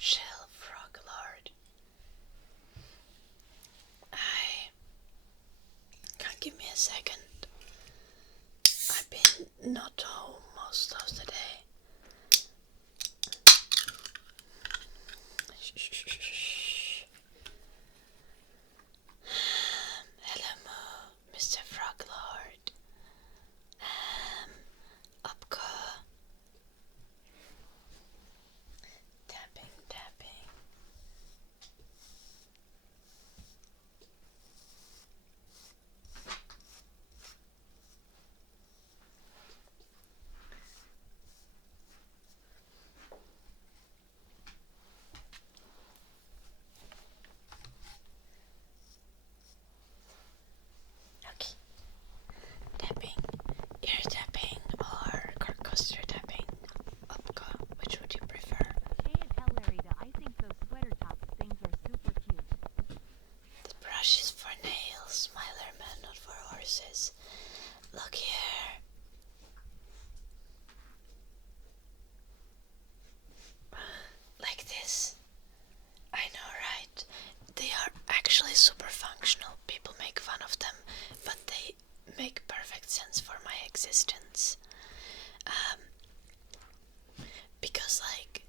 chill, Frog Lord. Give me a second. I've been not home most of the day. Hello, Mr. Frog Lord. Upco. Tapping. Okay. Tapping, ear tapping, or coaster tapping. Upco, which would you prefer? Hey, and tell Larry that I think those sweater top things are super cute. The brush is for nails, Smilerman, not for horses. Look here. Like this. I know, right? They are actually super functional. People make fun of them, but they make perfect sense for my existence. Because, like,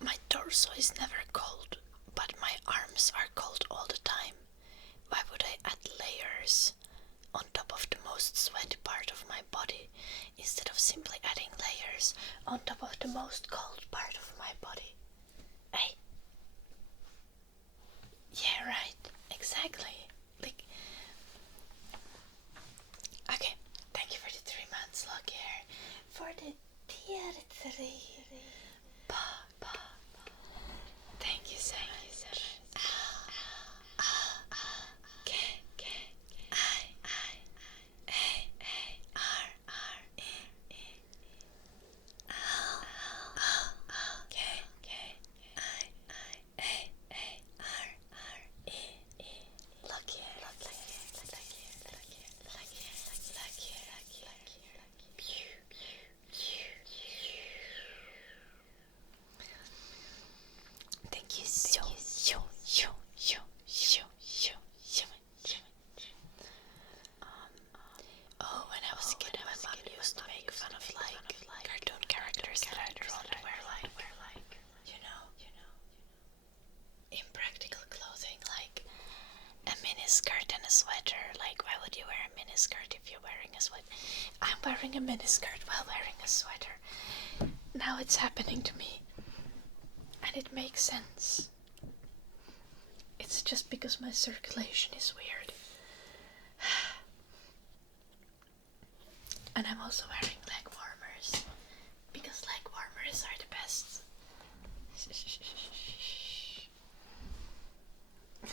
my torso is never cold, but my arms are cold all the time. Why would I add layers on top of the most sweaty part of my body instead of simply adding layers on top of the most cold part of my body? Hey. Yeah, right. Exactly. Like, okay. Thank you for the 3 months, look here. For the tier 3. Thank you so much. Thank you so much. Oh, when I was a kid, my mom used to make fun of like cartoon characters that I drawn to wear like impractical clothing, like a mini skirt and a sweater. Like, why would you wear a mini skirt if you're wearing a sweater? I'm wearing a mini skirt while wearing a sweater. Now it's happening to me, and it makes sense. It's just because my circulation is weird. And I'm also wearing leg warmers, because leg warmers are the best.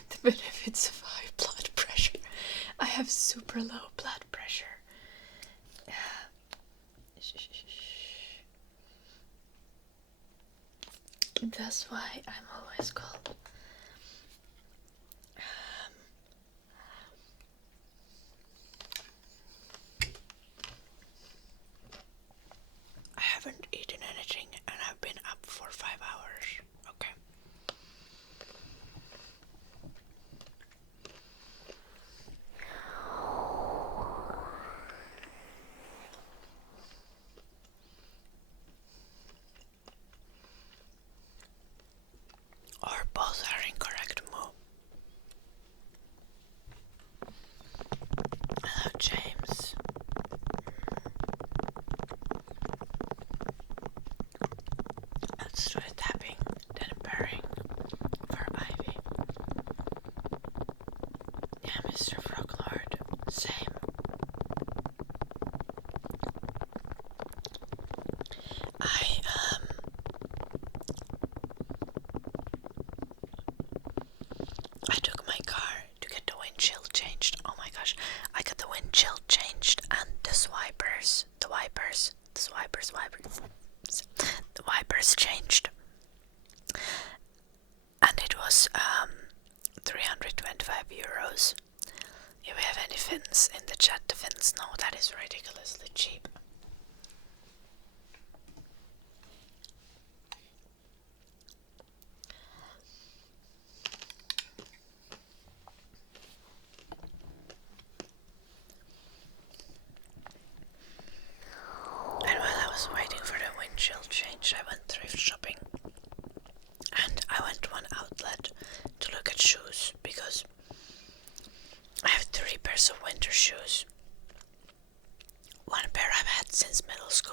The benefits of high blood pressure. I have super low blood pressure. That's why I'm always cold. I haven't eaten anything and I've been up for 5 hours. Okay. Or both are incorrect, Mo. Hello, James. Let's do the tapping, then purring for Ivy. Yeah, Mr. Froglord. Same. I took my car to get the windshield changed. Oh my gosh, I got the windshield changed and the wipers changed. And it was 325 euros. If we have any Finns in the chat, the Finns know that is ridiculously cheap.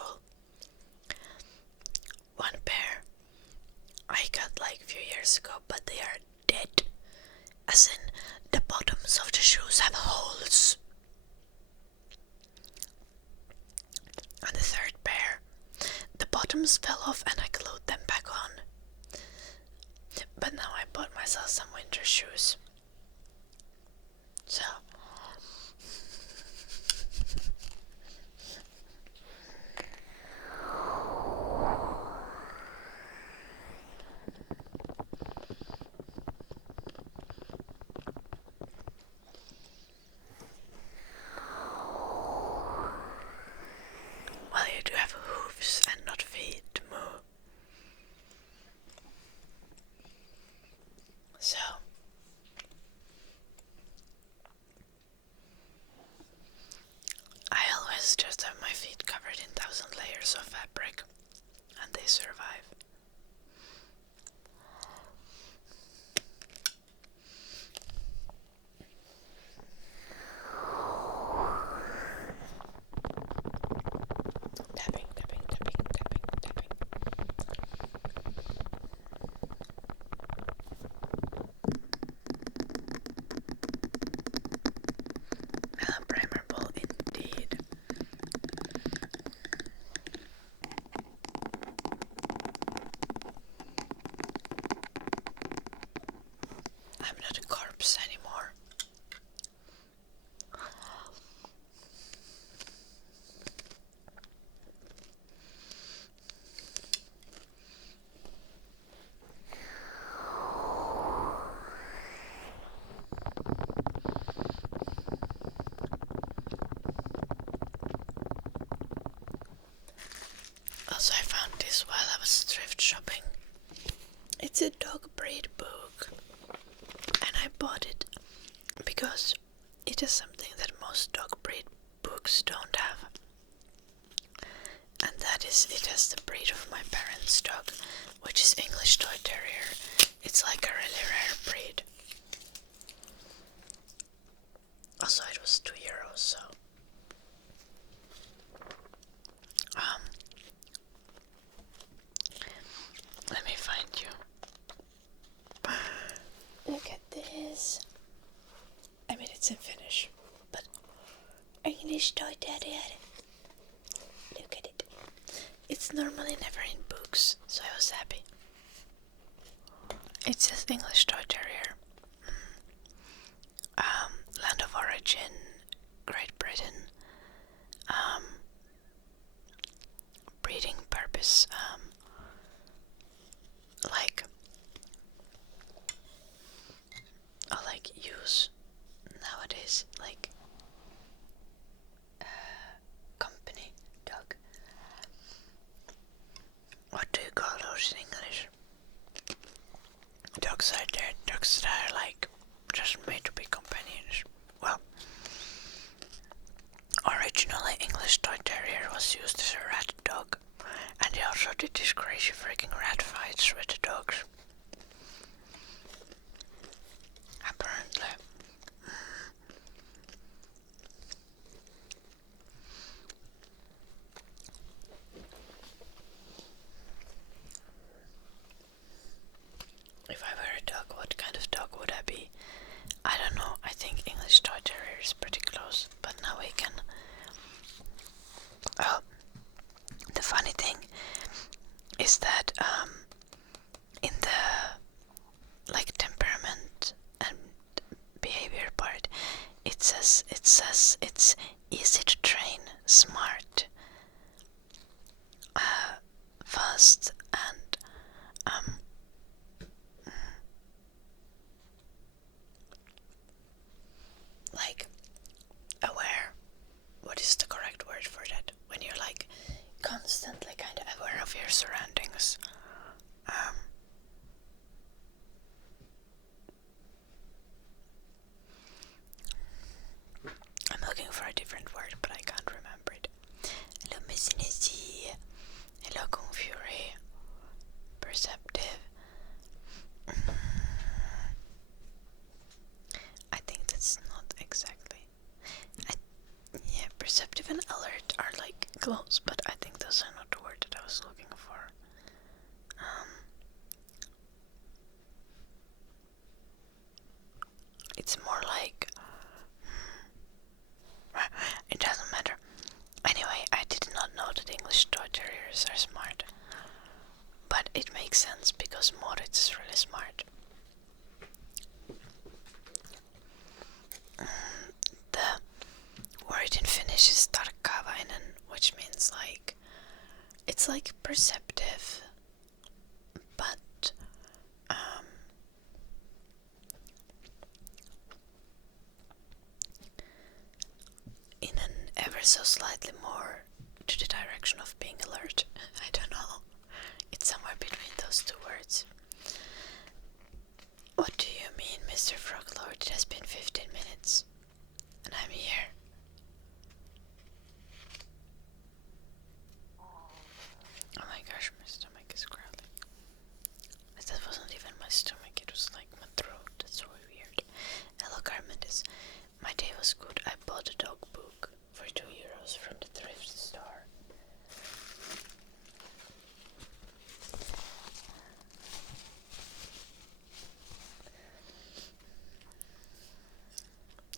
school. One pair I got like a few years ago, but they are dead. As in, the bottoms of the shoes have holes. And the third pair, the bottoms fell off and I glued them back on. But now I bought myself some winter shoes. So well, you do have hooves and not feet, moo. So I always just have my feet covered in 1,000 layers of fabric, and they survive. Tapping, tapping, tapping, tapping, tapping. Memorable indeed. I'm not a corpse anymore. Also, I found this while I was thrift shopping. It's a dog breed book, and I bought it because it is something that most dog breed books don't have. And that is, it has the breed of my parents' dog, which is English Toy Terrier. It's like a really rare breed. Also, it was €2, so let me find you. Look at this. I mean, it's in Finnish, but English Toy Terrier. Look at it. It's normally never in books, so I was happy. It says English Toy Terrier. Land of origin, Great Britain. Breeding purpose, like use nowadays, like company dog. What do you call those in English? Dogs are there, dogs that are like just made to be companions. Well, originally English Toy Terrier was used as a rat dog, and they also did these crazy freaking rat fights with the dogs. Apparently. If I were a dog, what kind of dog would I be? I don't know. I think English Toy Terrier is pretty close, but now we can. Oh, the funny thing is that in the like temperament and behavior part, it says it's easy to train, smart, fast, and like aware. What is the correct word for that? When you're like constantly kind of aware of your surroundings. I'm looking for a different word, but I can't remember it. Hello, Messinesi. Hello, Kung Fury. Perceptive. I think that's not exactly. Yeah, perceptive and alert are like close, but I think those sweaters are smart. But it makes sense because Moritz is really smart. The word in Finnish is tarkkaavainen, which means like, it's like perceptive, but in an ever so slightly more to the direction of being alert. I don't know. It's somewhere between those two words. What do you mean, Mr. Froglord? It has been 15 minutes. And I'm here. Oh my gosh, my stomach is growling. That wasn't even my stomach, it was like my throat. That's so weird. Hello, Carmentis. My day was good. I bought a dog book for €2 from the thrift store.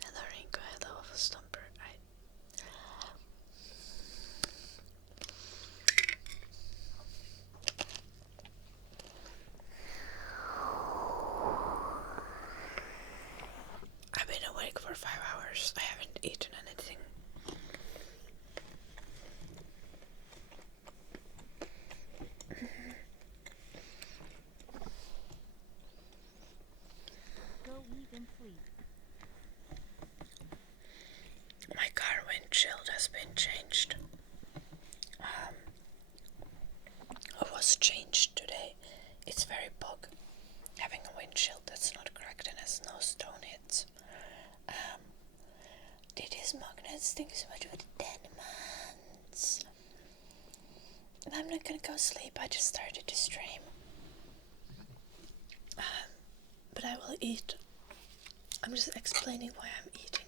Hello, Rinko. Hello, Waffle Stomper. I've been awake for 5 hours. I haven't eaten anything. Go eat and sleep. My car windshield has been changed. It was changed today. It's very bug. Having a windshield that's not cracked and has no stone hits. Did his magnets think so much for the 10 months? I'm not gonna go sleep. I just started to stream. But I will eat. I'm just explaining why I'm eating.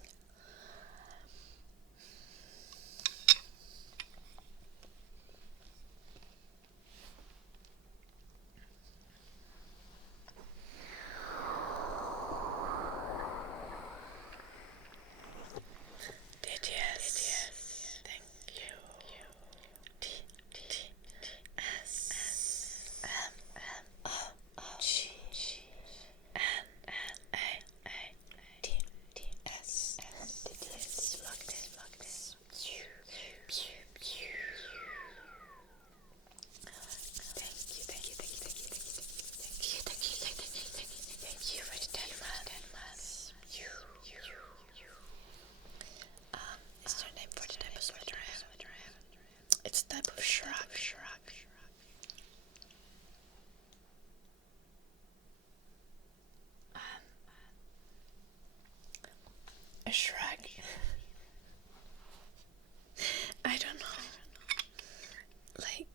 Yes. Thank you. Is there a name for the type of sweater I have? It's a type of shrug. A shrug? I don't know. Like...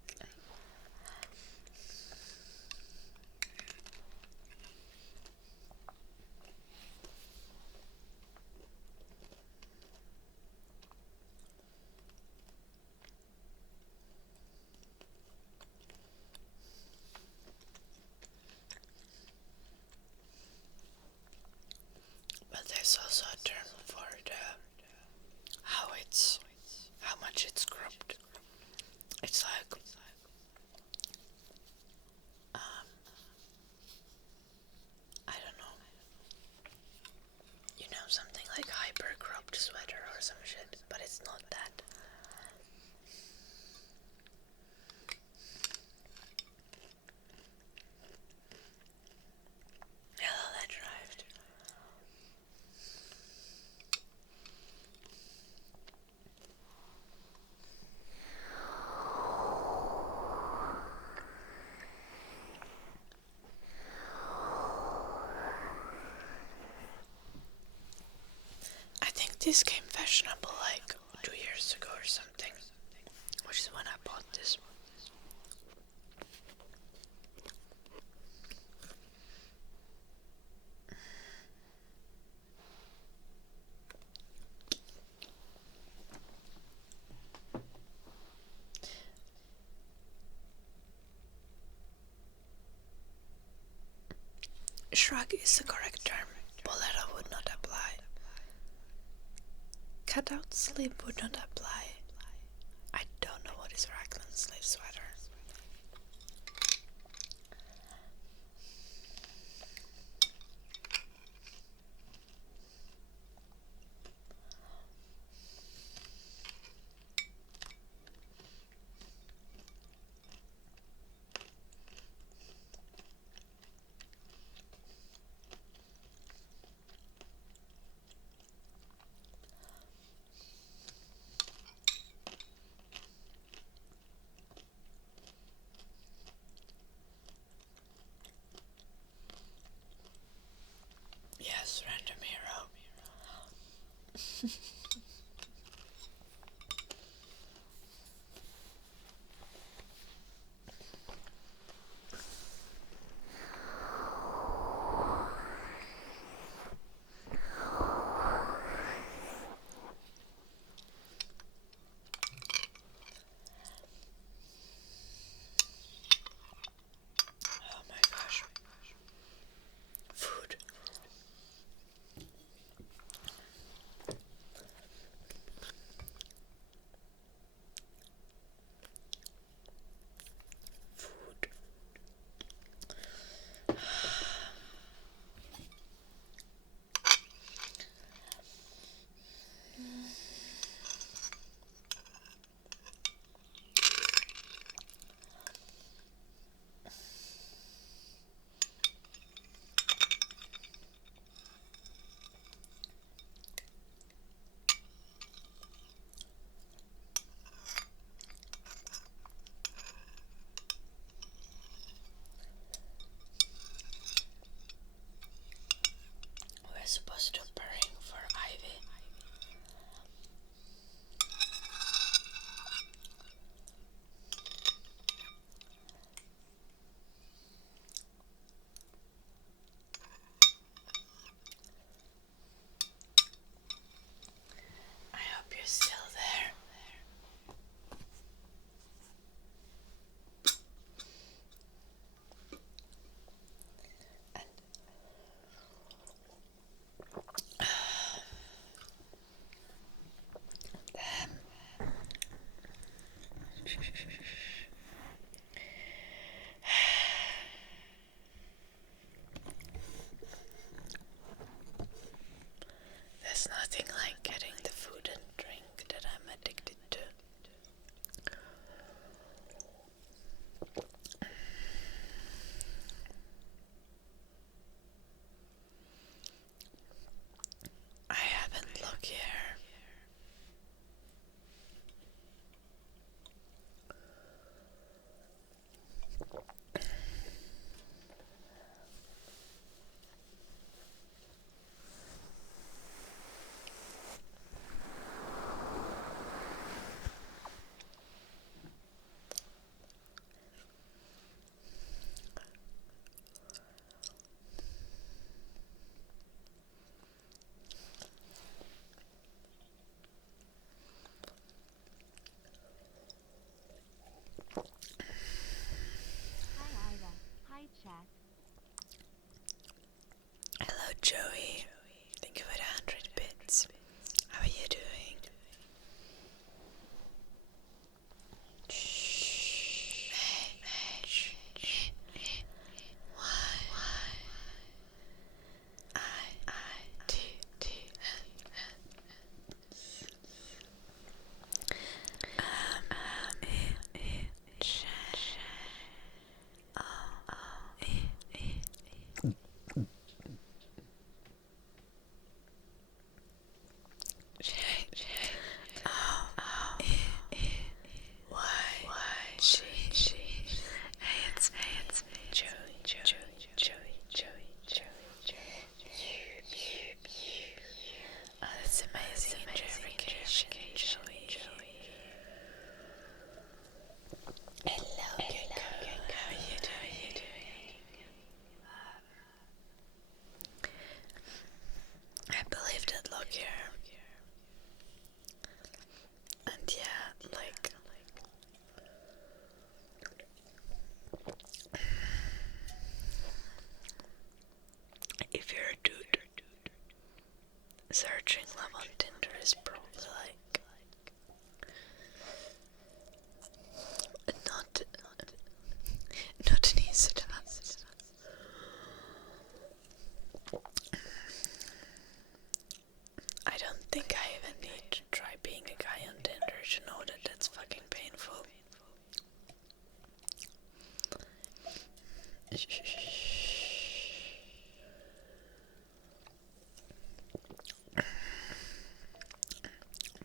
But there's also a term for the how much it's cropped. It's like I don't know. You know, something like hyper cropped sweater or some shit, but it's not that. Hello, that arrived. I think this came fashionable like 2 years ago or something, which is when I bought this. Shrug is the correct term. Bolero would not apply. Cutout sleeve would not apply. I don't know what is raglan sleeve sweater.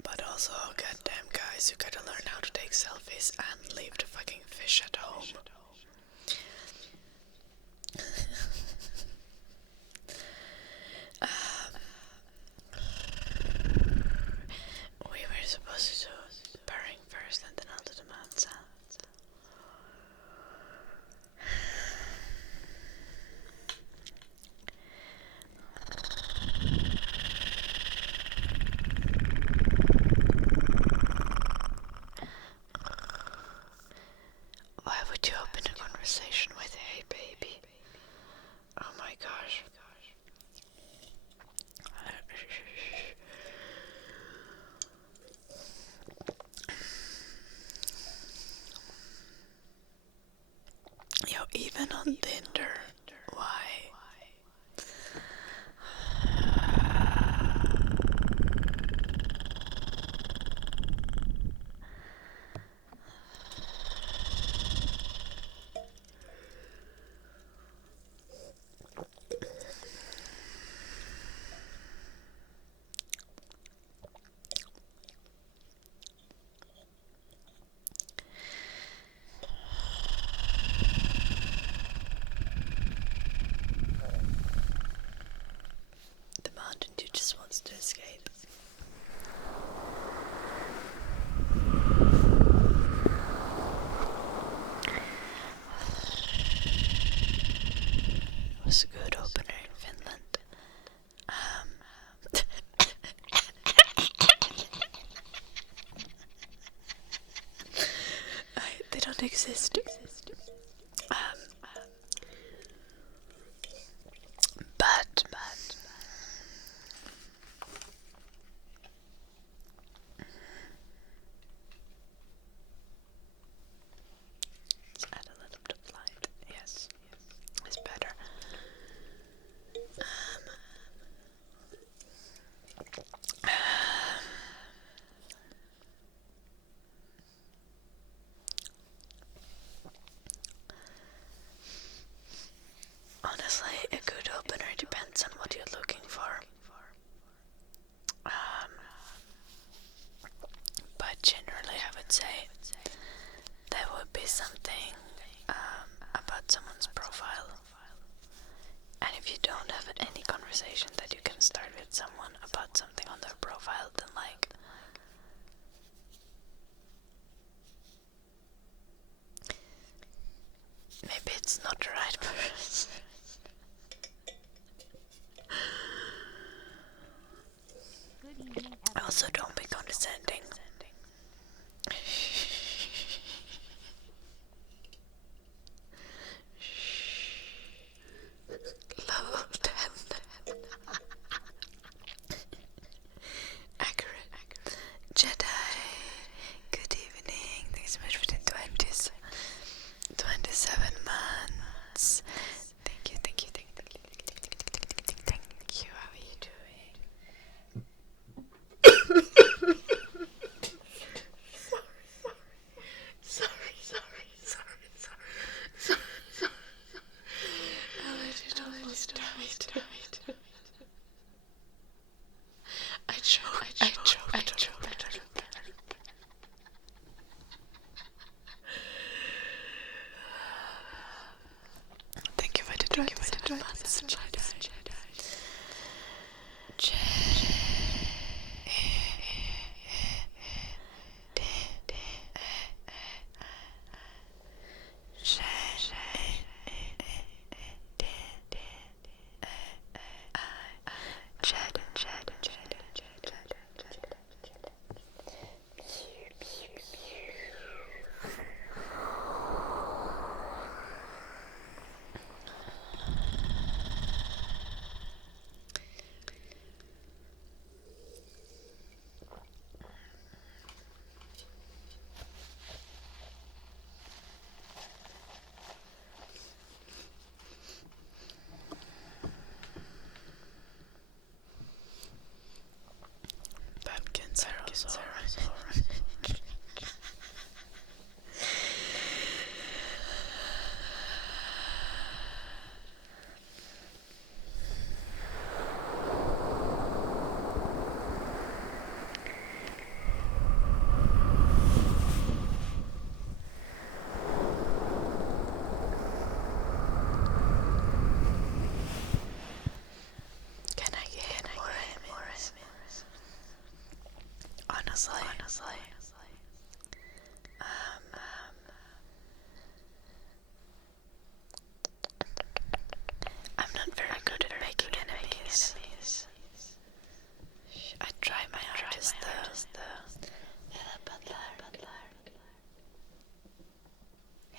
But also, goddamn guys, you gotta learn how to take selfies and leave the fucking fish at home. We were supposed to do purring first and then I'll do the mouth sounds. Why would you open a conversation with "Hey baby"? Oh my gosh. Yo, even on Tinder, why? The Mountain Dew just wants to escape. It was a good opener in Finland. They don't exist. But let's add a little bit of light. Yes, it's better. Honestly, a good opener depends on what you're looking for. But generally, I would say there would be something about someone's profile. And if you don't have any conversation that you can start with someone about something on their profile, then like maybe it's not the right person. Good evening, Also, everyone. don't be condescending. Level 10. Accurate. Jedi. Good evening. Thanks so much for the 27 months. Thank you. How are you doing? Sorry. I legit almost died. I choked. Thank you for the 27 months, Jedi.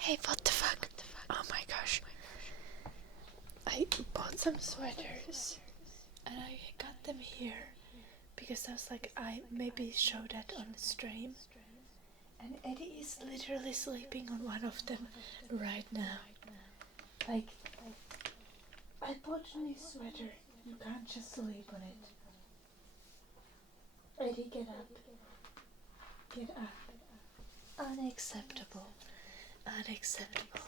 Hey, what the fuck? Oh my gosh. I bought some sweaters and I got them here because I was like, I maybe show that on the stream. And Eddie is literally sleeping on one of them right now. Like, I bought a new sweater. You can't just sleep on it. Eddie, get up. Get up. Unacceptable. Unacceptable.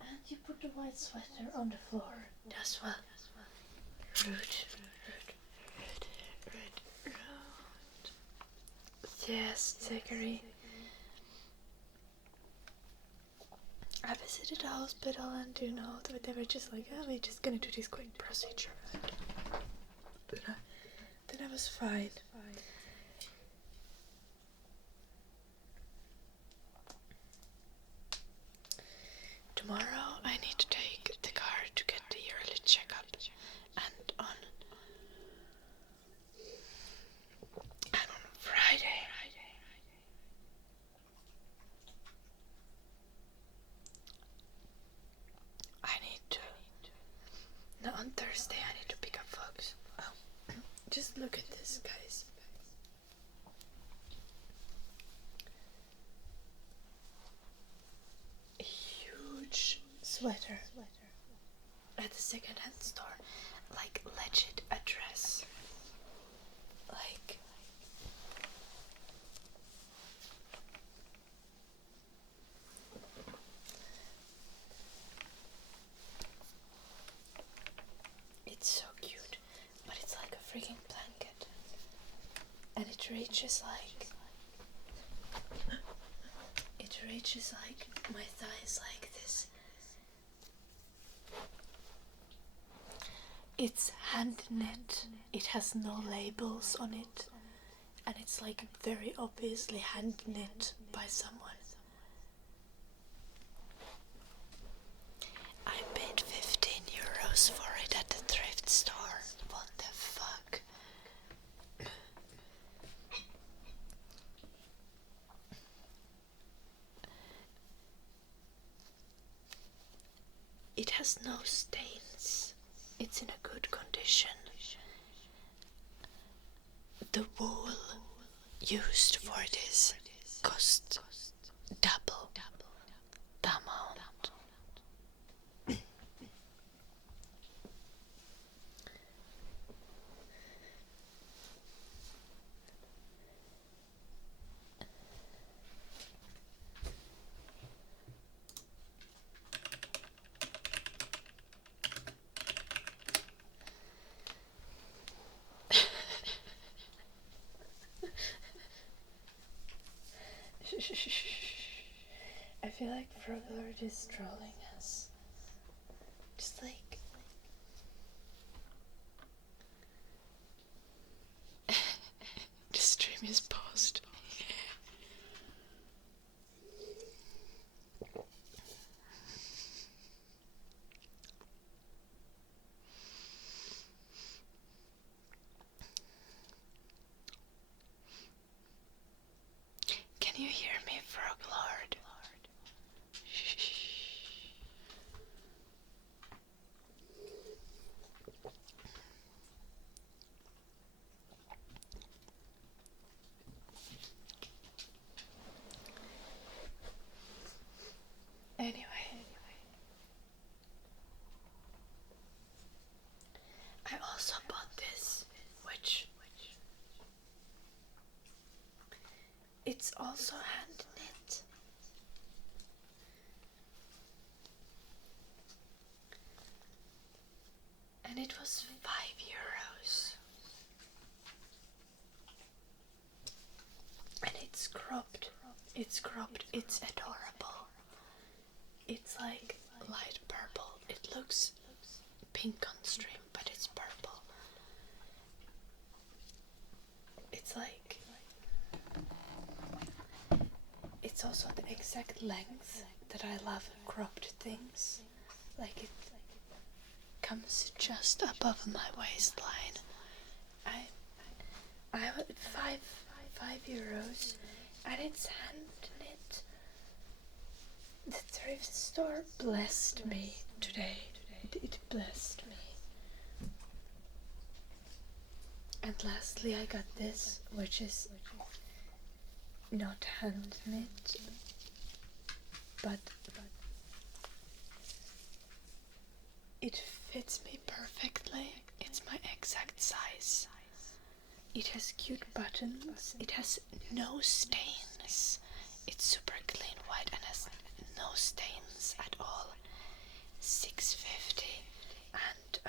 And you put the white sweater on the floor. That's well. Rude. Rude. Yes, Zachary. I visited the hospital and they were just like, oh, we're just gonna do this quick procedure. Then I was fine. Tomorrow I need to take the car to get the yearly checkup, and on Friday I need to. No, on Thursday I need to pick up folks. Oh, just look at this, guys. A huge sweater at the second-hand store, like legit a dress. Like, it's so cute, but it's like a freaking blanket, and it reaches like my thighs like this. It's hand knit. It has no labels on it, and it's like very obviously hand knit by someone. I paid €15 for it at the thrift store. What the fuck? It has no stains. It's in a good condition. The wool used for this cost double the amount. I feel like Froglord is trolling us. Just like the stream is paused. Can you hear me, Froglord? Anyway, I also bought this, which it's also hand knit. And it was €5. And it's cropped. It's cropped. It's adorable. It's like light purple. It looks pink on stream, but it's purple. It's like, it's also the exact length that I love cropped things. Like it comes just above my waistline. I would €5 and it's hand knit. The thrift store blessed me today. It blessed me. And lastly, I got this, which is not hand knit, but it fits me perfectly. It's my exact size. It has cute buttons. It has no stains. It's super clean white and has no stains at all. $6.50 and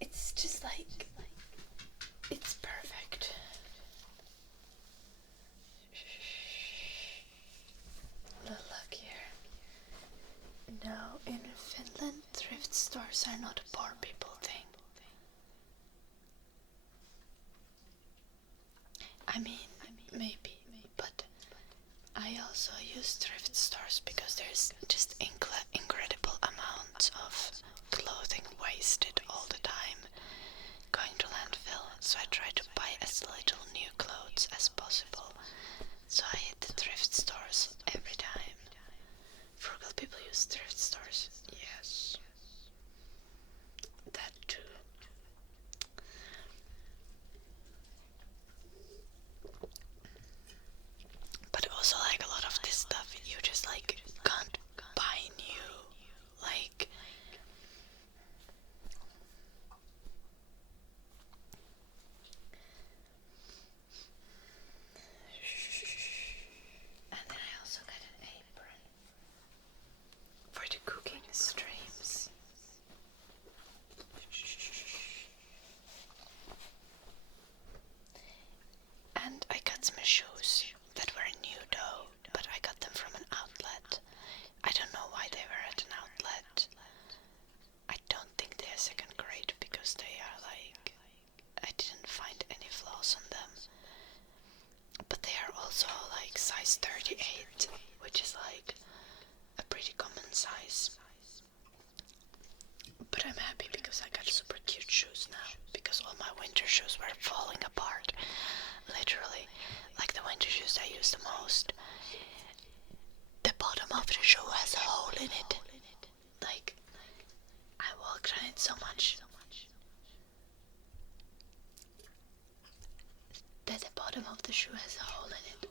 it's just like it's perfect. Look here. No, in Finland, thrift stores are not a poor people thing. I mean, maybe, but I also use thrift stores because there's just incredible amounts of clothing wasted all the time going to landfill, so I try to buy as little new clothes as possible. So I hit the thrift stores every time. Frugal people use thrift stores. Yes. That too. But also, like, a lot of this stuff you just like can't buy new. Like, and then I also got an apron for the cooking streams. And I got some shoes that were new though, but I got them from an outlet. I don't know why they were at an outlet. I don't think they are second grade because they are like, I didn't find any flaws on them. But they are also like size 38, which is like a pretty common size. But I'm happy because I got super cute shoes now, because all my winter shoes were falling apart. Literally, like the winter shoes I use the most. The bottom of the shoe has a hole in it. Like, I walked on it so much that the bottom of the shoe has a hole in it.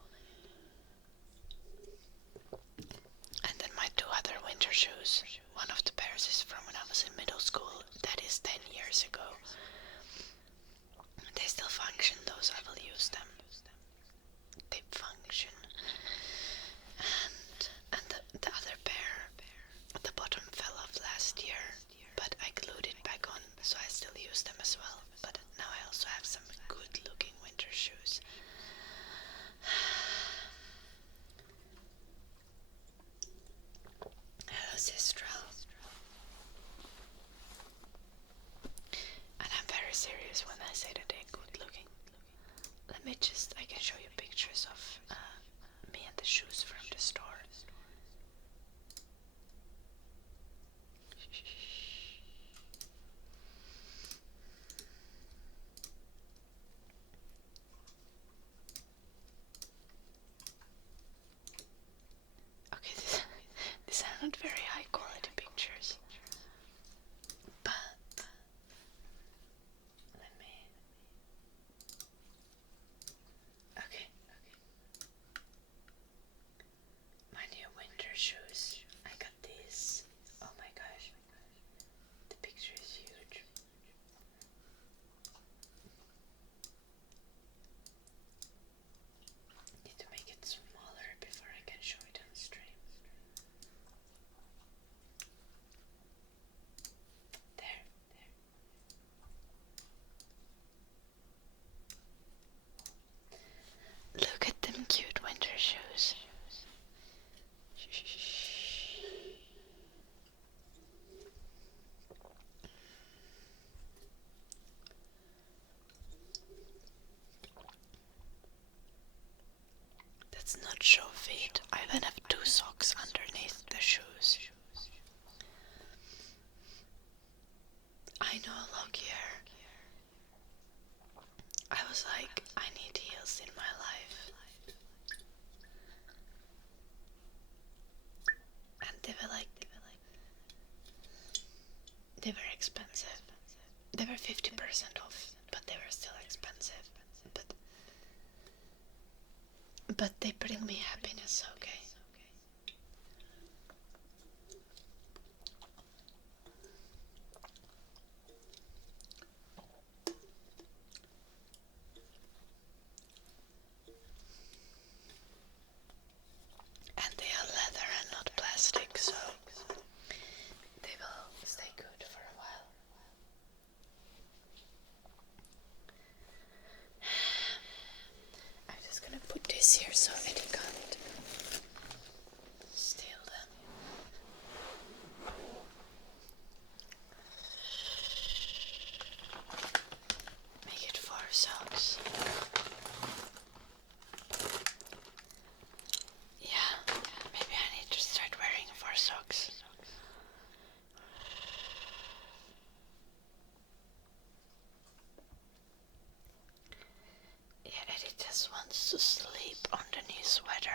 And then my two other winter shoes, one of the pairs is from when I was in middle school. That is 10 years ago. They still function, those I will use them. They function. And the other pair, the bottom fell off last year, but I glued it back on, so I still use them as well. But now I also have some good looking winter shoes. Let's not show feet. I then have 2 socks underneath the shoes. I know, look here. I was like, I need heels in my life. And they were expensive. They were 50% off, but they were still expensive. But they bring me happiness, okay? And they are leather and not plastic, so they will stay good for a while. I'm just gonna put this here so Eddie can't steal them. Make it 4 socks. Yeah, maybe I need to start wearing 4 socks. Yeah, Eddie just wants to sleep on the new sweater.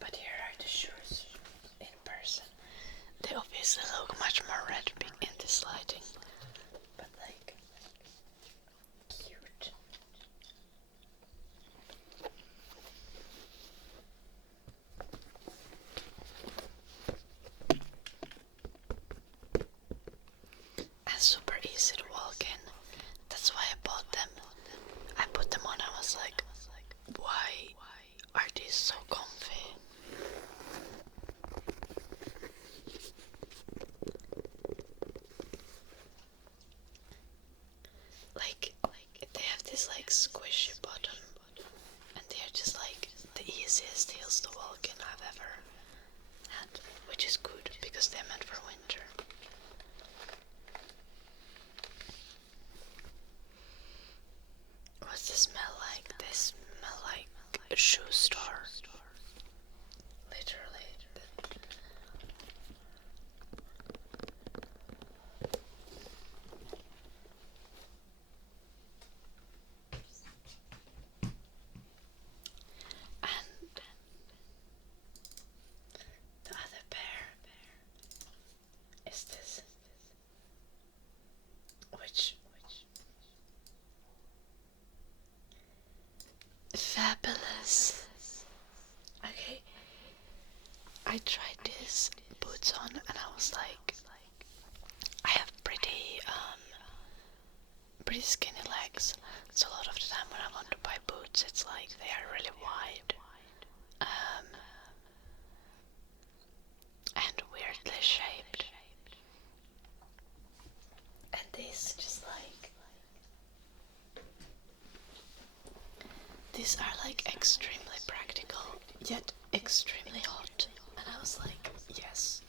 But here are the shoes in person. They obviously look much more red in this lighting, but like cute. And super easy to walk in. That's why I bought them. I put them on. I was like, why are these so comfy? Like they have this like squishy bottom, and they're just like the easiest heels to walk in I've ever had, which is good because they're meant for winter. What's the smell like? They smell like a shoe store. Literally. And the other pair is this, which fabulous. Okay, I tried these boots on and I was like, I have pretty skinny legs, so a lot of the time when I want to buy boots, it's like they are really wide, and weirdly shaped. And these these are like extremely practical, yet extremely hot. And I was like, yes,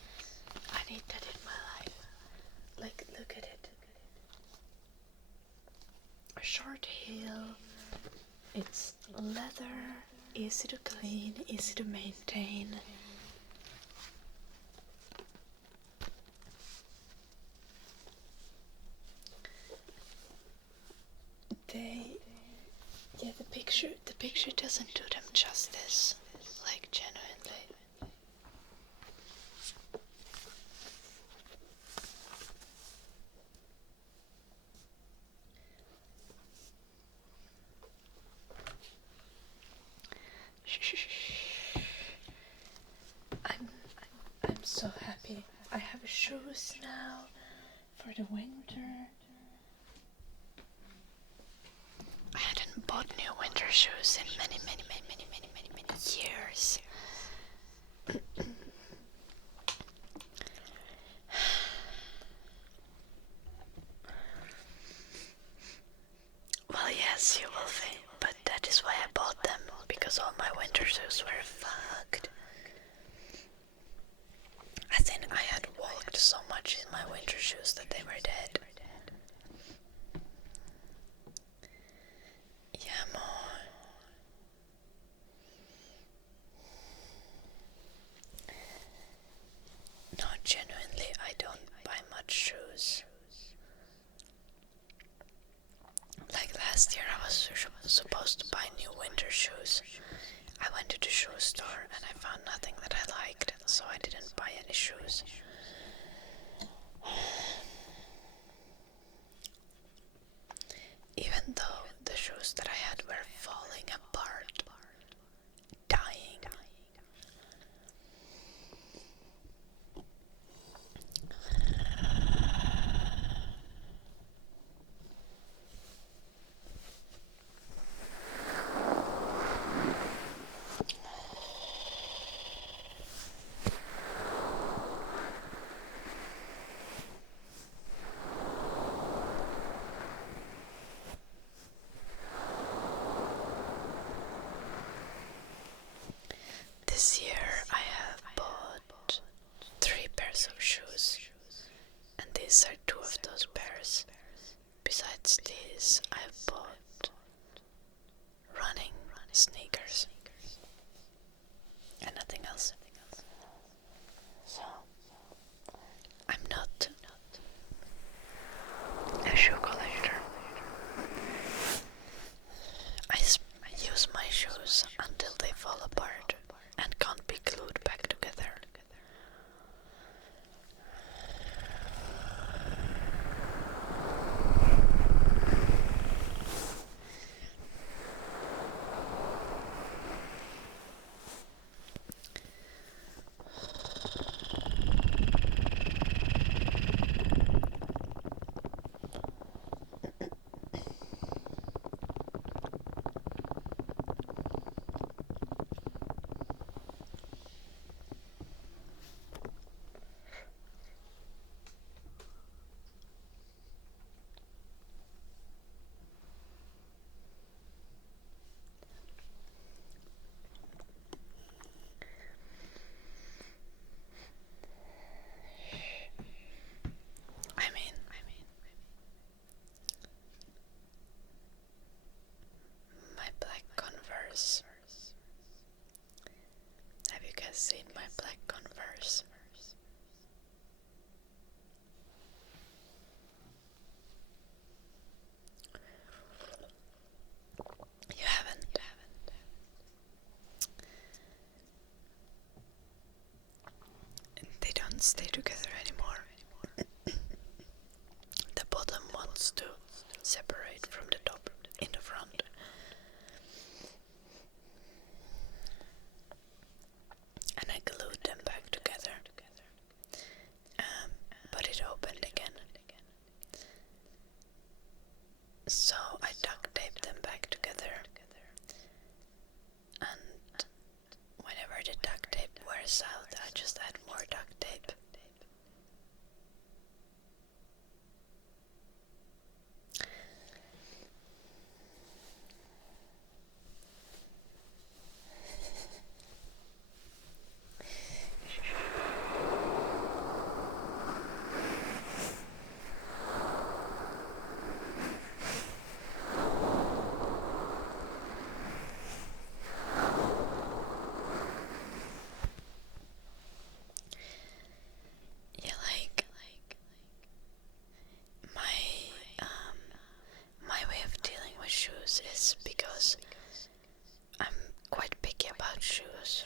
I need that in my life. Like, look at it. A short heel. It's leather, easy to clean, easy to maintain. The picture doesn't do them justice, like genuinely. I'm so happy. I have shoes now for the winter. I hadn't bought new winter shoes in many years. Well, yes, you will think, but that is why I bought them, because because all my winter shoes were fucked. I think I had walked so much in my winter shoes that they were dead. Yeah, more. No, genuinely, I don't buy much shoes. Like last year, I was supposed to buy new winter shoes. I went to the shoe store and I found nothing that I liked, so I didn't buy any shoes. Even though the shoes that I had were falling apart, dying. This year I have bought 3 pairs of shoes, and these are 2 of those pairs. Besides these, I've bought running sneakers and nothing else. So I'm not a shoe collector. I use my shoes until they fall apart and can't be glued back together. My black Converse. Have you guys seen my black Converse? You haven't? They don't stay together anymore. The bottom wants to separate from the top in the front. And I glued them back together. But it opened again. So I duct taped them back together. And whenever the duct tape wears out, I just add more duct tape. Is because I'm quite picky about shoes.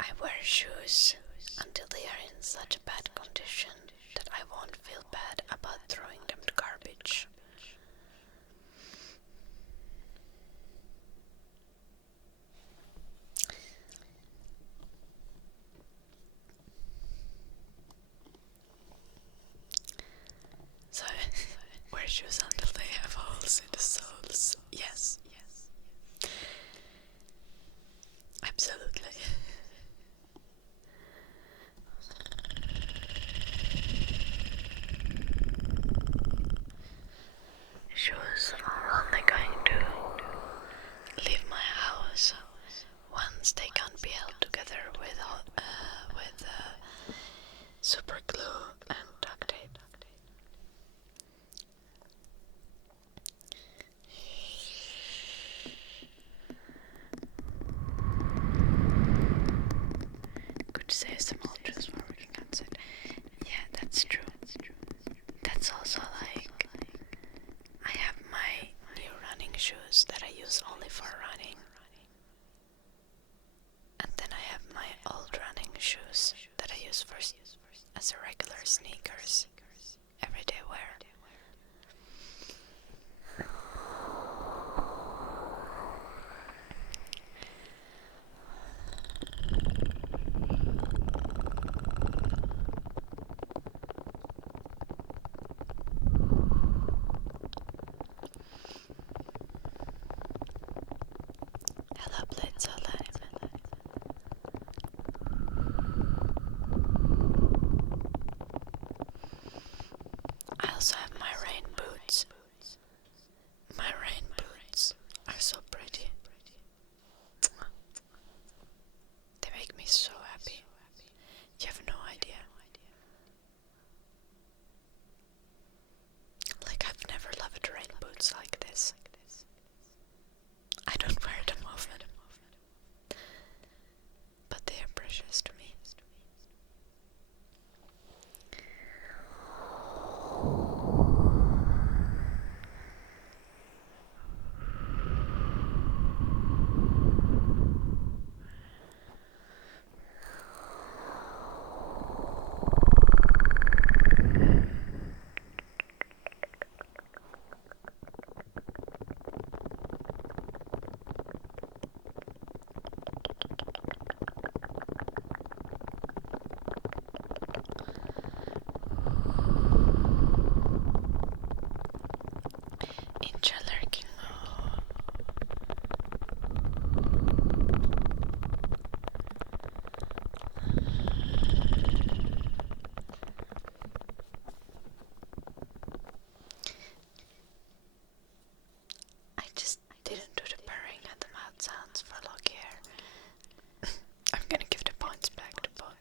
I wear shoes until they are in such a bad condition that I won't feel bad about throwing them to garbage. So wear shoes until they have holes in the soles. Yes. Absolutely. played so lame. I also have my rain boots. My rain boots are so pretty. They make me so happy. You have no idea. Like, I've never loved rain boots like this. I don't wear them often, but they are precious to me. Interlurking. I just didn't do the purring and the mouth sounds for Lucky Hair. I'm gonna give the points back to both.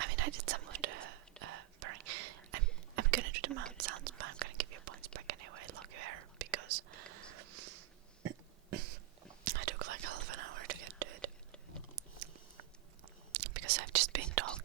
I mean, I did some of the purring. I'm gonna do the mouth sounds, but I'm gonna give you points back anyway, Lucky Hair, because I took like half an hour to get to it. Because I've just been talking.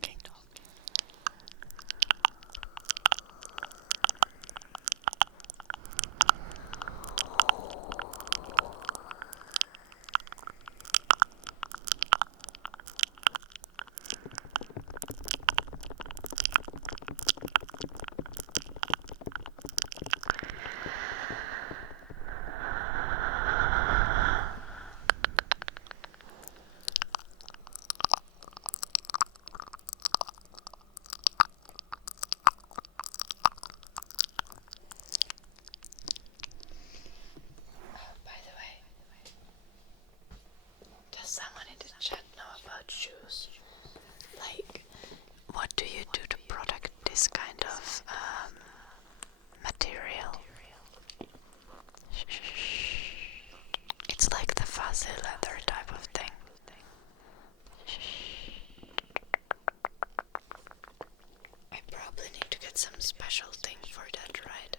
By the way, does someone in the chat know about shoes? Like, what do you do to protect this kind of material? It's like the fuzzy leather type of thing. I probably need to get some special thing for that, right?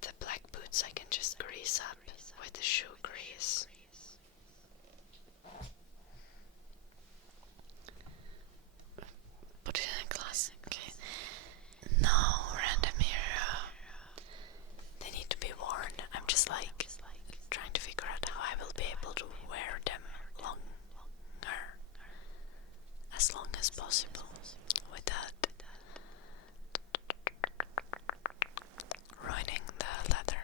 The black boots I can just grease up with the shoe grease. Put it in a glass, okay? No, random here. They need to be worn. I'm just like trying to figure out how I will be able to wear them longer, as long as possible, without ruining the leather.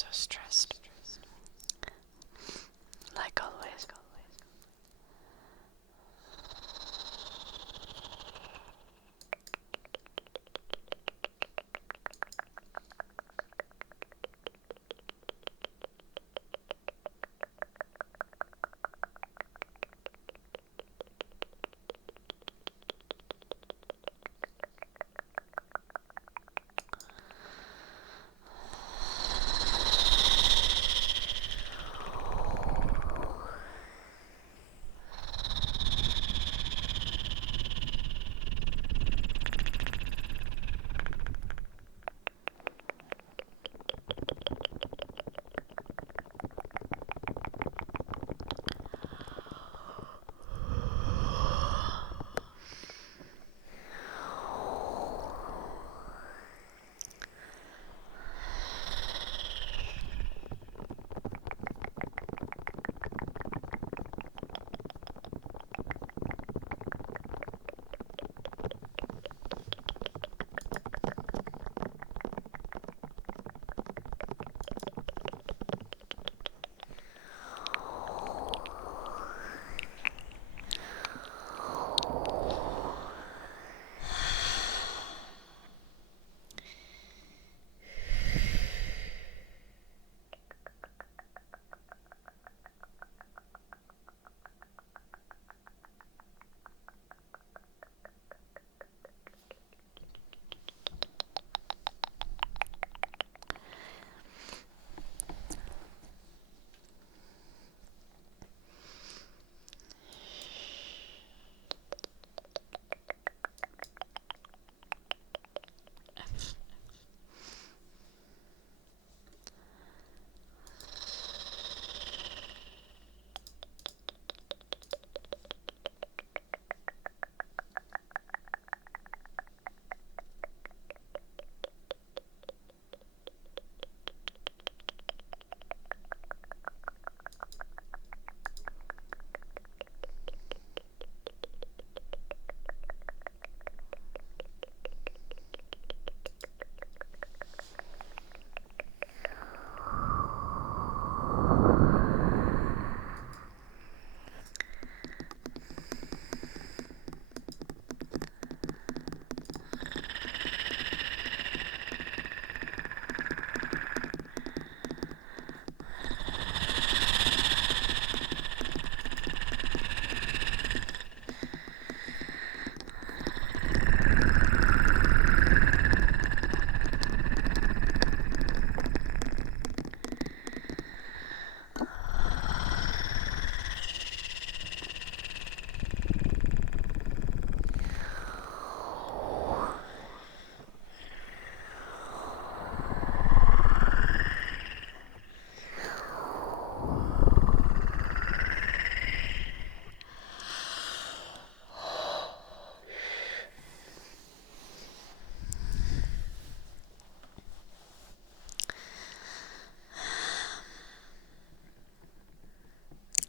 so stressed. Like always.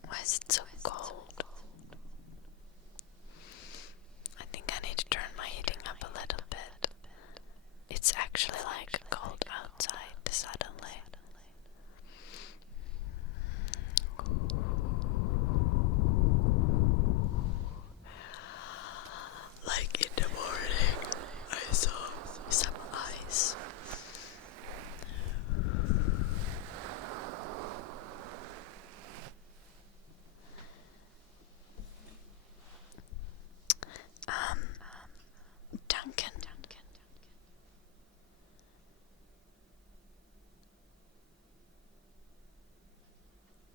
Why is it so cold? I think I need to turn my heating up a little bit. It's actually like cold outside suddenly. Like in the morning, I saw some ice. Duncan.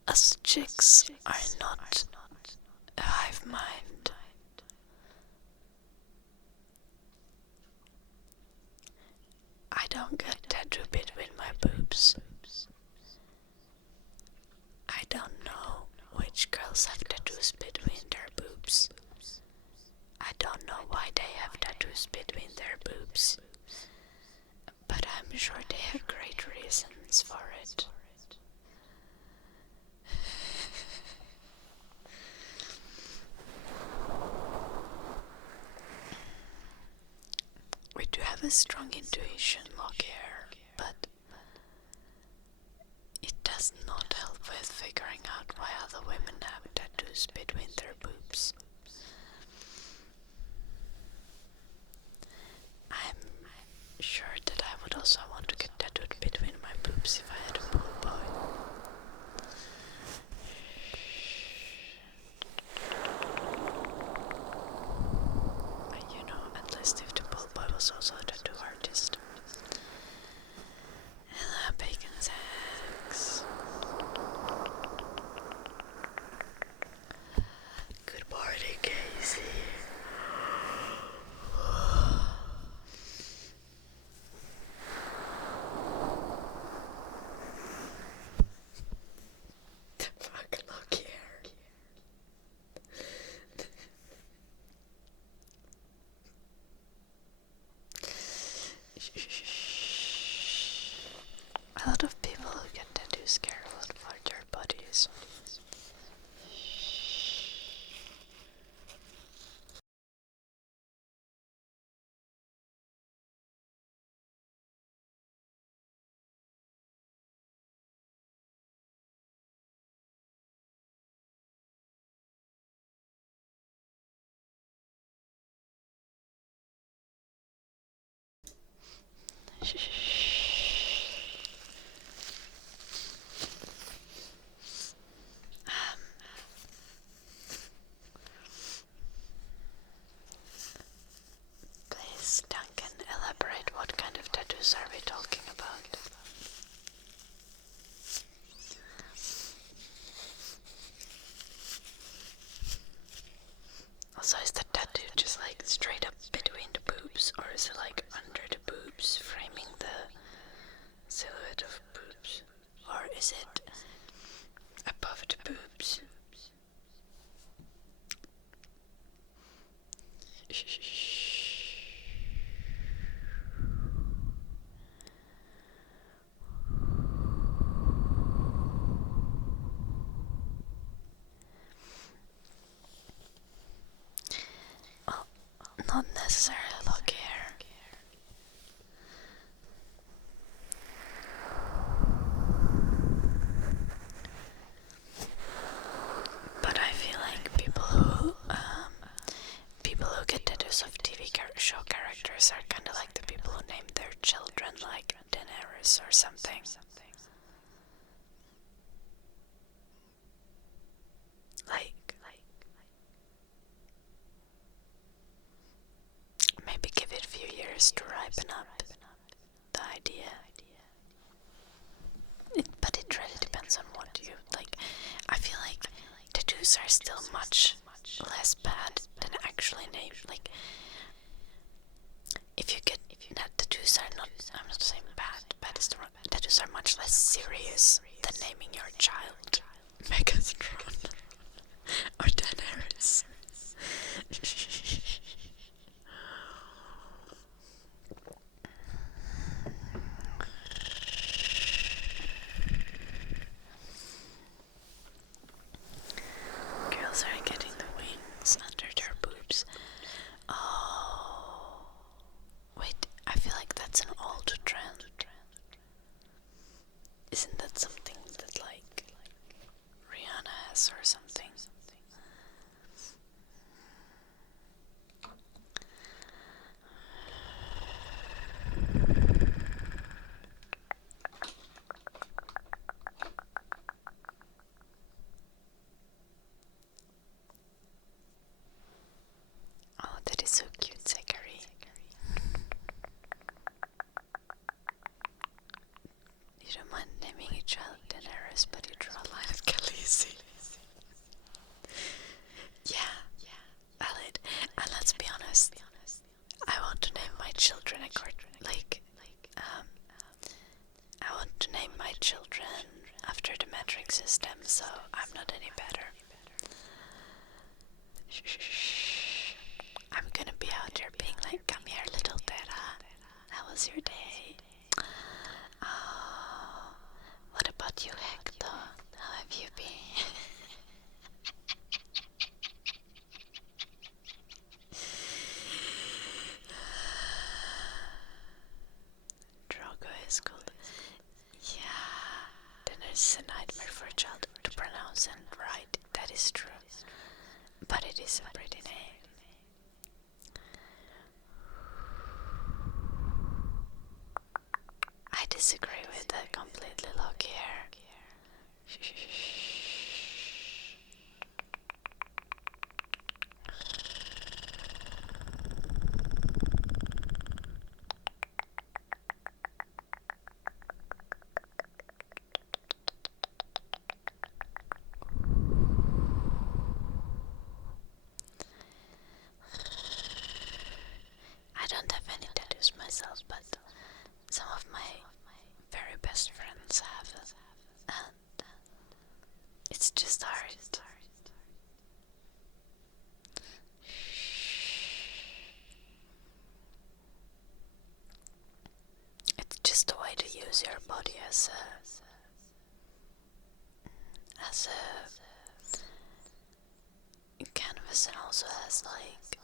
Us chicks are not a hive mind. I don't get tattoo between my boobs. I don't know which girls have tattoos between their boobs. I don't know why they have tattoos between their boobs. But I'm sure they have great reasons for it. We do have a strong intuition lock here, but does not help with figuring out why other women have tattoos between their boobs. I'm sure that I would also want to get tattooed between my boobs if I had a pool boy. You know, at least if the pool boy was also a tattoo artist. Hello, bacon sex. Good morning, Casey. The fuck, look here. A lot of people who get tattoos care a lot for their bodies. Please, Duncan, elaborate. What kind of tattoos are we talking about? Also, is the tattoo just like straight up between the boobs, or is it like under the boobs, framing the silhouette of boobs? Or is it above the boobs? Well, not necessarily lock hair. But I feel like people who get tattoos of TV show characters are kind of like the people who name their children like Daenerys or something. Like maybe give it a few years to ripen up the idea. But it really depends on what you like. I feel like tattoos are still much less bad than actually name. Like, if you get tattoos are not. I'm not saying bad. Bad is the wrong. Tattoos are much less serious than naming your child Megatron or Daenerys. Girls are getting the wings under their boobs. Oh, wait, I feel like that's an old trend. Isn't that something that like Rihanna has or something? Oh, that is so cute, Zachary. You don't mind naming a child Daenerys, but you draw a line at Khaleesi. Yeah, valid. And let's be honest, I want to name my children I want to name my children after the metric system, so I'm not any better. I'm gonna be out there being like, come here, little Dada. How was your day? Oh, what about you, Hector? How have you been? Drogo is cool. Yeah, then is a nightmare for a child to pronounce and write. That is true. But it is a pretty name. I disagree with that completely, look here. I don't have any tattoos myself, but some of my very best friends have it, and it's just hard. It's just a way to use your body as a canvas, and also as like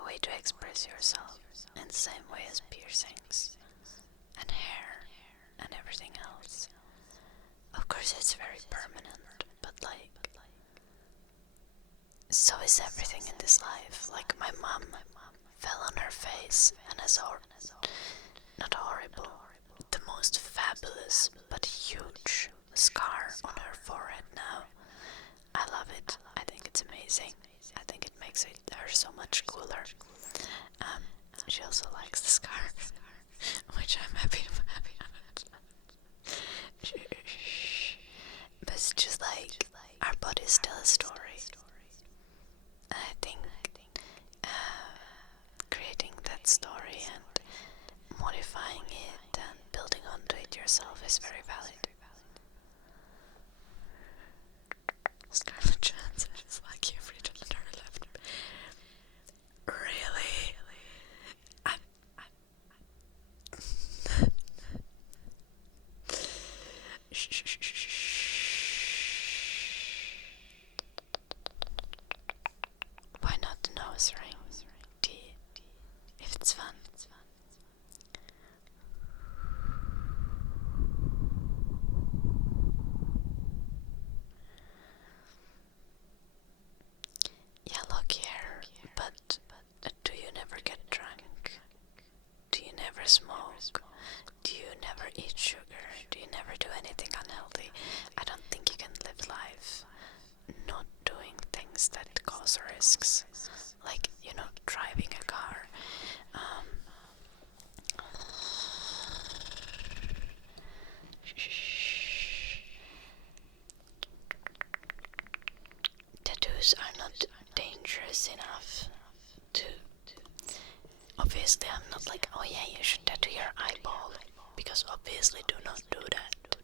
a way to express yourself in the same way as piercings and hair and everything else. Of course it's very permanent, but like, so is everything in this life. Like my mom fell on her face and has not horrible, the most fabulous but huge scar on her forehead now. I love it. I think it's amazing. I think it makes her so much cooler. She also likes the scar, which I'm happy about. But it's just like, our body's still a story. And I think creating that story and modifying it and building onto it yourself is very valid. Scarlett Johansson is like you've written on her left. Really? Why not the nose ring? If it's fun. Yeah, look here, but do you never get drunk? Do you never smoke? Do you never eat sugar? Do you never do anything unhealthy? I don't think you can live life not doing things that cause risks. Like, driving a car. Tattoos are not dangerous enough to... Obviously, I'm not like, oh yeah, you should tattoo your eyeball, because obviously do not do that.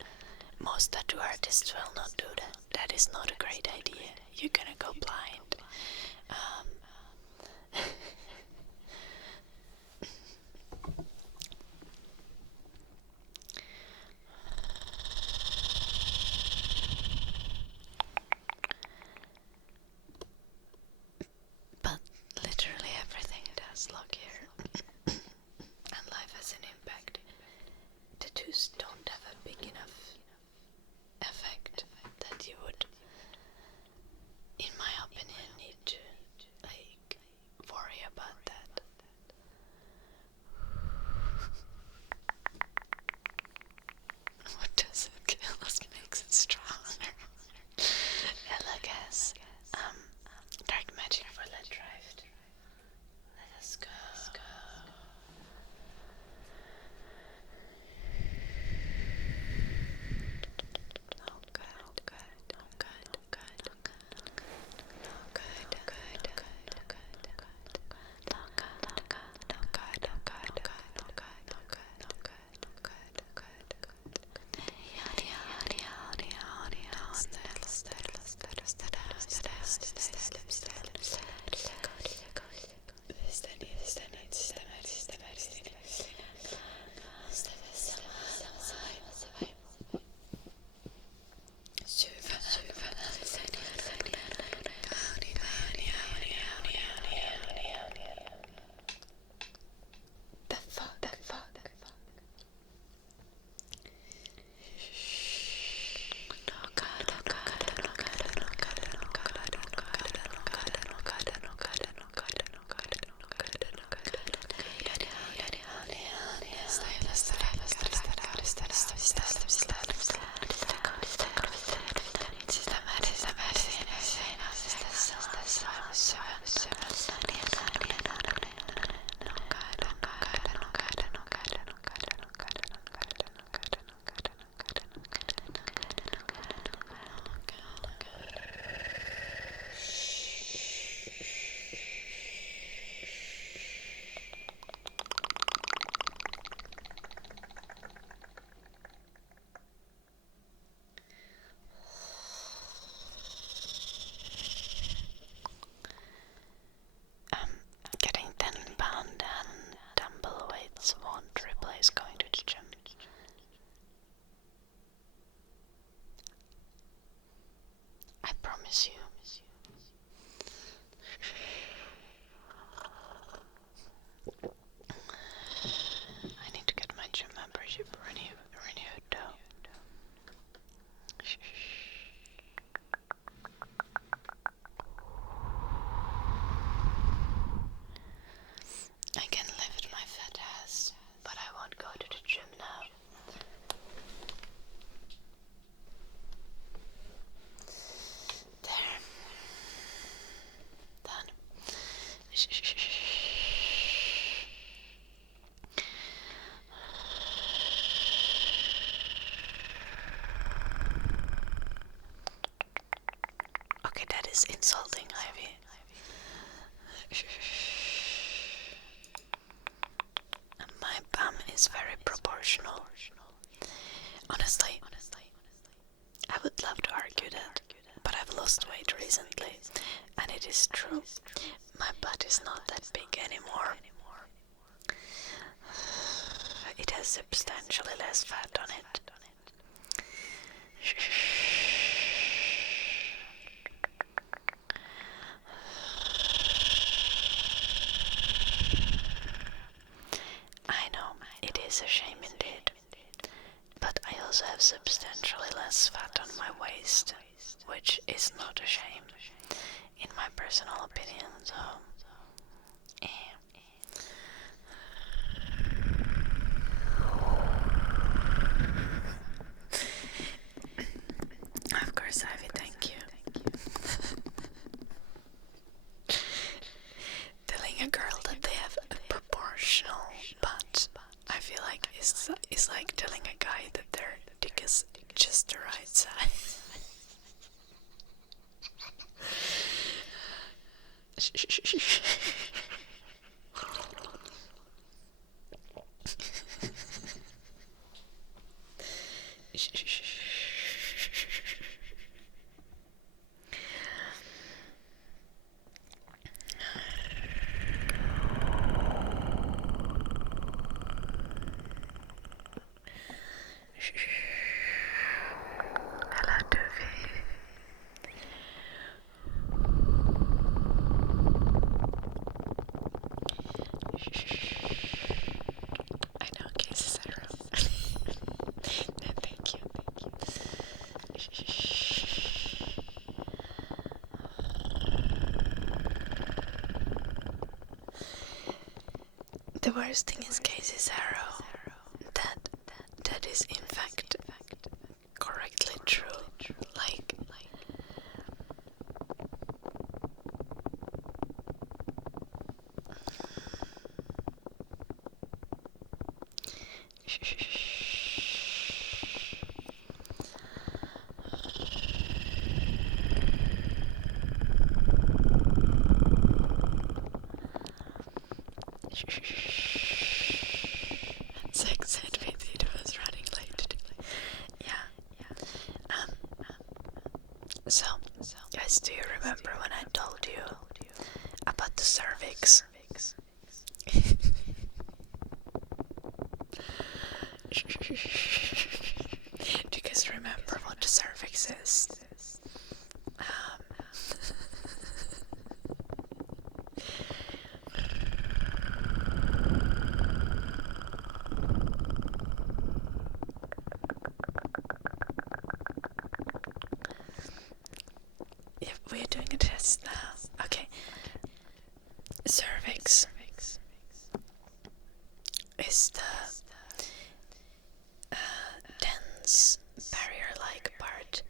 Most tattoo artists will not do that. That is not a great idea. You're gonna go blind. But literally everything does, look here. And life has an impact. Tattoos don't have a big enough effect that you would, in my opinion, go to the gym now. There. Done. Okay, that is insulting, Ivy. My bum is very proportional. Honestly, I would love to argue that, but I've lost weight recently, and it is true. My butt is not that big anymore. It has substantially less fat on it. I know, it is a shame indeed. But I also have substantially less fat on my waist, which is not a shame, in my personal opinion, so... Of course, Ivy, thank you. Telling a girl that they have a proportional butt, I feel like is like telling a guy that their dick is just the right size. Hello, Doofy. I know, cases are rough. No, thank you. The worst thing is Casey's arrow. That is in fact correctly true. Like Sex said it was running late today. Yeah. So, guys, do you remember when I told you about the cervix? Do you guys remember what the cervix is? Yeah, we're doing a test now. Okay. Cervix is the dense barrier-like part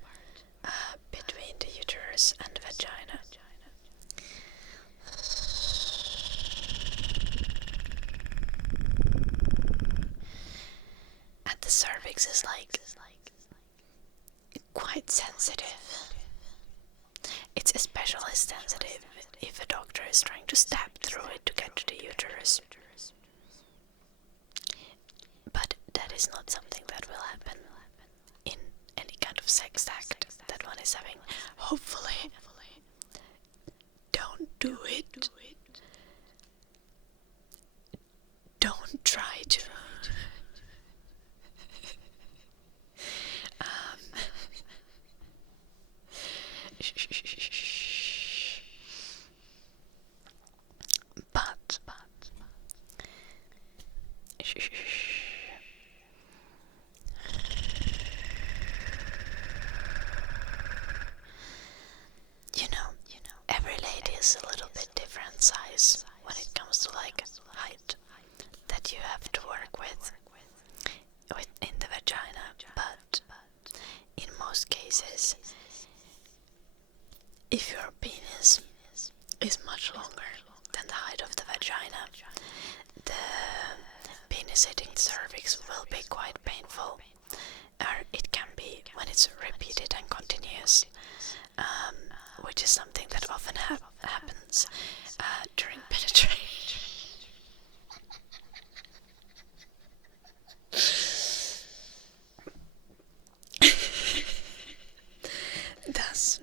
between the uterus and vagina. And the cervix is like quite sensitive. It's especially sensitive if a doctor is trying to stab through it to get to the uterus. But that is not something that will happen in any kind of sex act that one is having. Hopefully. Don't do it. Don't try to. But you know, every lady is a little bit different size when it comes to like height that you have to work with. will be quite painful, or it can be when it's repeated and continuous, which is something that often happens during penetration. Thus,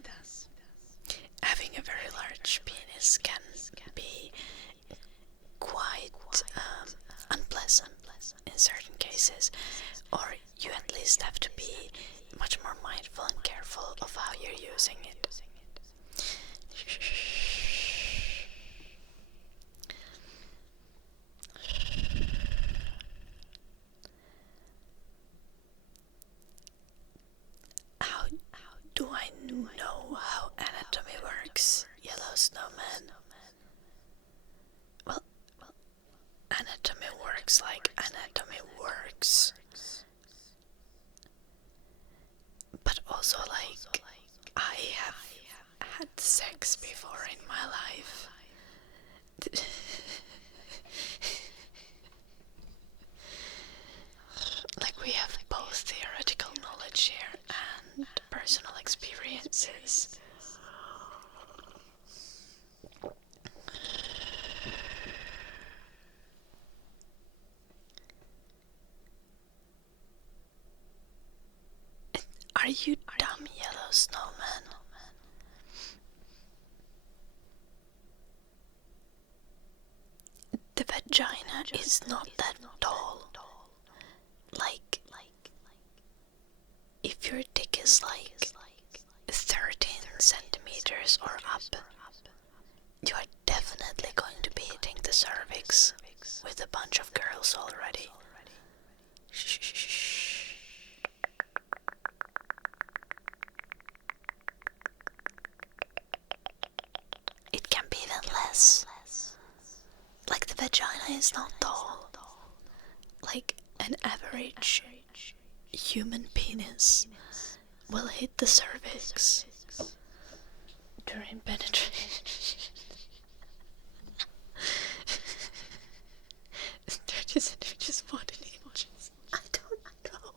having a very large penis can be quite unpleasant in certain cases, or you at least have to be much more mindful and careful of how you're using it. How do I know how anatomy works, Yellow Snowman? Well, anatomy works like anatomy works. But also, like, I have had sex before in my life. Like, we have both theoretical knowledge here and personal experiences. Are you dumb, Yellow Snowman? The vagina is not that tall. Like, if your dick is like 13 centimeters or up, you are definitely going to be hitting the cervix with a bunch of girls already. Shh. It can be even less. Like, the vagina is not tall. Like, an average human penis will hit the cervix during penetration. 30 centimeters, what in inches? I don't know.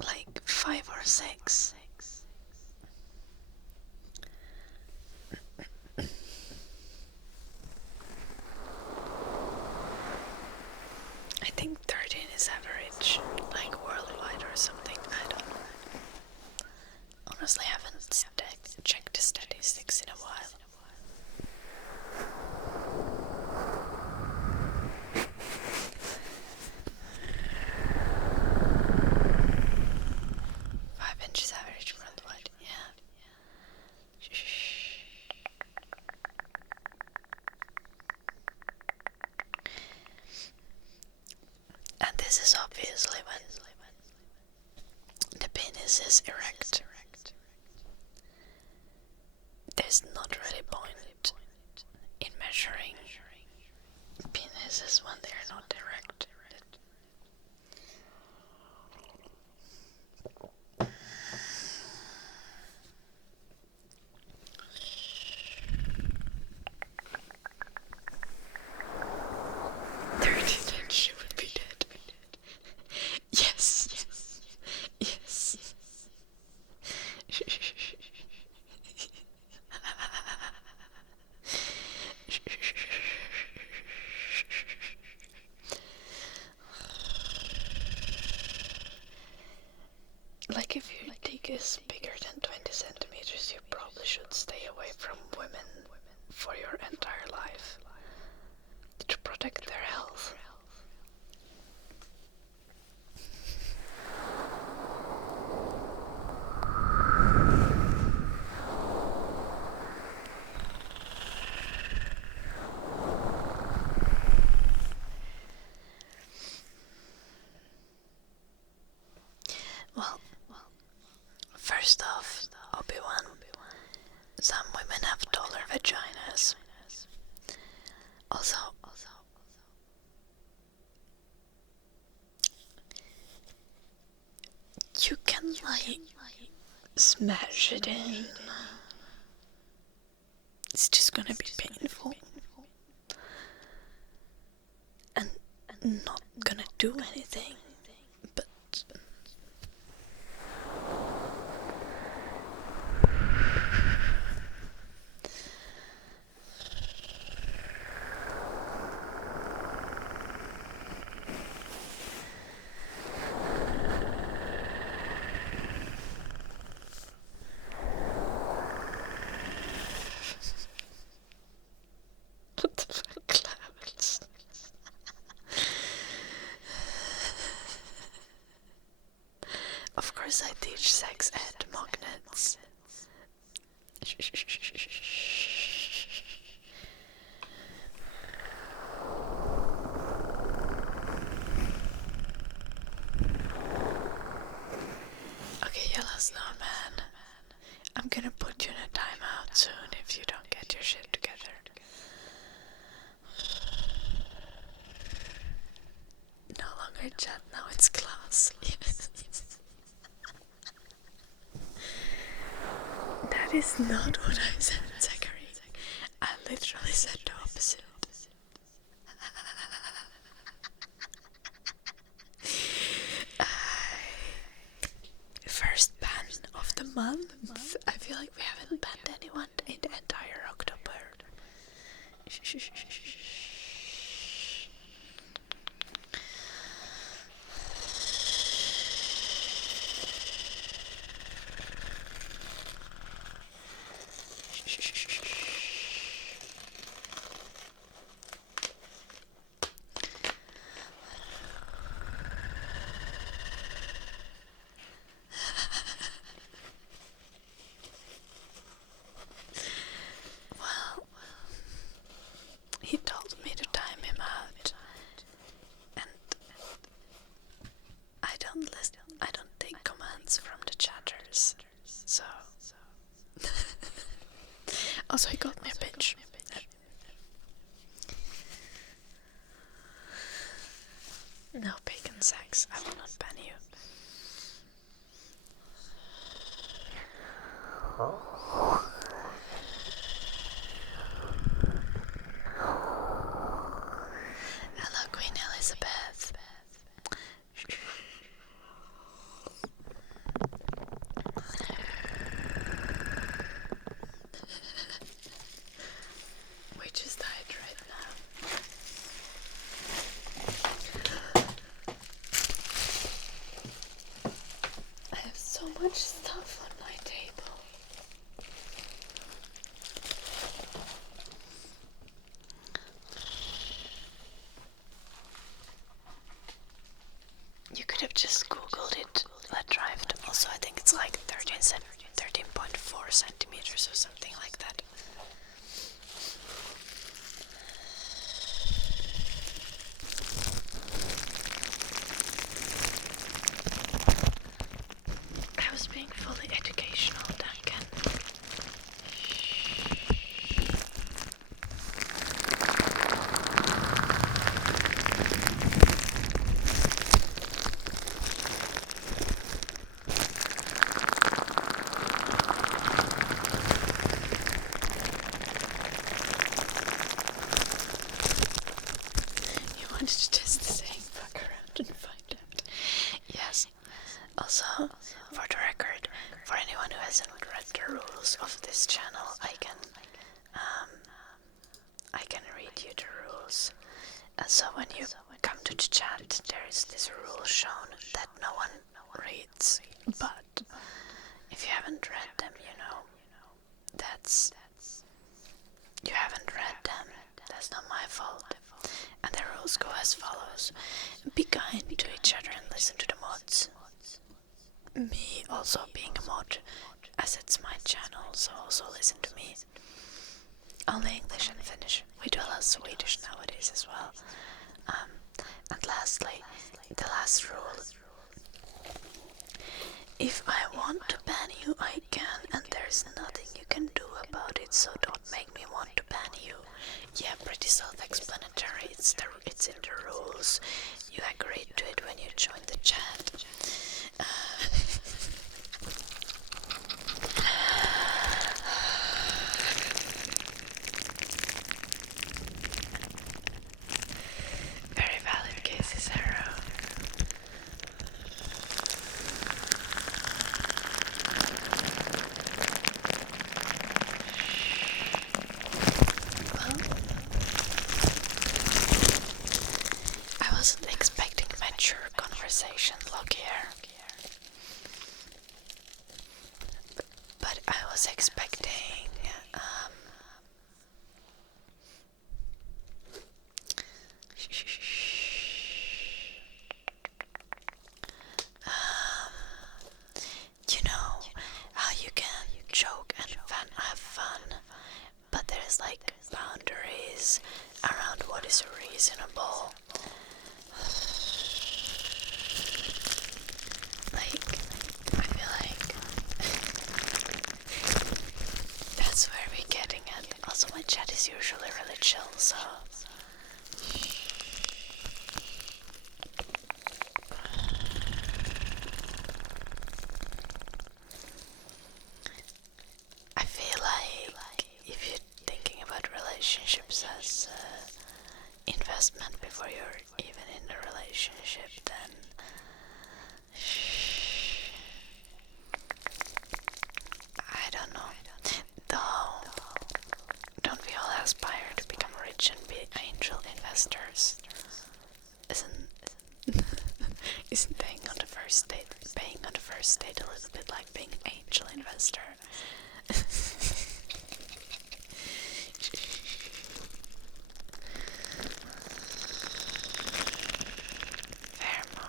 Like 5 or 6. I think 13 is average, like worldwide or something. I don't know. Honestly, haven't checked the statistics in a while. Average worldwide, yeah. Shh. And this is obviously when the penis is erect. There's not really point in measuring penises when they're not erect. She would be dead. Yes. Like, if your dick is bigger than 20 centimeters, you probably should stay away from women for your entire life to protect their health. Well, first off, Obi-Wan, some women have taller vaginas. Also, you can, like, smash it in. It's just gonna be painful. And not gonna do anything. But what the fuck, clouds? Of course I teach sex ed magnets. Okay, Yellow Snowman. I'm gonna put you in a timeout soon if you don't get your shit together. No longer chat, now it's class. That is not what I said, Zachary. I literally said the opposite. First ban of the month. I feel like we haven't banned anyone in the entire October. Well, he told me to time him out, and I don't take commands from the chatters, so. Also, he got me a bitch. No bacon sex. I will not ban you. Hello, Queen Elizabeth. We just hydrate now. I have so much stuff on my table. You could have just googled it, let drive. Also, I think it's like 13.4 centimeters or something like that. I was being fully educational, Duncan. You wanted to test the saying, fuck around and find out. Yes. Also, for the record, for anyone who hasn't read the rules of this channel, I can read you the rules. And so when you come to the chat, there is this rule shown that no one reads. But if you haven't read them, you haven't read them. That's not my fault. And the rules go as follows: be kind to each other and listen to the mods. Me also being a mod, as it's my channel, so also listen to me. Only English and Finnish. We do a lot of Swedish nowadays as well. And lastly, the last rule. If I want to ban you, I can, and there's nothing you can do about it, so don't make me want to ban you. Yeah, pretty self-explanatory. It's in the rules. You agreed to it when you joined the chat. there's like boundaries around what is reasonable. Like, I feel like that's where we're getting at. Also, my chat is usually really chill, so I feel like if you're thinking about relationships as investment before you're even in a relationship, then I don't know. Though, don't we all aspire to become rich and be angel investors? Isn't paying on the first date a little bit like being an angel investor? Vermo.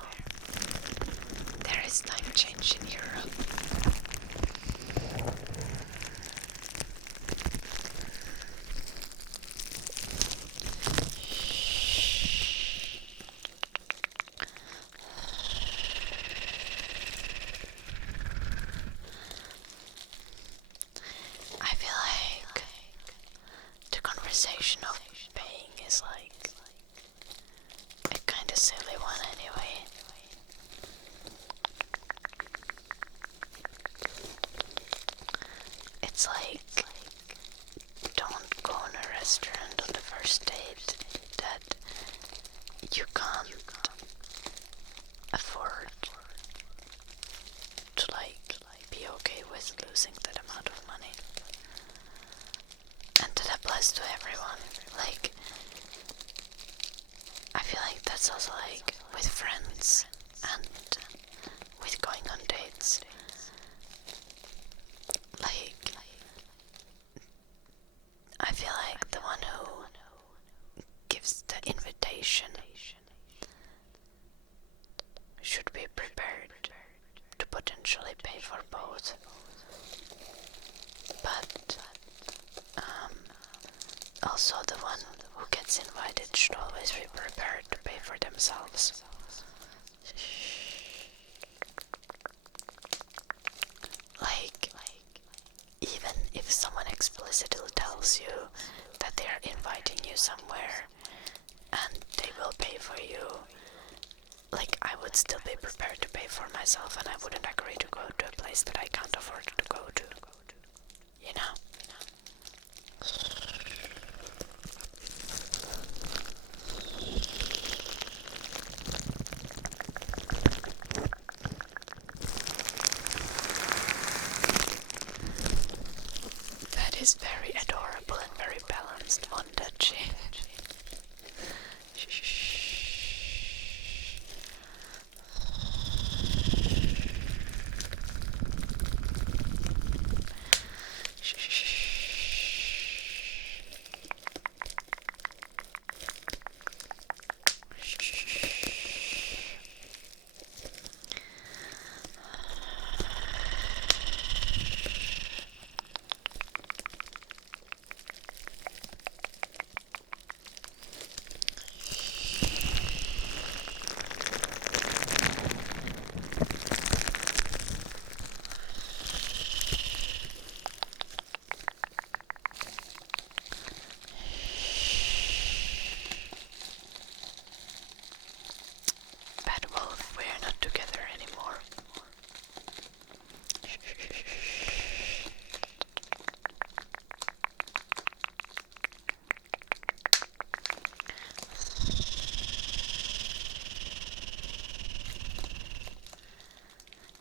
There is time change in Europe. I feel like the conversation of paying is like a kind of silly one anyway. It's like, don't go on a restaurant on the first date that you can't afford to like be okay with losing that amount of money. And that applies to everyone. Like, I feel like that's also like with friends and with going on dates. Like, I feel like the one who gives the invitation should be prepared to potentially pay for both. But also the one who gets invited should always be prepared to pay for themselves. Like, even if someone explicitly tells you that they are inviting you somewhere and they will pay for you, like, I would still be prepared to pay for myself, and I wouldn't agree to go to a place that I can't afford to go to. You know? That is very adorable and very balanced one, Dutchie. Bad Wolf, we are not together anymore.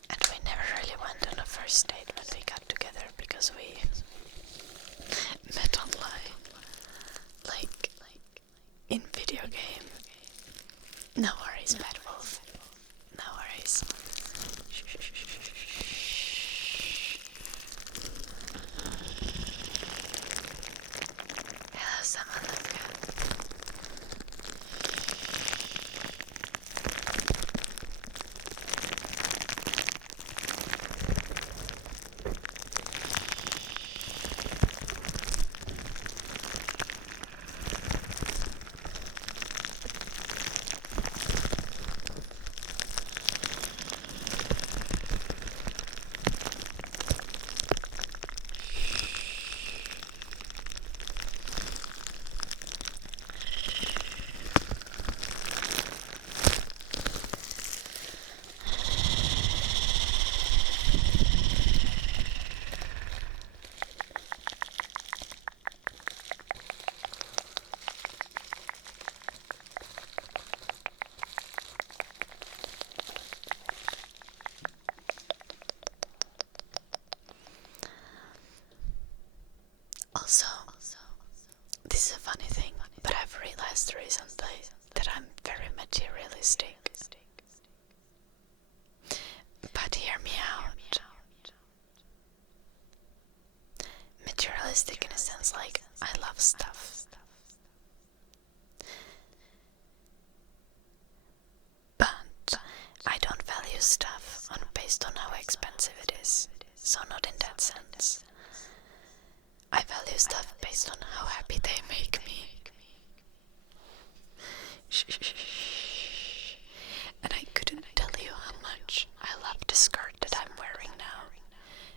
And we never really went on a first date when we got together because we met online. Like in video game. No worries, Bad Wolf. No worries. Hello, Samaluka. This is a funny thing, but I've realized recently that I'm very materialistic. But hear me out. Materialistic in a sense like I love stuff. But I don't value stuff based on how expensive it is. So not in that sense. I value stuff based on how happy they make me. And I couldn't tell you how much I love the skirt that I'm wearing now.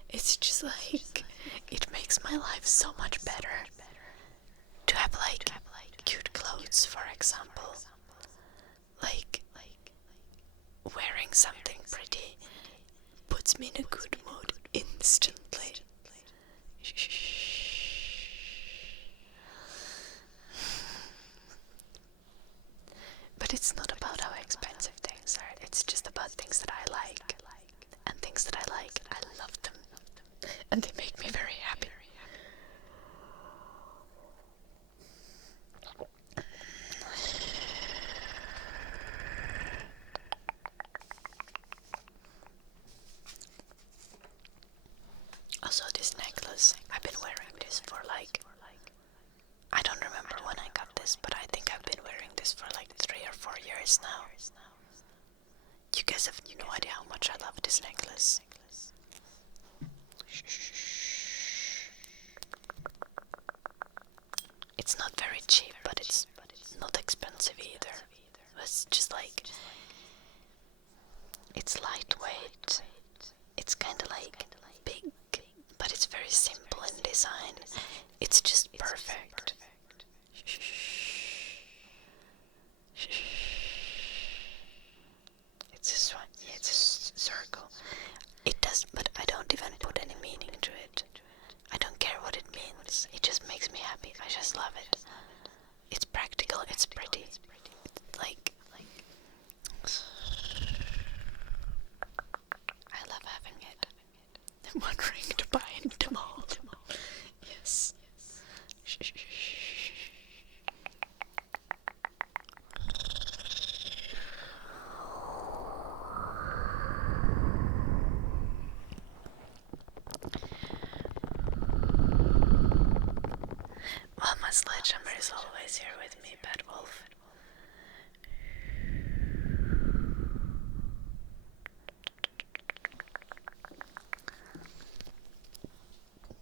It's just like, it makes my life so much better to have like cute clothes, for example. Like wearing something pretty puts me in a good mood instantly. But it's not about how expensive things are, it's just about things that I like. And things that I like, I love them. And they make me very happy. Also, this necklace, I've been wearing this for like, I don't remember when I got this, but I think I've been wearing this for like 3 or 4 years now. You guys have no idea how much I love this necklace. It's not very cheap, but it's not expensive either. It's just like, it's lightweight. It's kind of like big, but it's very simple in design. It's just perfect. It's a circle. It does, but I don't even put any meaning to it. I don't care what it means. It just makes me happy. I just love it. It's practical. It's pretty. It's like I love having it. I'm wondering to buy them all. Yes. Well, my sledgehammer is always here with me, Bad Wolf.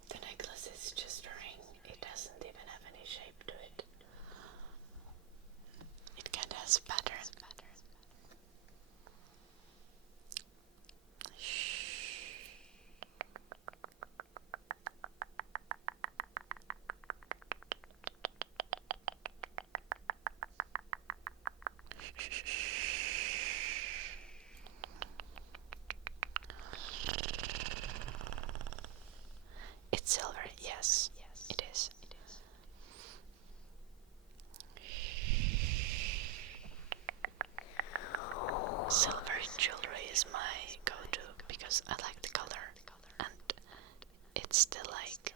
The necklace is just a ring. It doesn't even have any shape to it. It kind of has a pattern. It's silver, yes, it is. Silver jewelry is my go-to because I like the color, and it's still like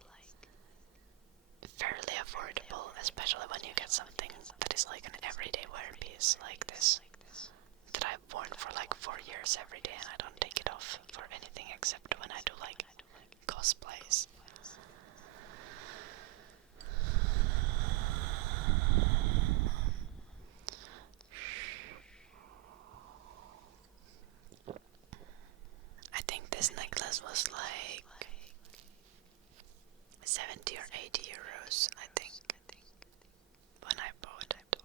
fairly affordable, especially when you get something that is like an everyday wear piece like this that I've worn for like 4 years every day, and I don't take it off for anything except when I do like cosplays. I think this necklace was like 70 or 80 euros, I think, when I bought it.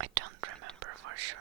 I don't remember for sure.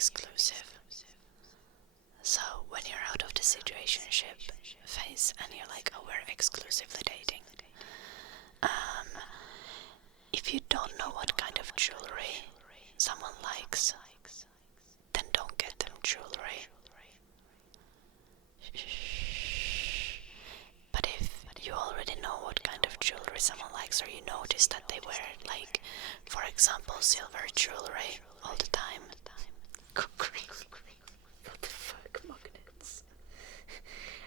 exclusive. So when you're out of the situationship phase and you're like, oh, we're exclusively dating, if you don't know what kind of jewelry someone likes, then don't get them jewelry. But if you already know what kind of jewelry someone likes, or you notice that they wear, like, for example, silver jewelry all the time. What the fuck, magnets?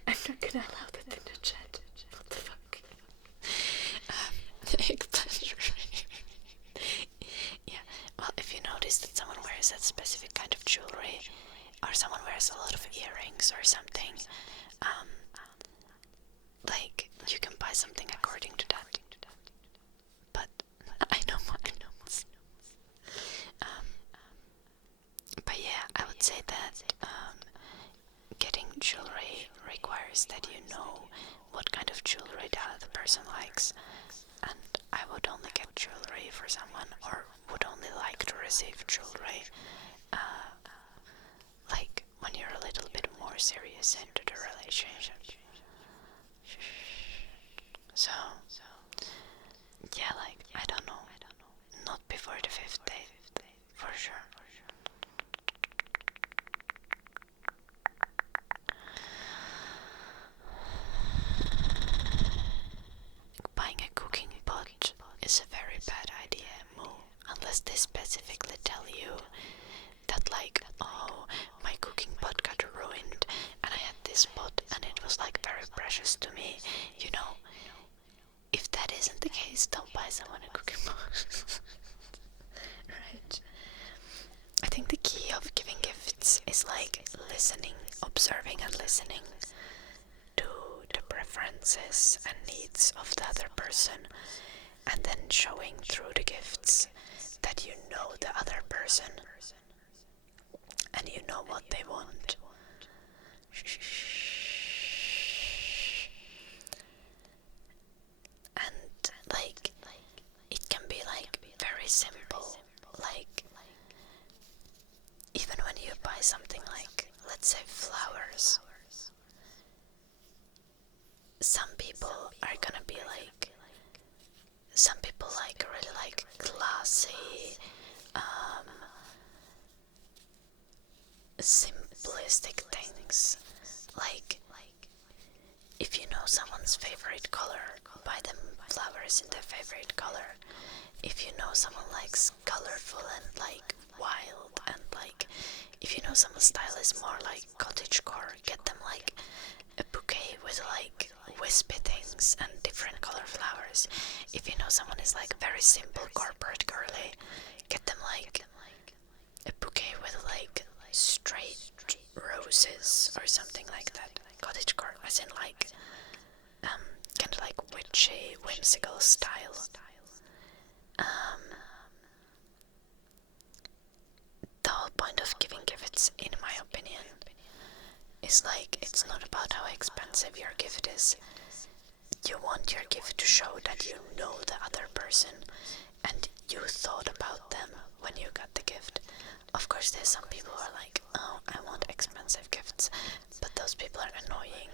I'm not gonna allow that in the chat. What the fuck? Yeah, well, if you notice that someone wears that specific kind of jewelry, or someone wears a lot of earrings or something, like, you can buy something according to that. But I know more. But yeah, I would say that getting jewelry requires that you know what kind of jewelry the other person likes. And I would only get jewelry for someone, or would only like to receive jewelry, like when you're a little bit more serious into the relationship. So yeah, like, I don't know. Not before the 5th date, for sure. Buying a cooking pot is a very bad idea, unless they specifically tell you that, like, oh, my cooking pot got ruined and I had this pot and it was like very precious to me, you know. If that isn't the case, don't buy someone a cooking pot. Right. I think the key of giving gifts is like listening, observing and listening to the preferences and needs of the other person, and then showing through the gifts that you know the other person and you know what they want. And like, it can be like very simple, like, even when you buy something like, let's say, flowers, some people are gonna be like, some people like really like classy, simplistic things. Like, if you know someone's favorite color, buy them flowers in their favorite color. If you know someone likes colorful and like wild, and like, if you know someone's style is more like cottagecore, get them like a bouquet with like wispy things and different color flowers. If you know someone is like very simple corporate girly, get them like a bouquet with like straight roses or something like that. Cottagecore, as in like kind of like witchy, whimsical style. The whole point of giving gifts, in my opinion, is like, it's not about how expensive your gift is. You want your gift to show that you know the other person and you thought about them when you got the gift. Of course, there's some people who are like, oh, I want expensive gifts, but those people are annoying.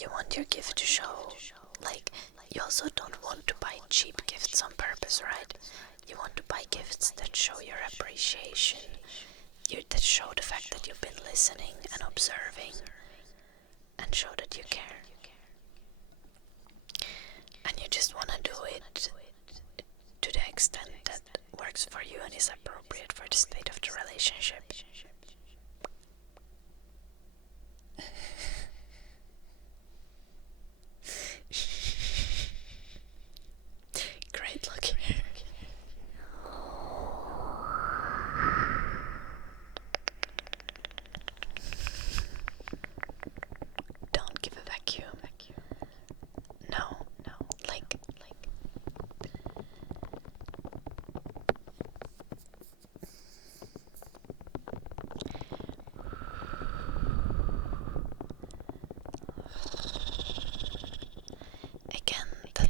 You want your gift to show, like, you also don't want to buy cheap gifts on purpose, right? You want to buy gifts that show your appreciation, that show the fact that you've been listening and observing, and show that you care. And you just want to do it to the extent that works for you and is appropriate for the state of the relationship. Great looking hair. Don't give a vacuum. No, like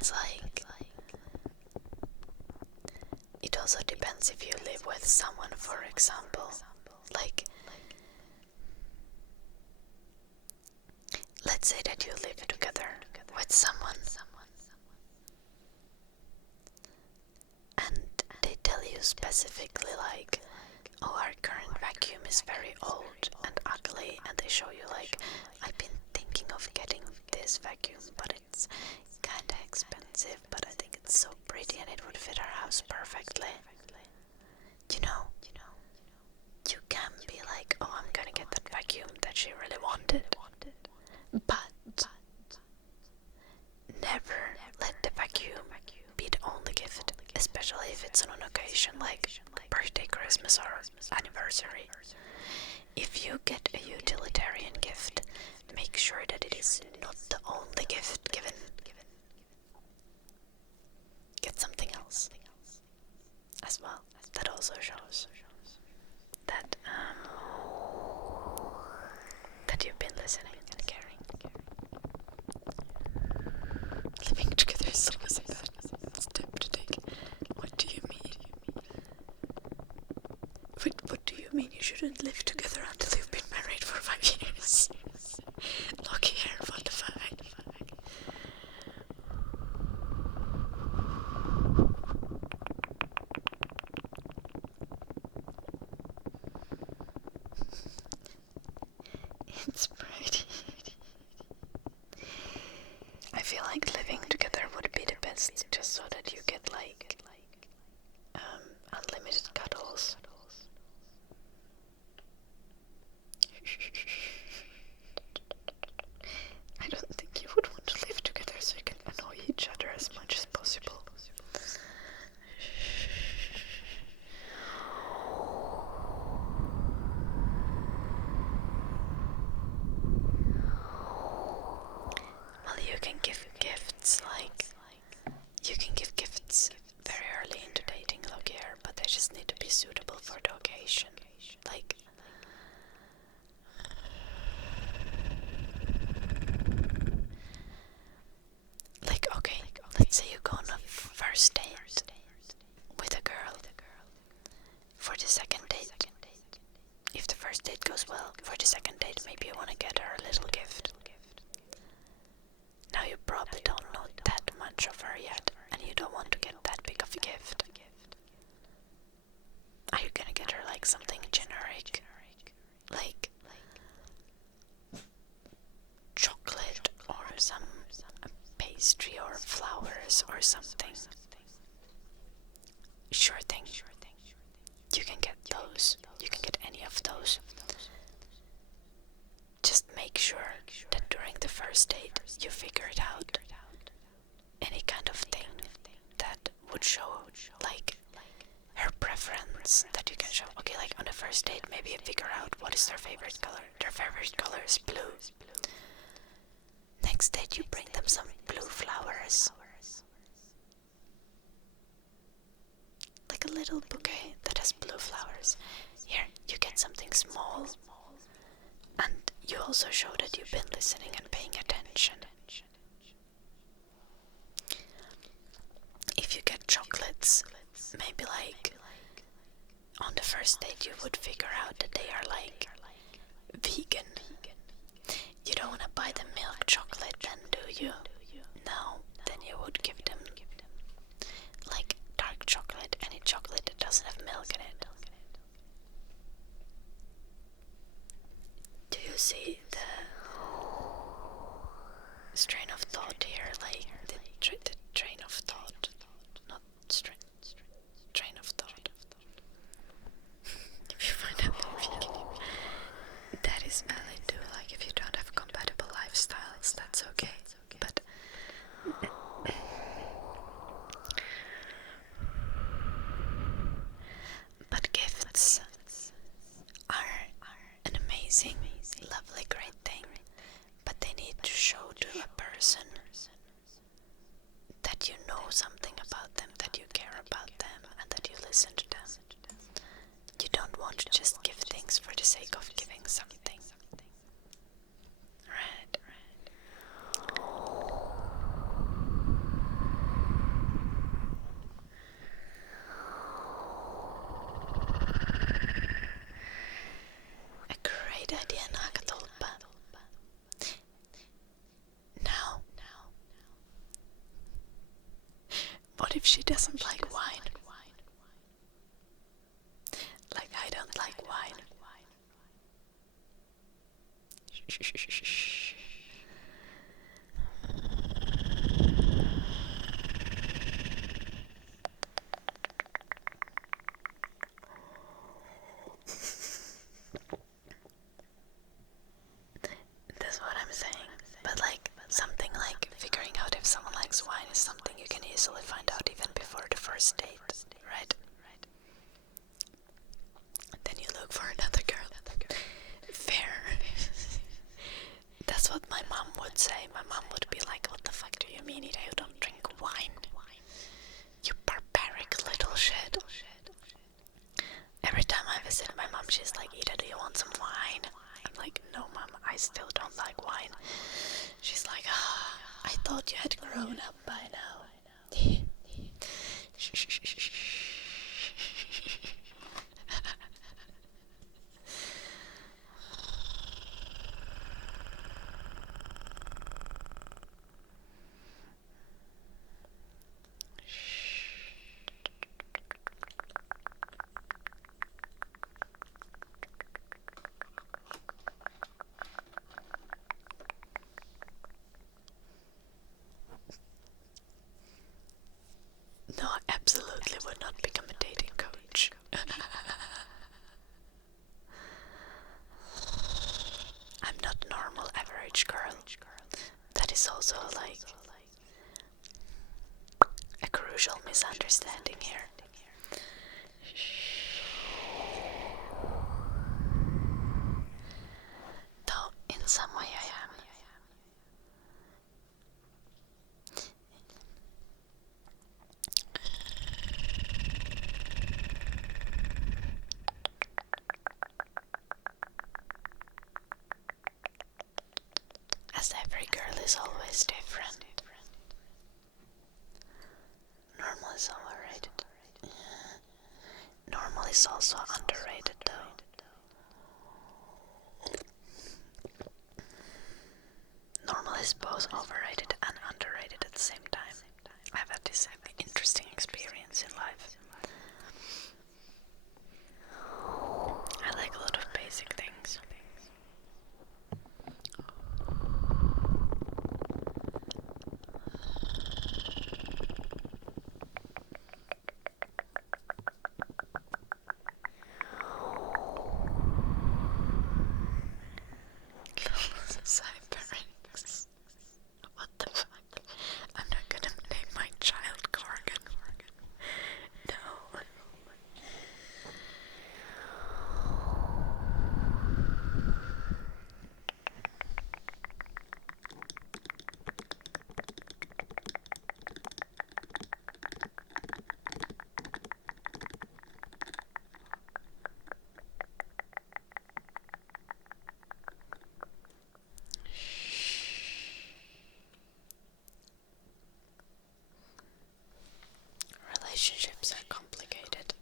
it's like, it also depends if you live with someone, for example. Like, let's say that you live together with someone and they tell you specifically like, oh, our current vacuum is very old and ugly, and they show you like, I've been thinking of getting this vacuum, but it's kinda expensive, but I think it's so pretty and it would fit our house perfectly. You know, you can be like, oh, I'm gonna get that vacuum that she really wanted, but never let the vacuum be the only gift, especially if it's on an occasion like birthday, Christmas, or anniversary. If you get a utilitarian gift, make sure that it is not the only gift given. Get something else as well. That also shows that that you've been listening and caring. Living together is always a bad step to take. What do you mean? What do you mean you shouldn't live together until you've been married for 5 years? Look here, what the fuck? It's pretty. I feel like living together would be the best, just so that you get like unlimited cuddles. I don't think you would want to live together so you can annoy each other as much as possible. Well, you can give gifts, like, you can give gifts very early into dating, look here, but they just need to be suitable for the occasion. Like, okay, let's say you go on a first date with a girl. For the second date, if the first date goes well, for the second date maybe you want to get her a little gift. Now you probably don't know that much of her yet, and you don't want to get that big of a gift. Are you gonna get her like something generic? Like chocolate or some pastry or flowers or something? Sure thing. You can get those. You can get any of those. Just make sure that during the first date you figure it out. Any kind of thing that would show like her preference that you can show. Okay, like on the first date maybe you figure out what is their favorite color. Their favorite color is blue. Next date you bring them some blue flowers. Like a little bouquet that has blue flowers. Here, you get something small. And you also show that you've been listening and paying attention. If you get chocolates, maybe like on the first date you would figure out that they are like vegan. You don't want to buy them milk chocolate then, do you? No, then you would give them like dark chocolate, any chocolate that doesn't have milk in it. Do you see the strain of thought here? Like the train of thought, not train of thought. If you find that vegan, that is valid too. Like if you don't have compatible lifestyles, that's okay. But gifts are an amazing, lovely, great thing. But they need to show to a person that you know something about them, that you care about them, and that you listen to them. You don't want to just give things for the sake of giving something. Right. What if she doesn't like wine? Like I don't like wine. Shh. That's what I'm saying. But like something like figuring out if someone likes wine is something you can easily find out even before the first date, right? Then you look for another girl. Fair. That's what my mom would say. My mom would be like, what the fuck do you mean you don't drink wine? You barbaric little shit. Every time I visit my mom, she's like, Ida, do you want some wine? I'm like, no mom, I still don't like wine. She's like, I thought you had grown up by now. No, I absolutely would not become a dating coach. I'm not a normal average girl. That is also like a crucial misunderstanding here. Though in some way I am. As every girl is always different. Normal is overrated. Normal is also underrated though. Normal is both overrated and underrated at the same time. I've had this interesting experience in life. I like a lot of basic things. Cyberx. What the fuck? I'm not gonna name my child Corgan. No. Relationships are complicated.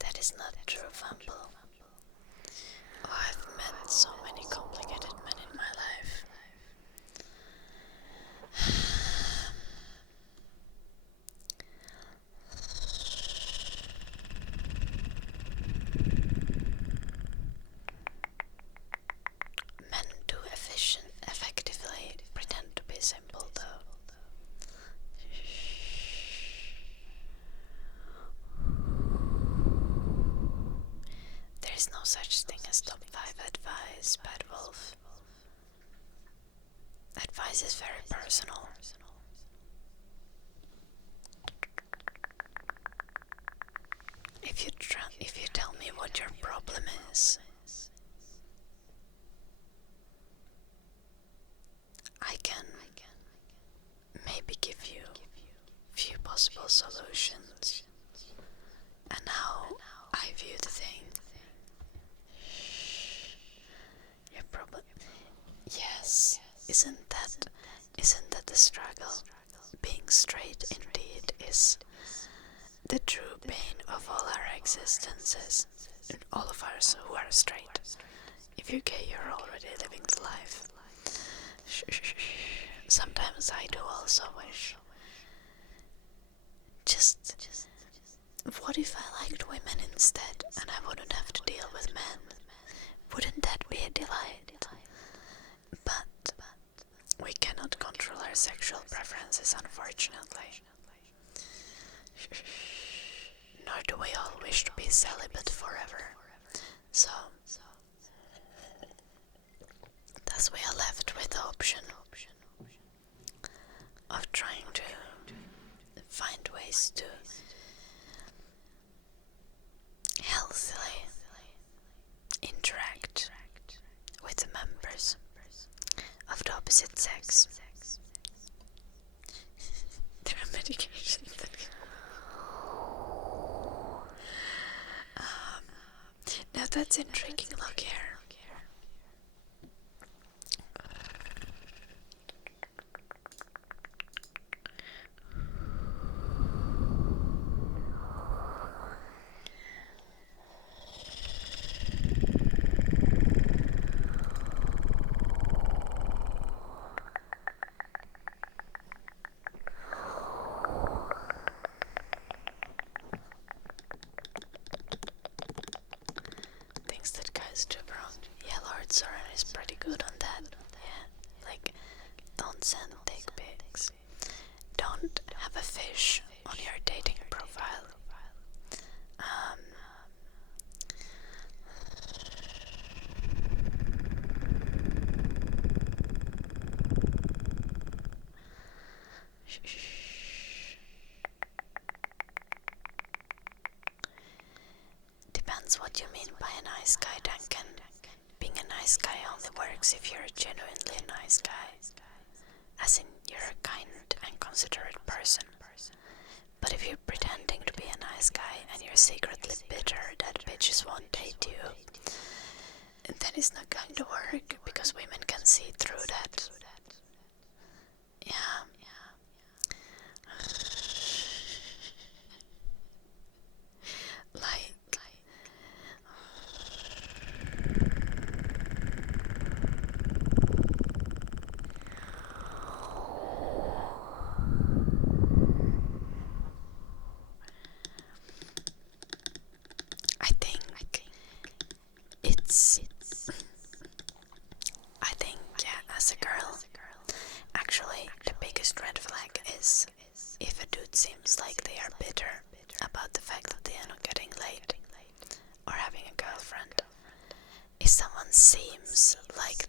That is not true, Fumble. Oh, I've met so many complicated men in my life. Men do effectively pretend to be simple though. There is no such thing as top 5 advice, Bad Wolf. Advice is very personal. If you tell me what your problem is, I can solutions and how I view the thing. You're probably yes. Isn't that the struggle? Being straight indeed is the true pain of all our existences, and all of us who are straight. If you're gay, you're already living the life. Sometimes I do also wish. Just what if I liked women instead, and I wouldn't have to deal with men? Wouldn't that be a delight? But we cannot control our sexual preferences, unfortunately. Nor do we all wish to be celibate forever. So, thus we are left with the option of trying to find ways to healthily interact with the members of the opposite sex. There are medications that now that's intriguing. Look here. Things that guys do wrong. Yeah, Lord Soren is pretty good on that. Yeah, like, don't send dick pics. Don't have a fish on your dating profile. Depends what you mean by a nice guy, Duncan. Being a nice guy only works if you're a genuinely nice guy. As in, you're a kind and considerate person. But if you're pretending to be a nice guy and you're secretly bitter that bitches won't date you, then it's not going to work, because women can see through that. Yeah. Like, I think, yeah, as a girl, actually, the biggest red flag is if a dude seems like they are bitter about the fact that they are not getting laid or having a girlfriend. If someone seems like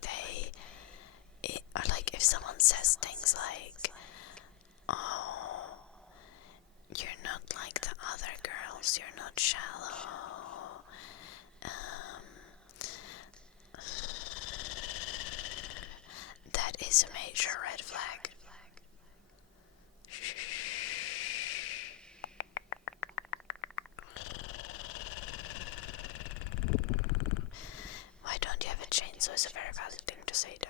or like if someone says things like, oh, you're not like the other girls, you're not shallow, that is a major red flag. Why don't you have a chainsaw? Is a very valid thing to say, though.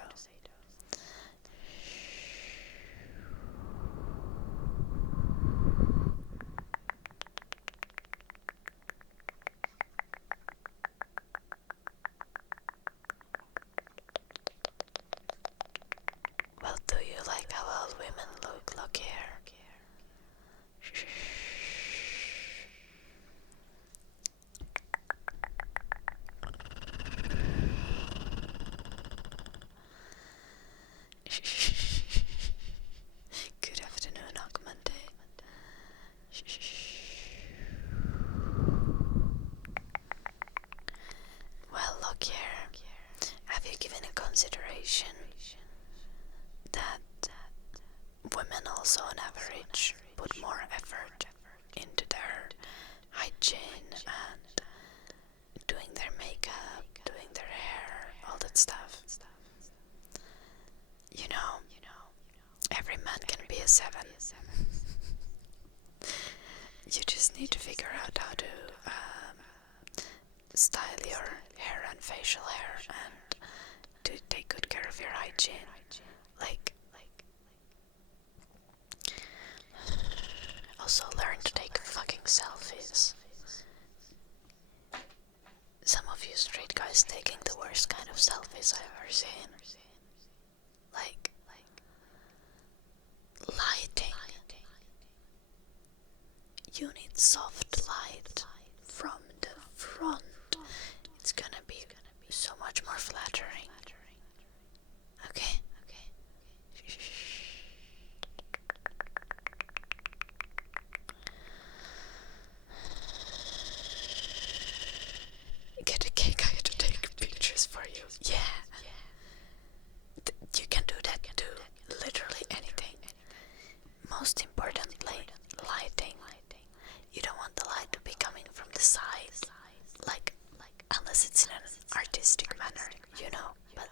Well, do you like how all women look? Look here. Good afternoon, Augmente. Well, look here. Have you given a consideration that women also on average put more effort into their hygiene and doing their makeup, doing their hair, all that stuff? You know, every man can be a 7. You just need to figure out how to style your hair and facial hair and to take good care of your hygiene. Like also learn to take fucking selfies. Some of you straight guys taking the worst kind of selfies I've ever seen. Like lighting. You need soft light from the front. It's gonna be so much more flattering. Okay? Get a cake, I get to take pictures for you. Yeah. You can do that too. Literally anything. Most importantly, lighting. You don't want the light to be coming from the side. Like unless it's in an artistic manner, you know. But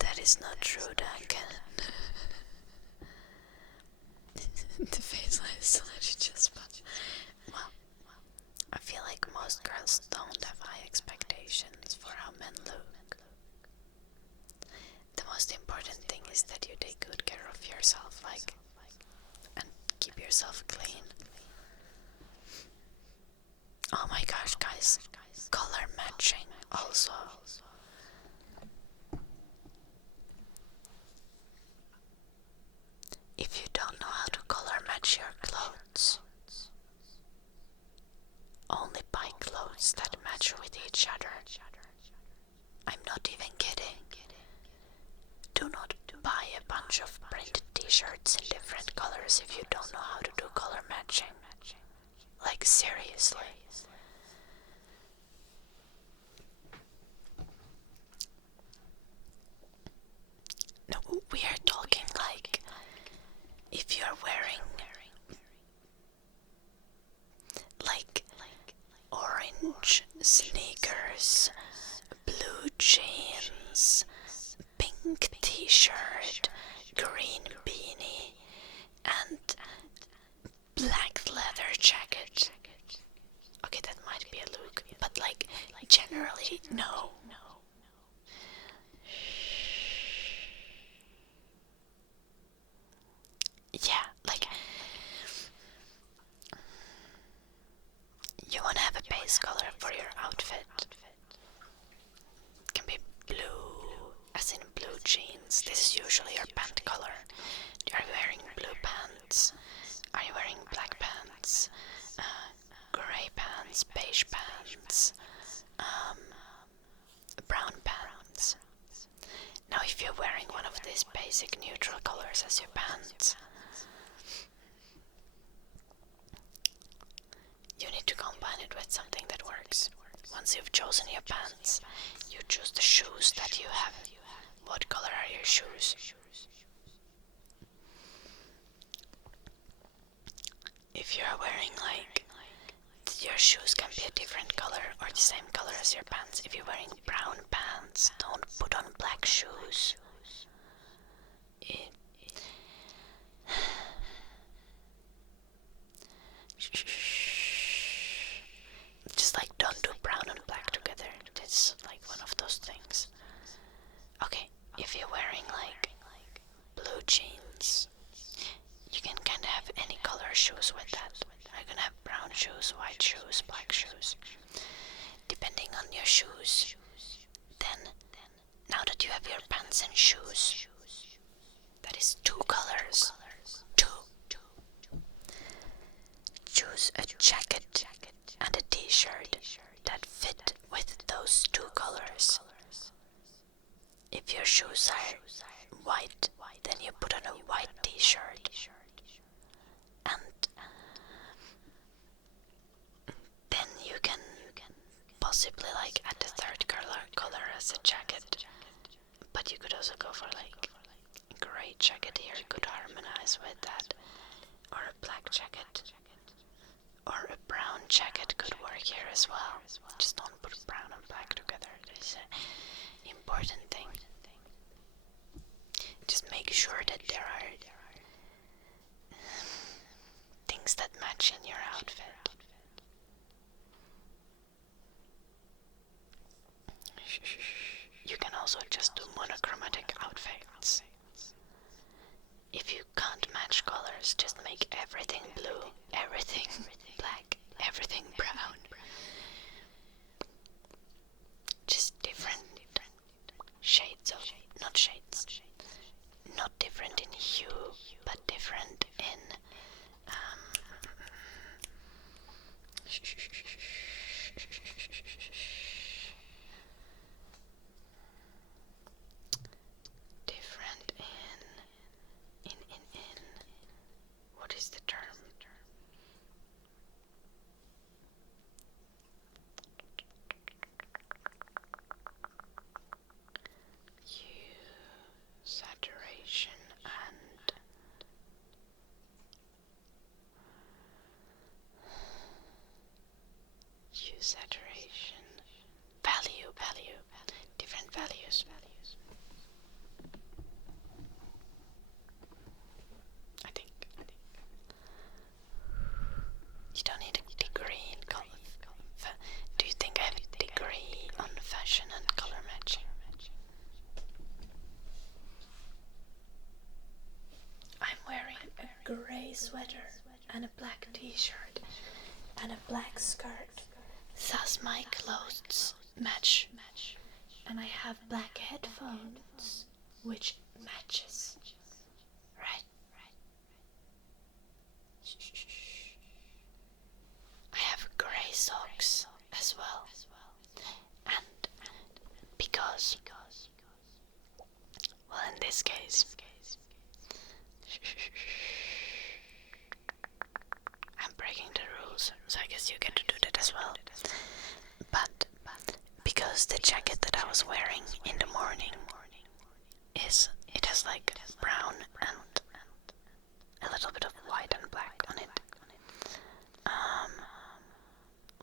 that is not true, Duncan. The face line is slightly just, but well, I feel like most girls don't have high expectations for how men look. The most important thing is that you take good care of yourself, and keep yourself clean. Oh my gosh, guys, color matching also. If you don't know how to color match your clothes, only buy clothes that match with each other. I'm not even kidding. Do not buy a bunch of printed t-shirts in different colors if you don't know how to do color matching. Like seriously. No, we are talking like if you're wearing like orange sneakers, blue jeans, pink t-shirt, green beanie, and black leather jacket. Okay, that might be a look, but like generally, no. Yeah, like you wanna have a base color for your outfit. It can be blue, as in blue jeans. This is usually your pant color. Are you wearing blue pants? Are you wearing black pants? Grey pants, beige pants, brown pants. Now if you're wearing one of these basic neutral colors as your pants, you need to combine it with something that works. Once you've chosen your pants, you choose the shoes that you have. What color are your shoes? If you're wearing your shoes can be a different color or the same color as your pants. If you're wearing brown pants, don't put on black shoes. Just don't do brown and black together. It's one of those things. Okay, if you're wearing blue jeans, you can kind of have any color shoes with that. You can have brown shoes, white shoes, black shoes, depending on your shoes. Then, now that you have your pants and shoes, that is 2 colors. 2. Choose a jacket and a t-shirt that fit with those 2 colors. If your shoes are white, then you put on a white t-shirt. And then you possibly like add the third color as a jacket. But you could also go for like a grey jacket here, could harmonize with that. Or a black jacket. Or a brown jacket could work here as well. Just don't put brown and black together. That is an important thing. Just make sure that there are things that match in your outfit. You can also just do monochromatic outfits. If you can't match colors, just make everything blue, everything black, everything brown. Just different shades of, not shades, not different in hue, but different in different in what is the term? Saturation and saturation, value, different values. I think you don't need a degree in color. Do you think I have a degree on fashion and color matching? I'm wearing a grey sweater and a black t-shirt and a black skirt. Thus my clothes match. And I have black headphones, which matches. Right? I have grey socks as well. And because, well, in this case, I'm breaking the rules, so I guess you get to do that as well. But because the jacket that I was wearing in the morning it has like brown and a little bit of white and black on it.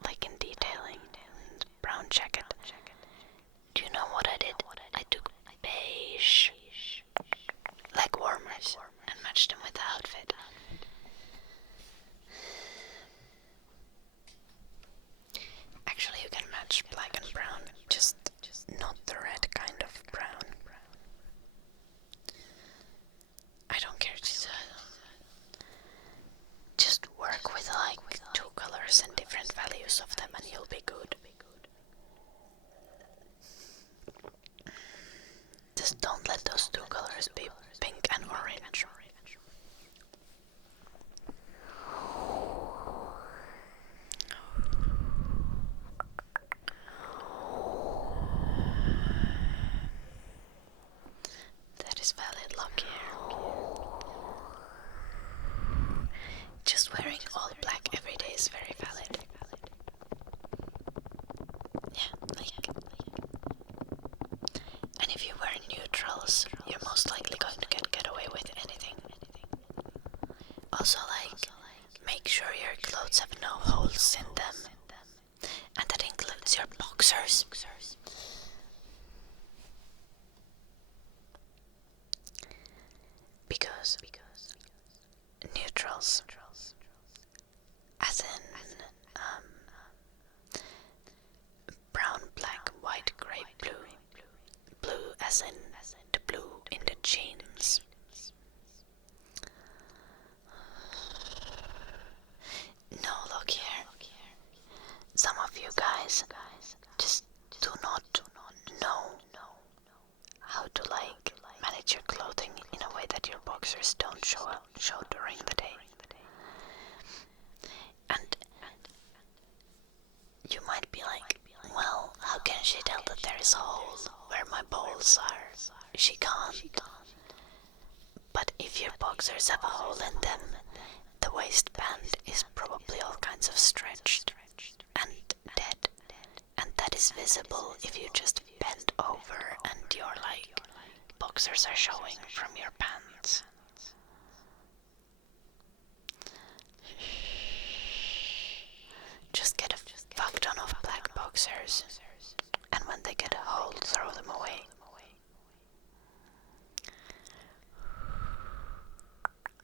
Like in detailing, brown jacket. Do you know what I did? I took beige leg warmers and matched them with the outfit. Actually, you can match black and brown, just not the red kind of brown. I don't care, just work with like two colors and different values of them and you'll be good. Just don't let those two colors be pink and orange. That is valid luck here. Just wearing all black every day is very valid. Yeah, like. And if you wear neutrals, you're most likely going to get away with anything. Also, like, make sure your clothes have no holes in them. And that includes your boxers. Because neutrals, as in brown, black, white, grey, blue as in the blue in the jeans. No, look here. Some of you guys just do not know how to like manage your clothing in a way that your boxers don't show during the day. And you might be like, well, how can she tell that there is a hole where my balls are? She can't. But if your boxers have a hole in them, the waistband is probably all kinds of stretched and dead. And that it is visible if you just bend over and your like boxers are showing from your pants. Just get a fuck ton of black boxers, and when they get a hole, throw them away.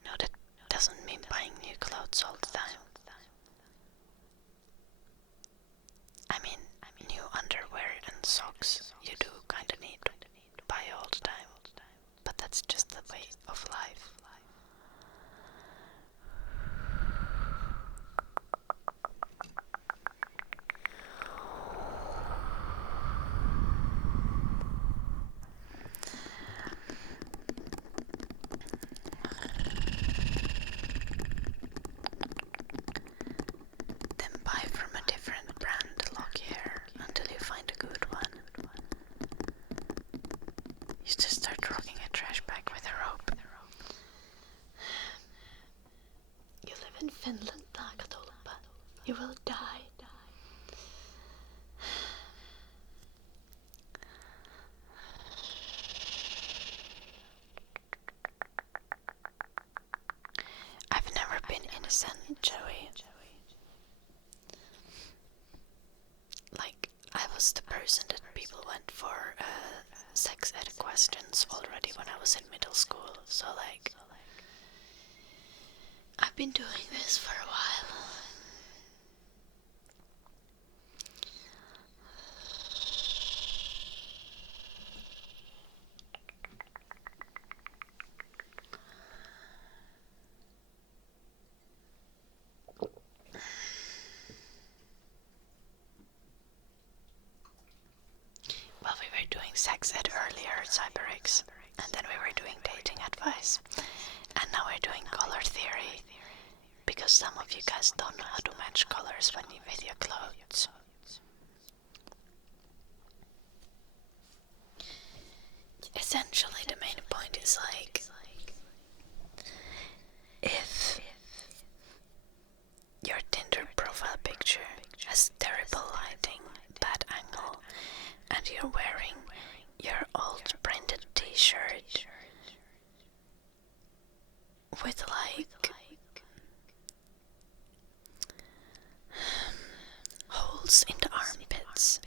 No, that doesn't mean buying new clothes all the time. I mean new underwear and socks you do kinda need to buy all the time, but that's just the way of life. Then buy from a different brand lock here until you find a good one. You just start rocking a trash bag with a rope. You live in Finland, Naakatulpa. You will die. I've never been innocent, Joey. Like, I was the person that people went for sex ed questions already when I was in middle school, so like, I've been doing this for a while. Well, we were doing sex ed earlier at CyberX, and then we were doing dating advice, and now we're doing color theory, because some of you guys don't know how to match colors when you with your clothes. Essentially, the main point is like, if your Tinder profile picture has terrible lighting, bad angle, and you're wearing your old printed t-shirt with like holes in the armpits,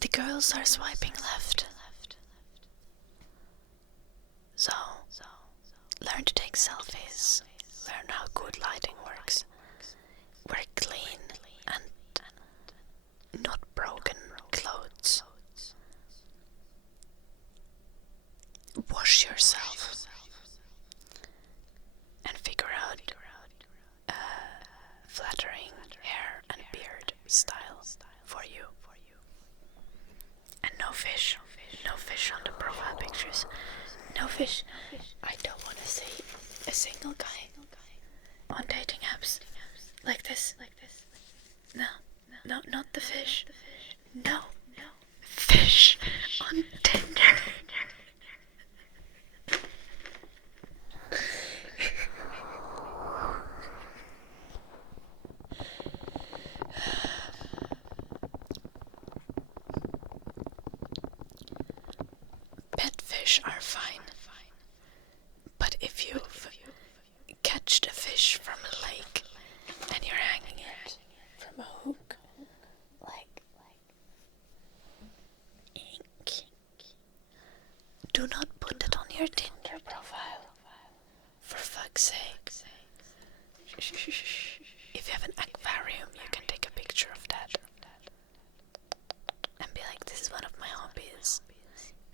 the girls are swiping left. So, learn to take selfies, learn how good lighting works, wear clean and not broken clothes, wash yourself, and figure out flattering hair and beard style for you. And no fish on the profile pictures. No fish. I don't want to see a single guy on dating apps like this. No, not the fish. No, fish on Tinder. Pet fish are fine, but if you catch the fish from a lake and you're hanging it from a hook, like ink, do not put it on your Tinder profile. For fuck's sake. If you have an aquarium, you can take a picture of that and be like, this is one of my hobbies.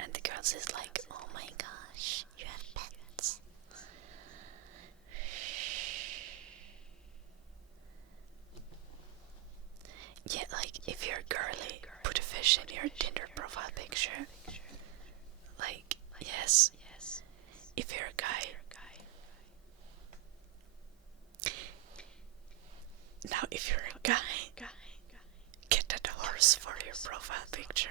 And the girls is like, oh my gosh, you have pets. Yeah, like, if you're girly, put a fish in your Tinder profile picture. Like, yes. If you're a guy. Now, if you're a guy, get that horse for your profile picture.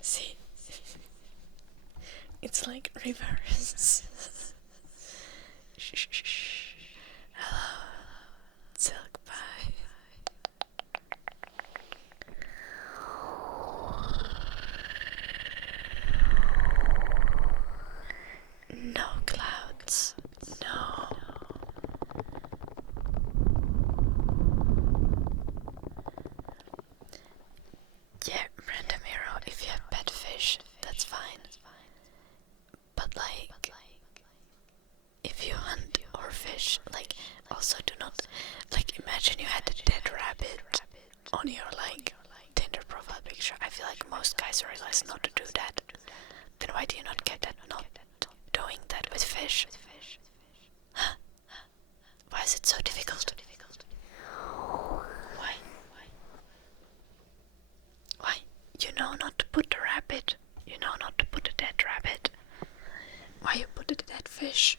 See, it's like reverse. your like Tinder profile picture. I feel like most guys realize not to do that. Then why do you not get that? Not doing that with fish. Huh? Why is it so difficult? Why? Why? You know not to put the rabbit. You know not to put a dead rabbit. Why you put a dead fish?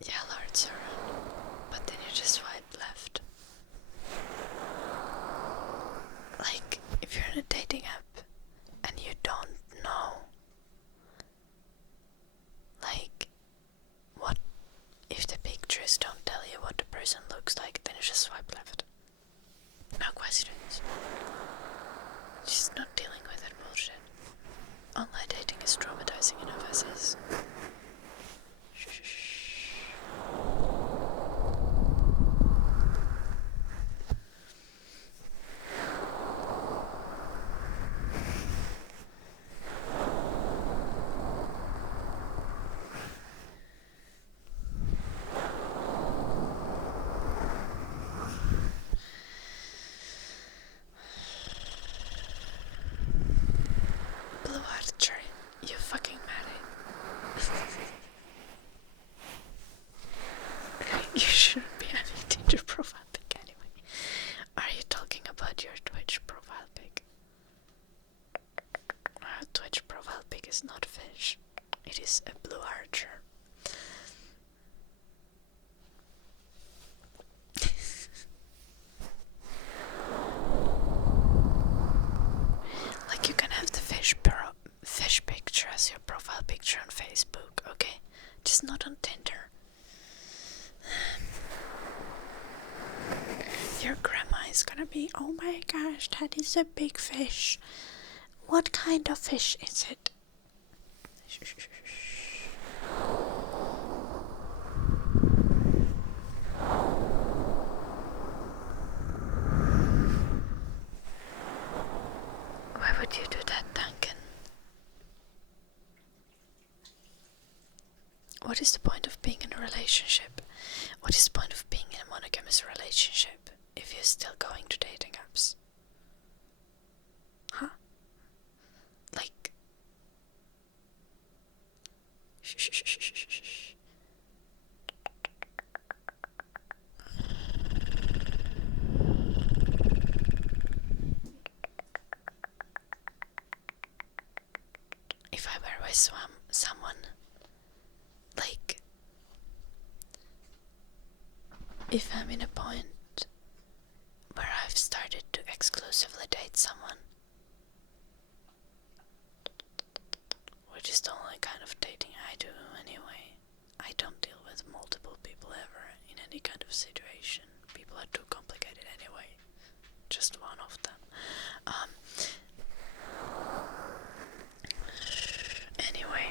Yeah, alerts are on, but then you just swipe left. Like, if you're in a dating app and you don't know, like, what if the pictures don't tell you what the person looks like, then you just swipe left. No questions. Just not dealing with that bullshit. Online dating is traumatizing enough as is. Blue Archer, you fucking married. You shouldn't be having Tinder profile pic anyway. Are you talking about your Twitch profile pic? Our Twitch profile pic is not fish. It is a blue archer. Like you can have the fish picture as your profile picture on Facebook, okay? Just not on Tinder. Your grandma is gonna be, oh my gosh, that is a big fish. What kind of fish is it? Why would you do that, Duncan? What is the point of being in a relationship? What is the point of being in a monogamous relationship if you're still going to dating apps? Huh? Like... Shh. If I were with someone, like, if I'm in a point where I've started to exclusively date someone, which is the only kind of dating I do anyway, I don't deal with multiple people ever in any kind of situation. People are too complicated anyway. Just one of them. Anyway.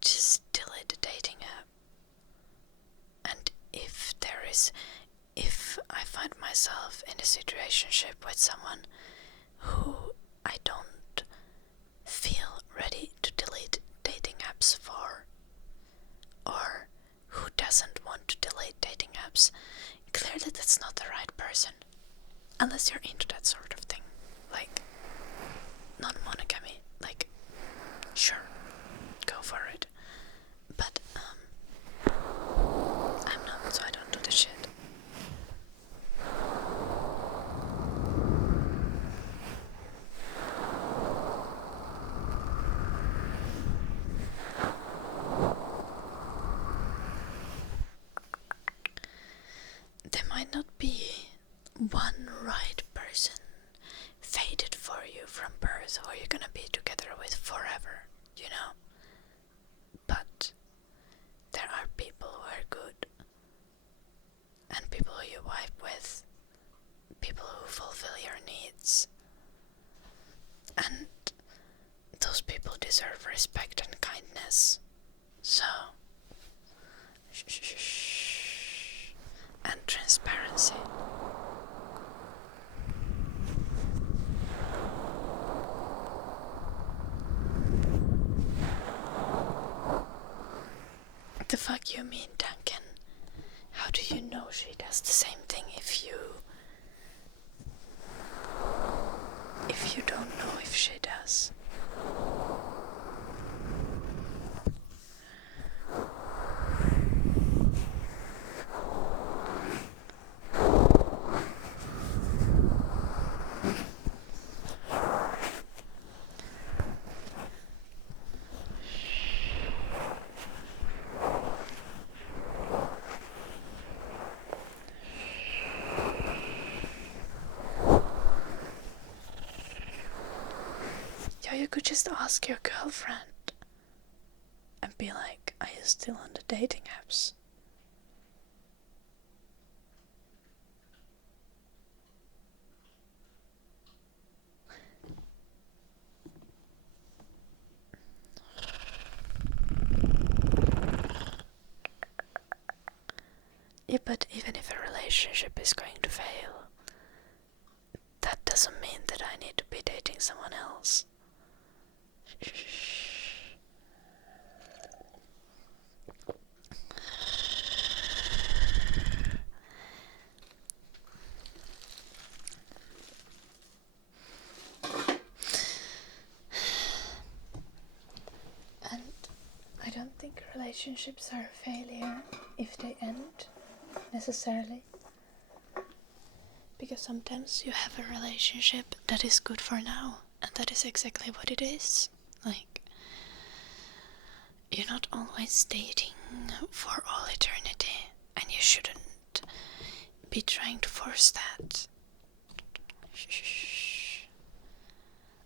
Just delete the dating app. And if I find myself in a situationship with someone who I don't feel ready to delete dating apps for, or who doesn't want to delete dating apps, clearly that's not the right person. Unless you're into that sort of thing. Like, non-monogamy. Like, sure, go for it. But, I'm not, so I don't do the shit. There might not be one right person fated for you from birth who you're gonna be together with forever, you know? But there are people who are good, and people who you vibe with, people who fulfill your needs, And those people deserve respect and kindness. So, shh, and transparency. The fuck you mean, Duncan? How do you know she does the same thing if you don't know if she does? Yeah, you could just ask your girlfriend and be like, are you still on the dating apps? Yeah, but even if a relationship is going to fail, that doesn't mean that I need to be dating someone else. And I don't think relationships are a failure if they end, necessarily. Because sometimes you have a relationship that is good for now, and that is exactly what it is. Like, you're not always dating for all eternity, and you shouldn't be trying to force that. Shh.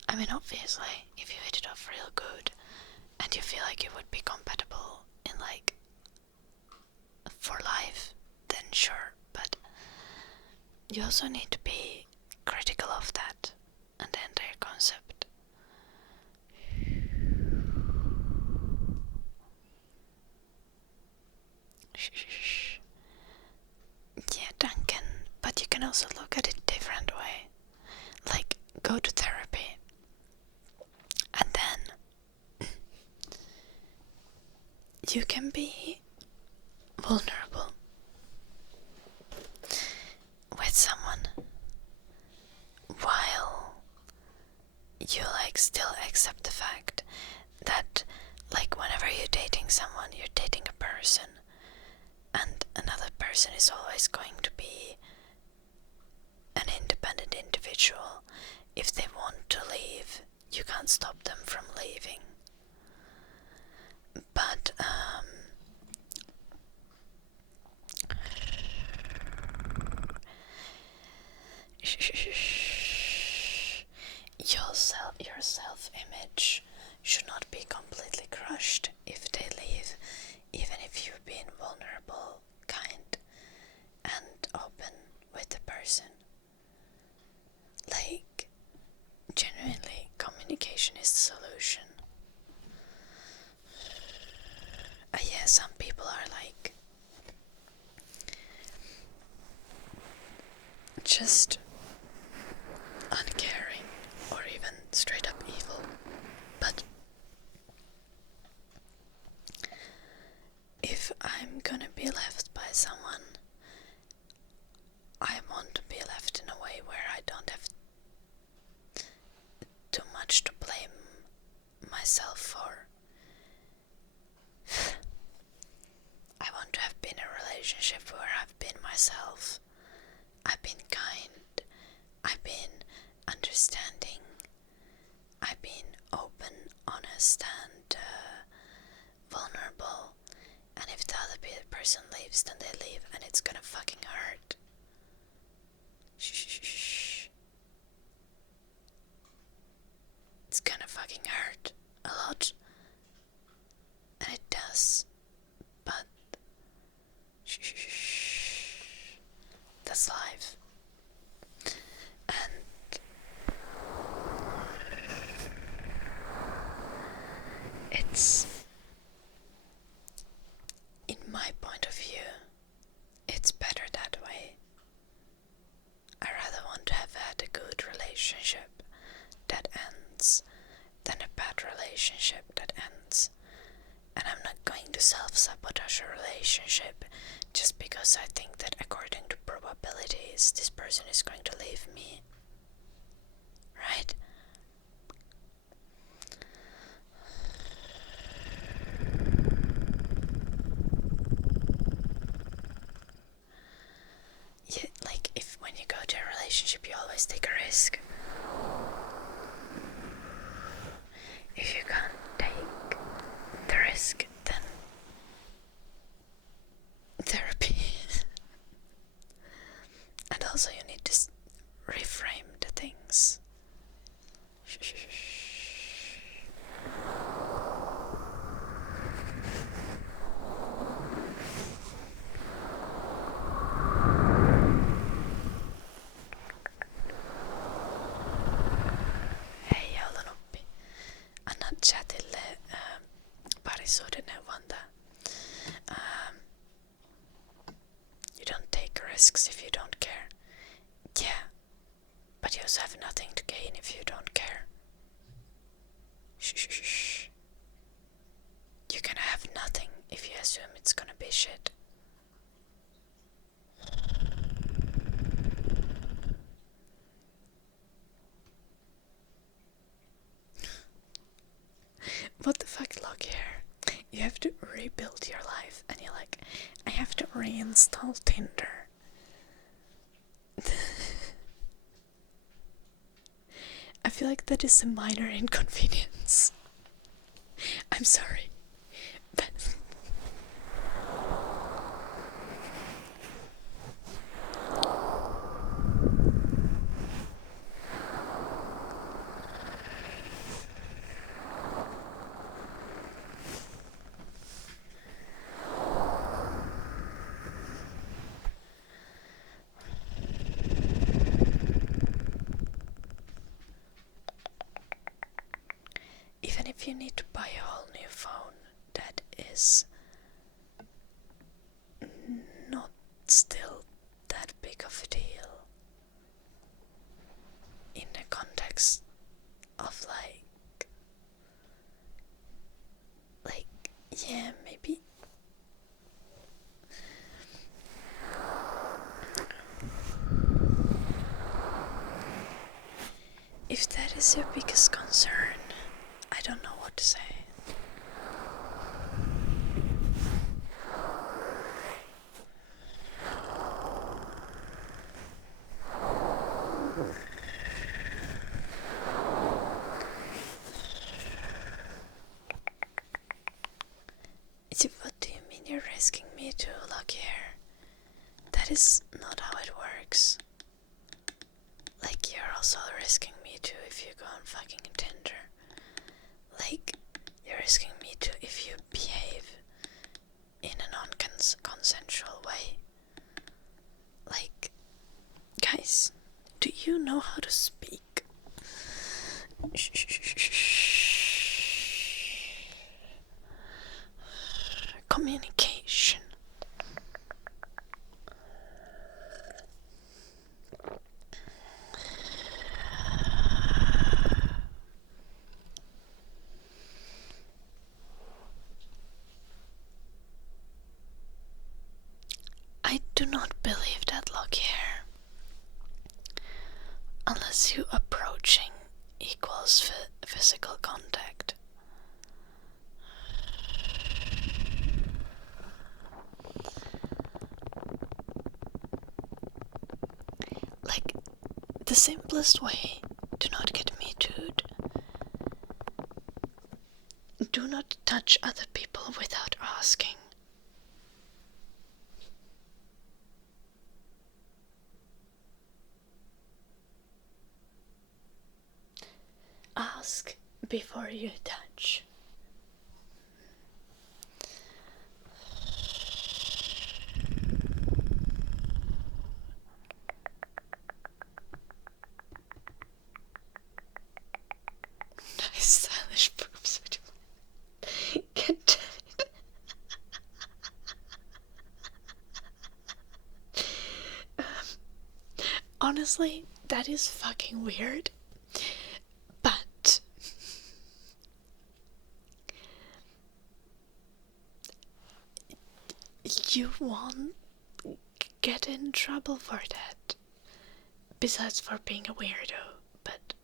I mean, obviously, if you hit it off real good, and you feel like you would be compatible in, like, for life, then sure, but you also need to be critical of that and the entire concept. Shh. Yeah, Duncan, but you can also look at it a different way. Like, go to therapy, and then you can be vulnerable with someone while you, like, still accept the fact that, like, whenever you're dating someone, you're dating a person, and another person is always going to be an independent individual. If they want to leave, you can't stop them from leaving. But your self-image should not be completely crushed if they leave, even if you've been vulnerable, kind, and open with the person. Like, genuinely, communication is the solution. Yeah, some people are like just uncaring or even straight up evil. But if I'm gonna be left by someone, I want to be left in a way where I don't have too much to blame myself for. I want to have been in a relationship where I've been myself. I've been kind. I've been understanding. I've been open, honest, and vulnerable. And if the other person leaves, then they leave, and it's gonna fucking hurt. Shh. It's gonna fucking hurt a lot. And it does. But shh. That's life. And it's, in my point of view, it's better that way. I rather want to have had a good relationship that ends than a bad relationship that ends. And I'm not going to self-sabotage a relationship just because I think that according to probabilities this person is going to leave me. Right? Yeah, like if when you go to a relationship you always take a risk. If you can't take the risk, then therapy. And also you need to reframe the things. Hei, olen oppi. Anna chatille parisuhdeneuvonta. You don't take risks if you don't care. Yeah, but you also have nothing to gain if you don't care. Shh. You're gonna have nothing if you assume it's gonna be shit. What the fuck, log here? You have to rebuild your life, and you're like, I have to reinstall Tinder. I feel like that is a minor inconvenience. I'm sorry, but even if you need to buy a whole new phone, that is not still that big of a deal in the context of yeah, maybe if that is your biggest concern, I don't know what to say. What do you mean you're risking me to look here? That is not how it works. Like, you're also risking me too if you go on fucking Tinder. Like, you're risking me too if you behave in a non-consensual way. Like, guys, do you know how to speak? Communication. I do not believe that, look here. Unless you approaching equals physical contact. Like, the simplest way to not get me too'd. Do not touch other people without asking. Ask before you touch. Nice stylish boobs. honestly, that is fucking weird. But you won't get in trouble for that. Besides for being a weirdo, but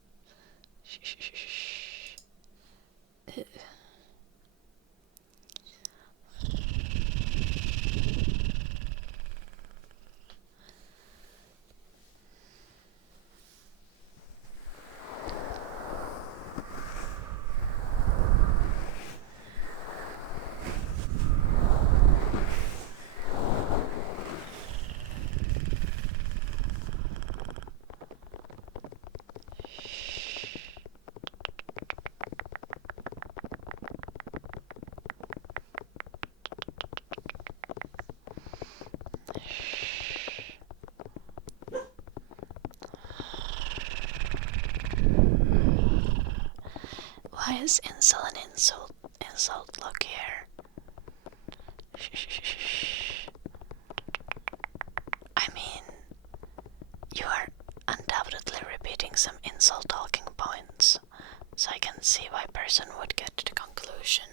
why is insult an insult? Look here. I mean, you are undoubtedly repeating some insult talking points, so I can see why a person would get to the conclusion.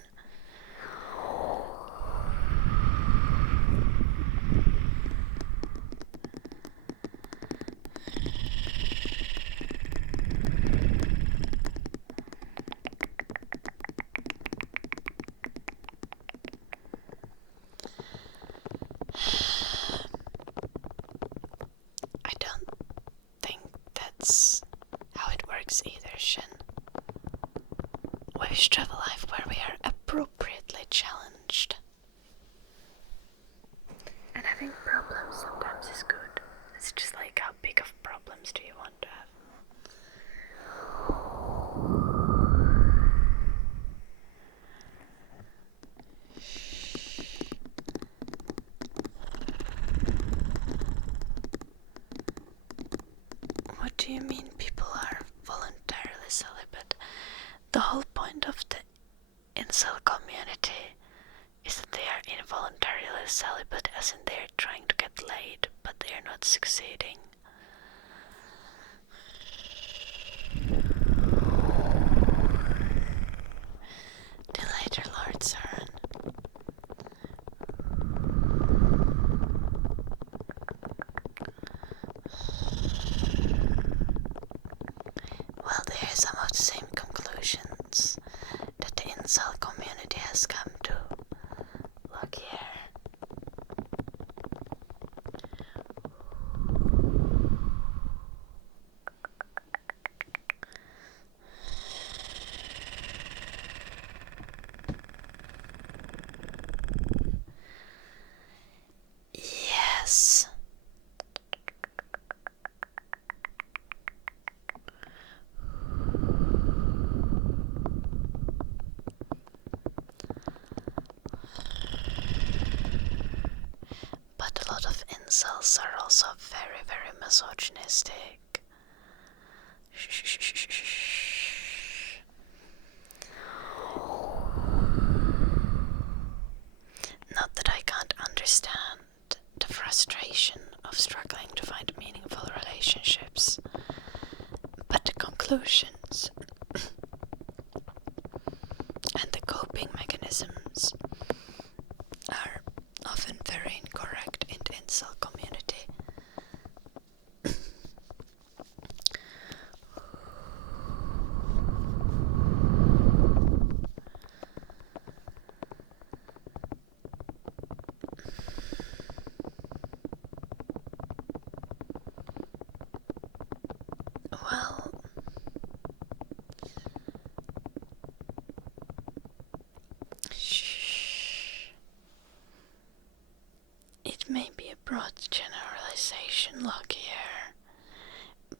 I don't think that's how it works either, Shin. We should have a life where we are appropriately challenged. And having problems sometimes is good. It's just like, how big of problems do you want to have? What do you mean people are voluntarily celibate? The whole point of the incel community is that they are involuntarily celibate, as in they're trying to get laid, but they're not succeeding. The later Lord Saran. Well, they are some of the same conclusions that the incel community has come to. Look here. Yes. But a lot of incels are also very, very misogynistic. Not that I can't understand the frustration of struggling to find meaningful relationships, but the conclusions and the coping mechanisms are often very incorrect in the incel community. Well, it may be a broad generalization, look here,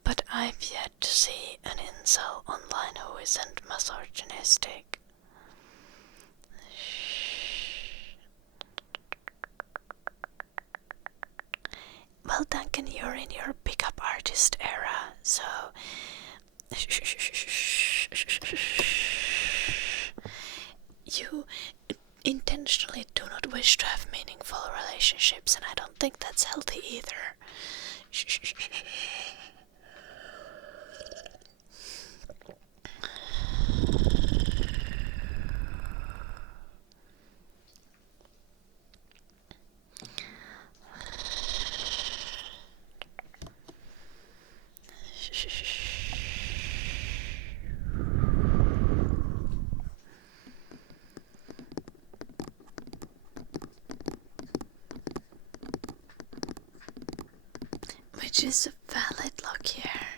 but I've yet to see an incel online who isn't misogynistic. Well, Duncan, you're in your pickup artist era, so you intentionally do not wish to have meaningful relationships, and I don't think that's healthy either. Which is a valid look here.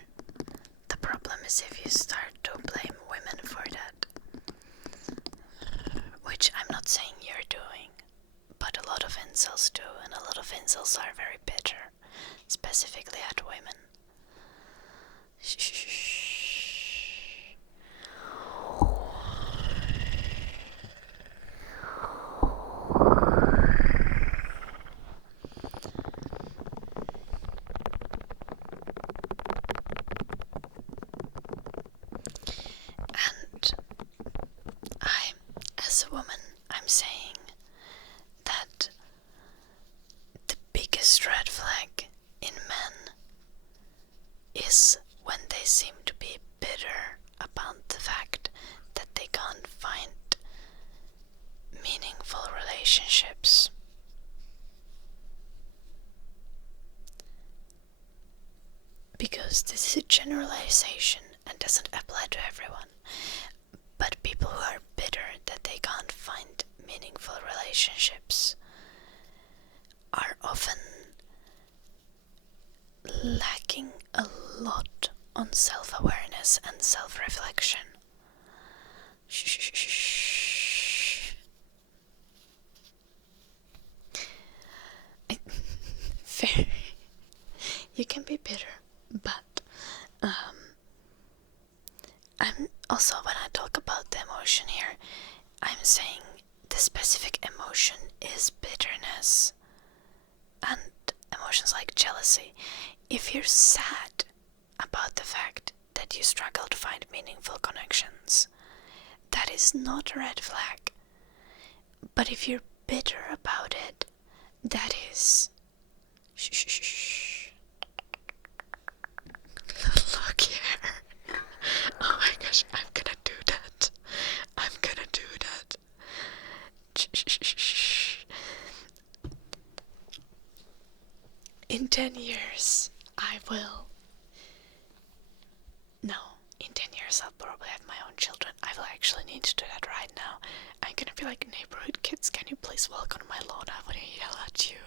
The problem is if you start to blame women for that. Which I'm not saying you're doing, but a lot of incels do, and a lot of incels are very bitter, specifically at women. Shh. And as a woman, I'm saying that the biggest red flag in men is when they seem to be bitter about the fact that they can't find meaningful relationships. Because this is a generalization and doesn't apply to everyone. But people who are bitter that they can't find meaningful relationships are often lacking a lot on self-awareness and self-reflection. Shh. Fair. You can be bitter, but I'm also, when I talk about the emotion here, I'm saying the specific emotion is bitterness. And emotions like jealousy. If you're sad about the fact that you struggle to find meaningful connections, that is not a red flag. But if you're bitter about it, that is. Shh. Look here. Oh my gosh, I'm gonna do that. Shh. In 10 years, I will. No, in 10 years, I'll probably have my own children. I will actually need to do that right now. I'm gonna be like, neighborhood kids, can you please walk on my lawn? I wanna yell at you.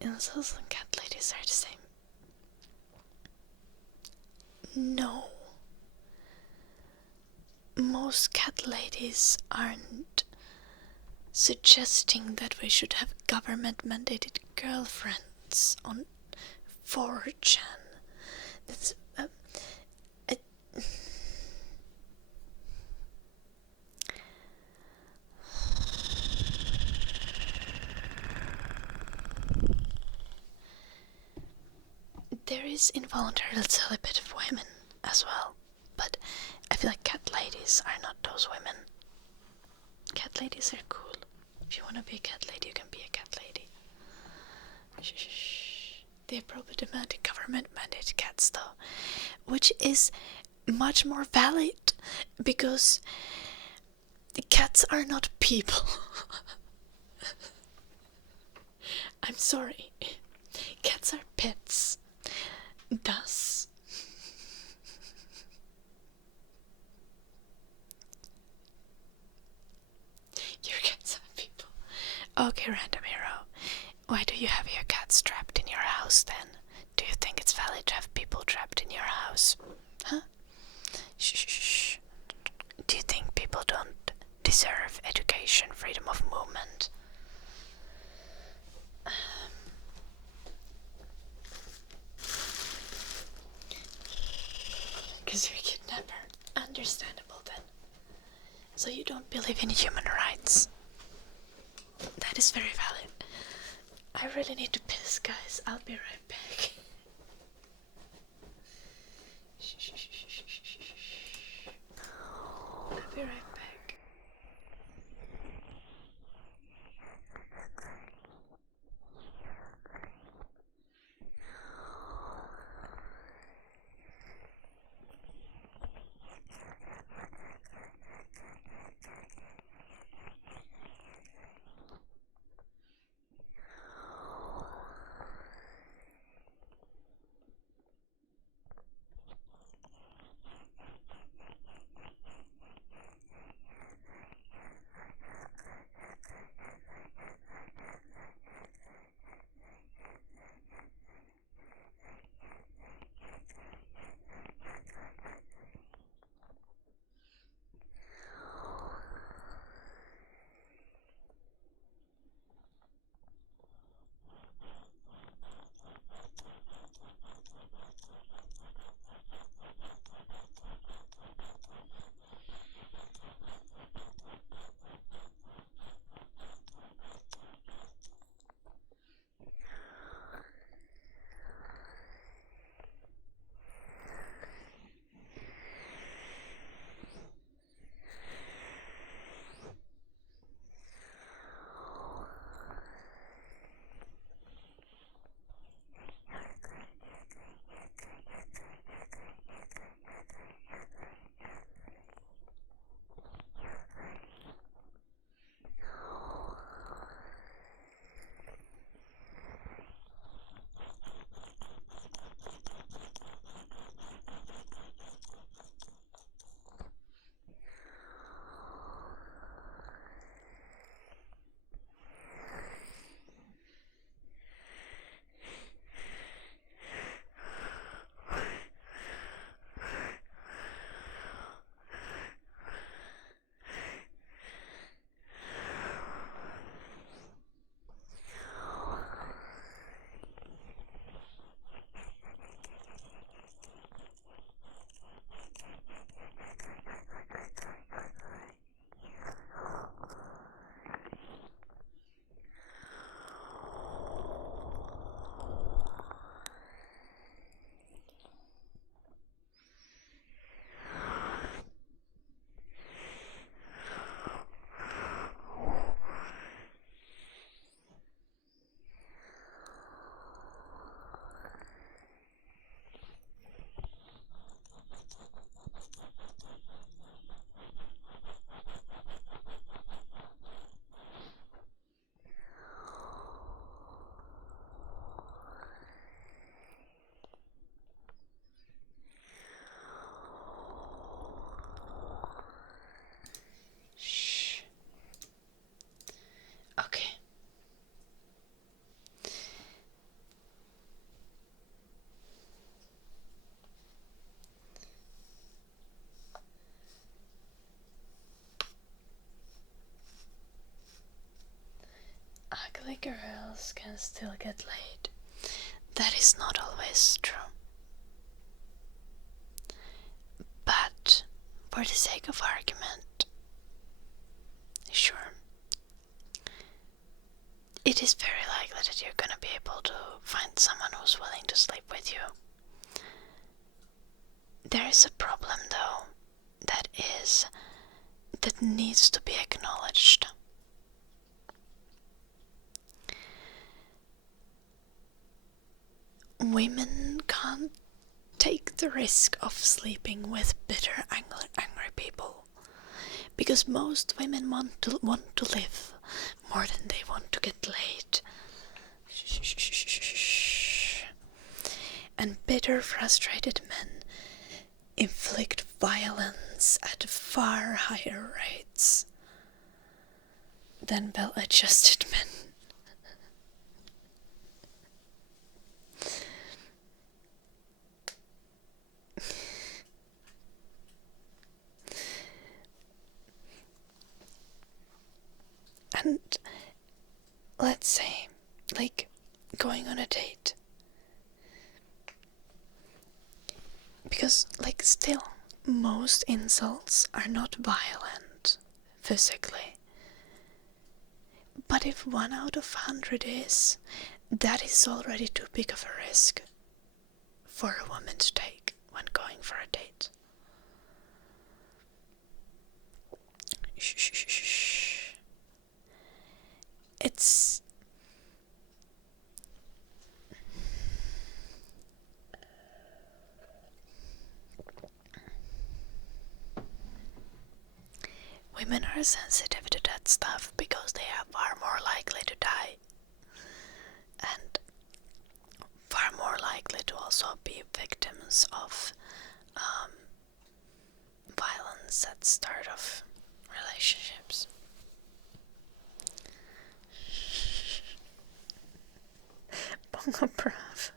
Incels and cat ladies are the same. No. Most cat ladies aren't suggesting that we should have government-mandated girlfriends on 4chan. That's there is involuntary celibate of women as well, but I feel like cat ladies are not those women. Cat ladies are cool. If you want to be a cat lady, you can be a cat lady. Shh. They're probably demanding government-mandated cats though, which is much more valid because cats are not people. I'm sorry. Cats are pets. Thus, your cats are people. Okay, random hero. Why do you have your cats trapped in your house then? Do you think it's valid to have people trapped in your house? Huh? Shh. Do you think people don't deserve education, freedom of movement? Because you're a kidnapper. Understandable then. So you don't believe in human rights. That is very valid. I really need to piss, guys. I'll be right back. I'll be right back. ugly girls can still get laid. That is not always true. But for the sake of argument, sure, it is very likely that you're gonna be able to find someone who's willing to sleep with you. There is a problem though, that needs to be acknowledged. Women can't take the risk of sleeping with bitter, angry people, because most women want to live more than they want to get laid. And bitter, frustrated men inflict violence at far higher rates than well-adjusted men. And let's say, like, going on a date. Because, like, still, most insults are not violent physically. But if 1 out of 100 is, that is already too big of a risk for a woman to take when going for a date. It's... Women are sensitive to that stuff because they are far more likely to die. And far more likely to also be victims of violence at the start of relationships. Bongo brav.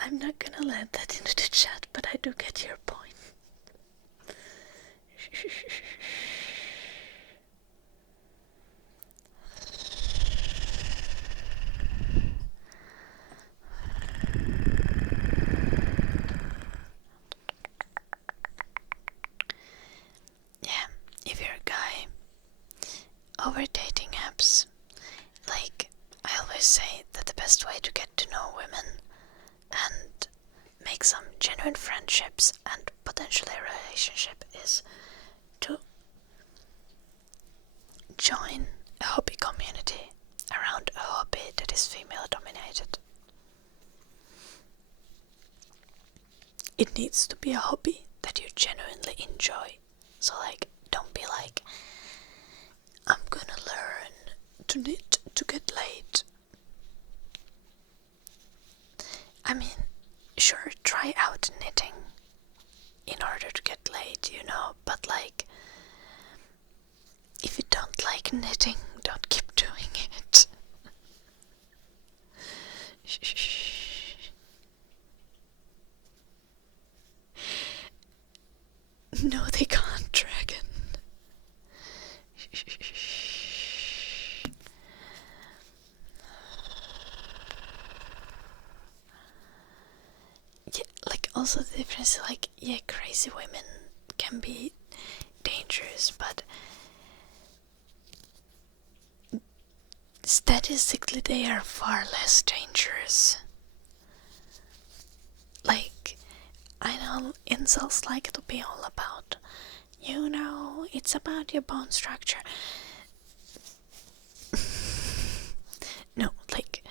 I'm not gonna let that into the chat, but I do get your point. Yeah, if you're a guy over dating apps, like, I always say that the best way to get to know women and make some genuine friendships and potentially a relationship is to join a hobby community around a hobby that is female dominated. It needs to be a hobby that you genuinely enjoy. So, like, don't be like, I'm gonna learn to knit to get laid. I mean, sure, try out knitting in order to get laid, you know, but like, if you don't like knitting, don't keep doing it. No, they can't, dragon. Yeah, like, also the difference is, like, yeah, crazy women can be dangerous, but statistically they are far less dangerous. Like, I know incels like to be all about, you know, it's about your bone structure. No, like,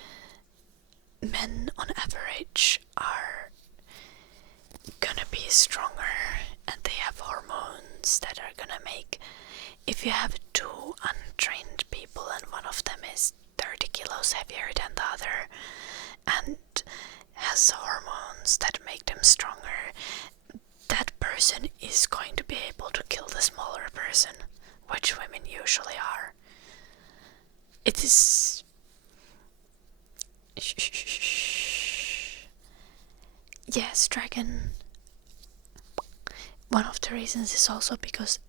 men on average are gonna be stronger, and they have hormones that are gonna make, if you have 2 untrained people and one of them is 30 kilos heavier than the other and has hormones that make them stronger, that person is going to be able to kill the smaller person, which women usually are. It is... Yes, dragon. one of the reasons is also because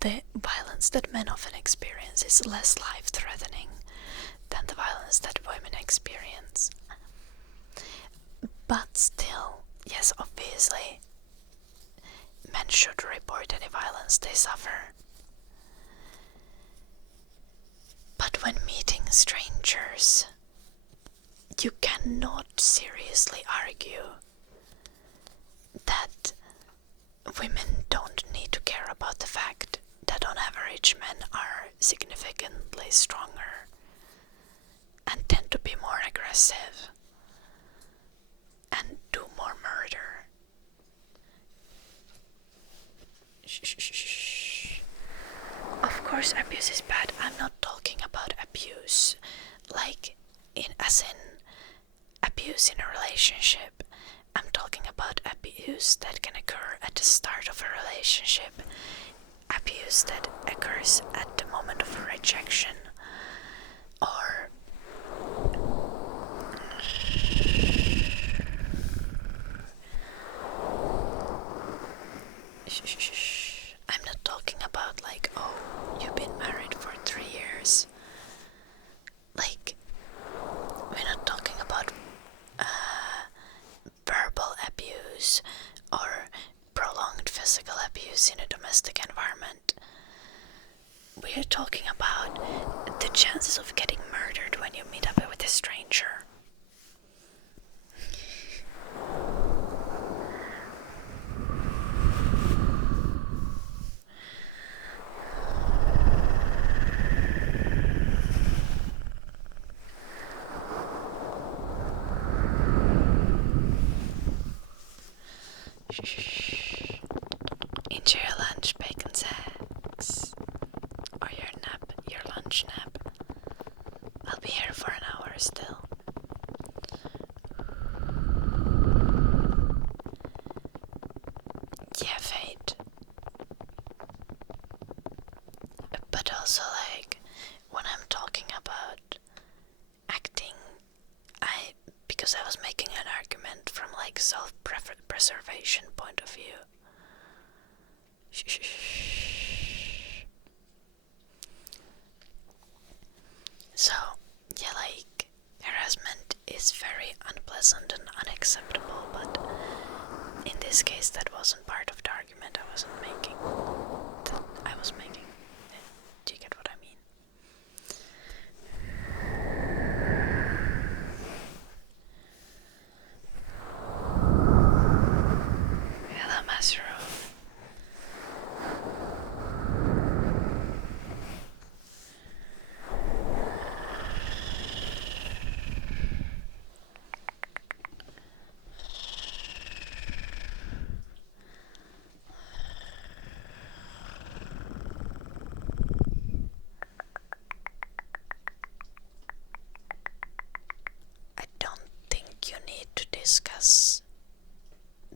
the violence that men often experience is less life-threatening than the violence that women experience. But still, yes, obviously, men should report any violence they suffer. But when meeting strangers, you cannot seriously argue that women don't need to care about the fact that on average men are significantly stronger and tend to be more aggressive and do more murder. Of course, abuse is bad. I'm not talking about abuse as in abuse in a relationship. I'm talking about abuse that can occur at the start of a relationship, abuse that occurs at the moment of a rejection, or I'm not talking about like, oh, you've been married for 3 years. Like, we're not talking about verbal abuse or prolonged physical abuse in a domestic environment. We're talking about the chances of getting murdered when you meet up with a stranger. Enjoy your lunch, bacon sacks. Or your lunch nap. I'll be here for an hour still. Yeah, fate. But also, like, when I'm talking about acting, because I was making an argument from like self-preservation point of view. So, yeah, like, harassment is very unpleasant and unacceptable, but in this case that wasn't part of the argument I was making. Do you get what I mean? Hello, Masuro. I don't think you need to discuss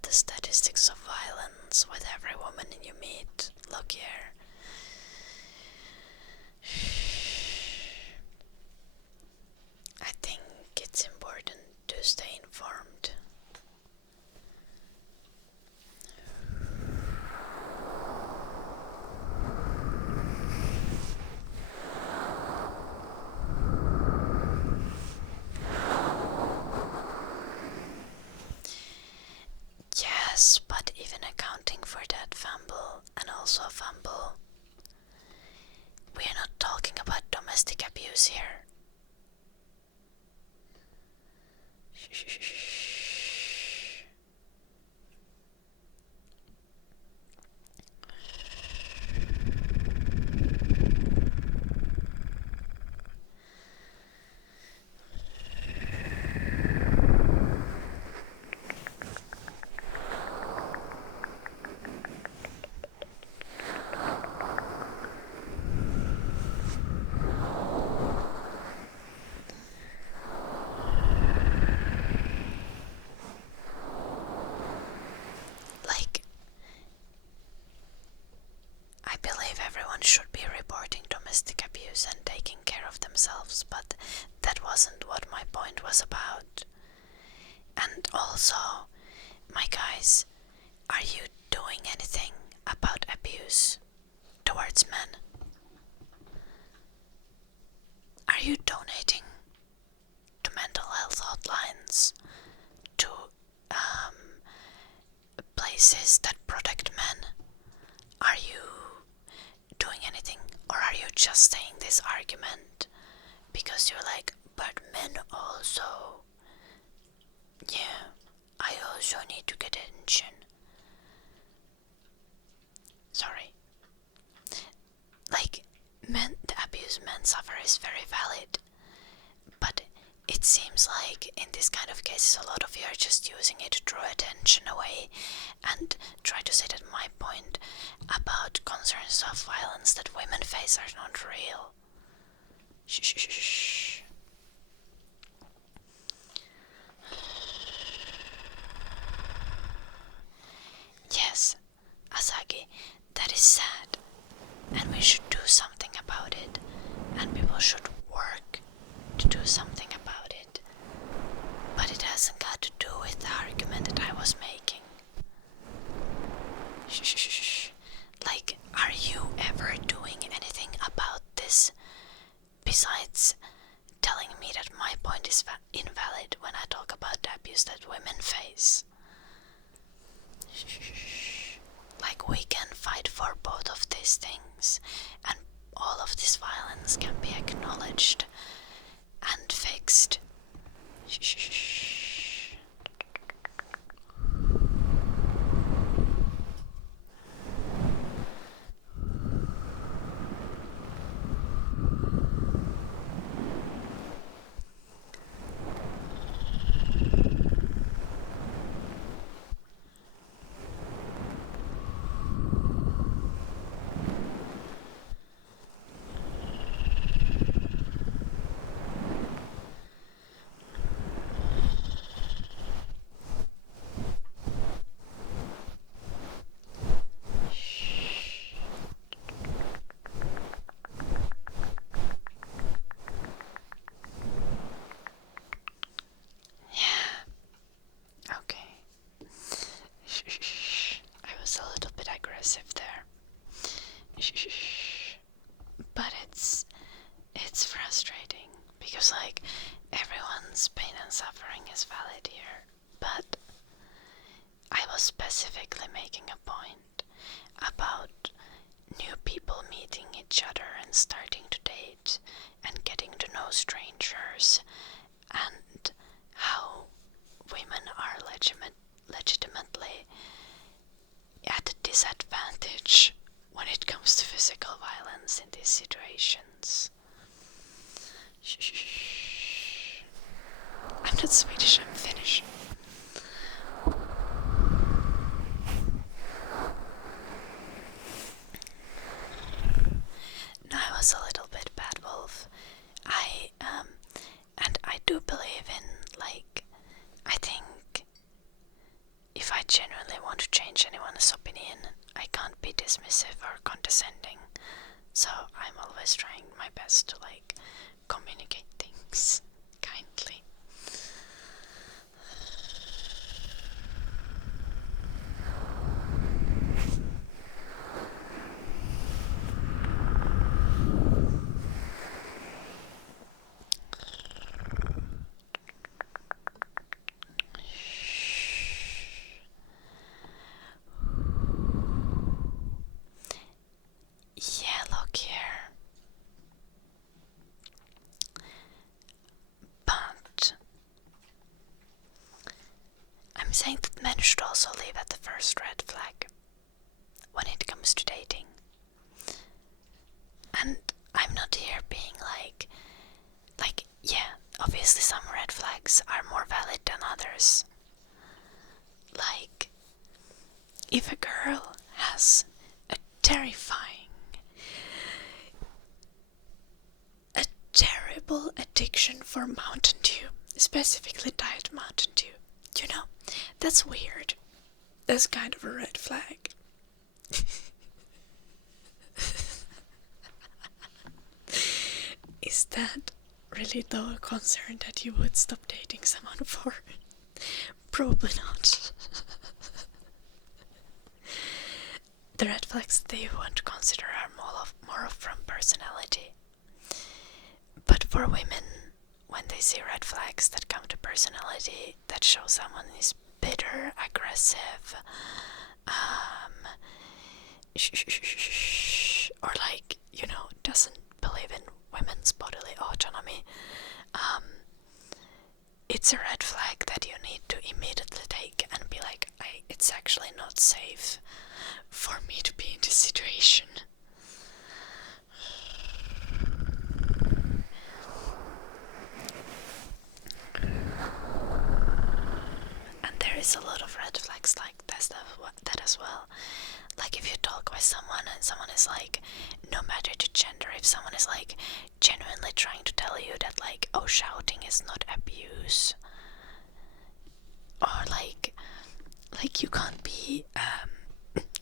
the statistics of violence with every woman you meet. Look here. I think it's important to stay informed. Yes, but even accounting for that fumble and also a fumble, we are not talking about domestic abuse here. Like, I believe everyone should be reporting domestic abuse and taking care of themselves, but that wasn't what my point was about. And also, my guys, are you doing anything about abuse towards men? Are you donating to mental health hotlines, to places that protect men? Are you doing anything, or are you just saying this argument because you're like, but men also, yeah, I also need to get attention? Sorry. Like, the abuse men suffer is very valid, but it seems like in this kind of cases a lot of you are just using it to draw attention away and try to say that my point about concerns of violence that women face are not real. Shh. Yes, Asagi, that is sad, and we should do something about it, and people should work to do something about it. But it hasn't got to do with the argument that I was making. Shh. Like, are you ever doing anything about this besides telling me that my point is invalid when I talk about the abuse that women face? Like, we can fight for both of these things, and all of this violence can be acknowledged and fixed. I was a little bit aggressive there. But it's frustrating because, like, everyone's pain and suffering is valid here. But I was specifically making a point about new people meeting each other and starting to date and getting to know strangers, and how women are legitimately at a disadvantage when it comes to physical violence in these situations. Shh. I'm not Swedish, I'm Finnish. No, I was a little bit bad wolf. And I do believe in, like, I think if I genuinely want to change anyone's opinion, I can't be dismissive or condescending. So I'm always trying my best to, like, communicate things kindly. Yeah, look here. But I'm saying that men should also leave at the first red flag when it comes to dating. And I'm not here being like, yeah, obviously some red flags are more valid than others. Like, if a girl has a terrible addiction for Mountain Dew, specifically Diet Mountain Dew, you know, that's weird. That's kind of a red flag. Is that really though a concern that you would stop dating someone for? Probably not. the red flags that you want to consider are more from personality. But for women, when they see red flags that come to personality, that show someone is bitter, aggressive, or like, doesn't believe in women's bodily autonomy, it's a red flag that you need to immediately take and be like, it's actually not safe for me to be in this situation. And there is a lot of red flags like that as well. Like if you talk with someone and someone is like, no matter the gender, if someone is like genuinely trying to tell you that like, oh, shouting is not abuse, or like you can't be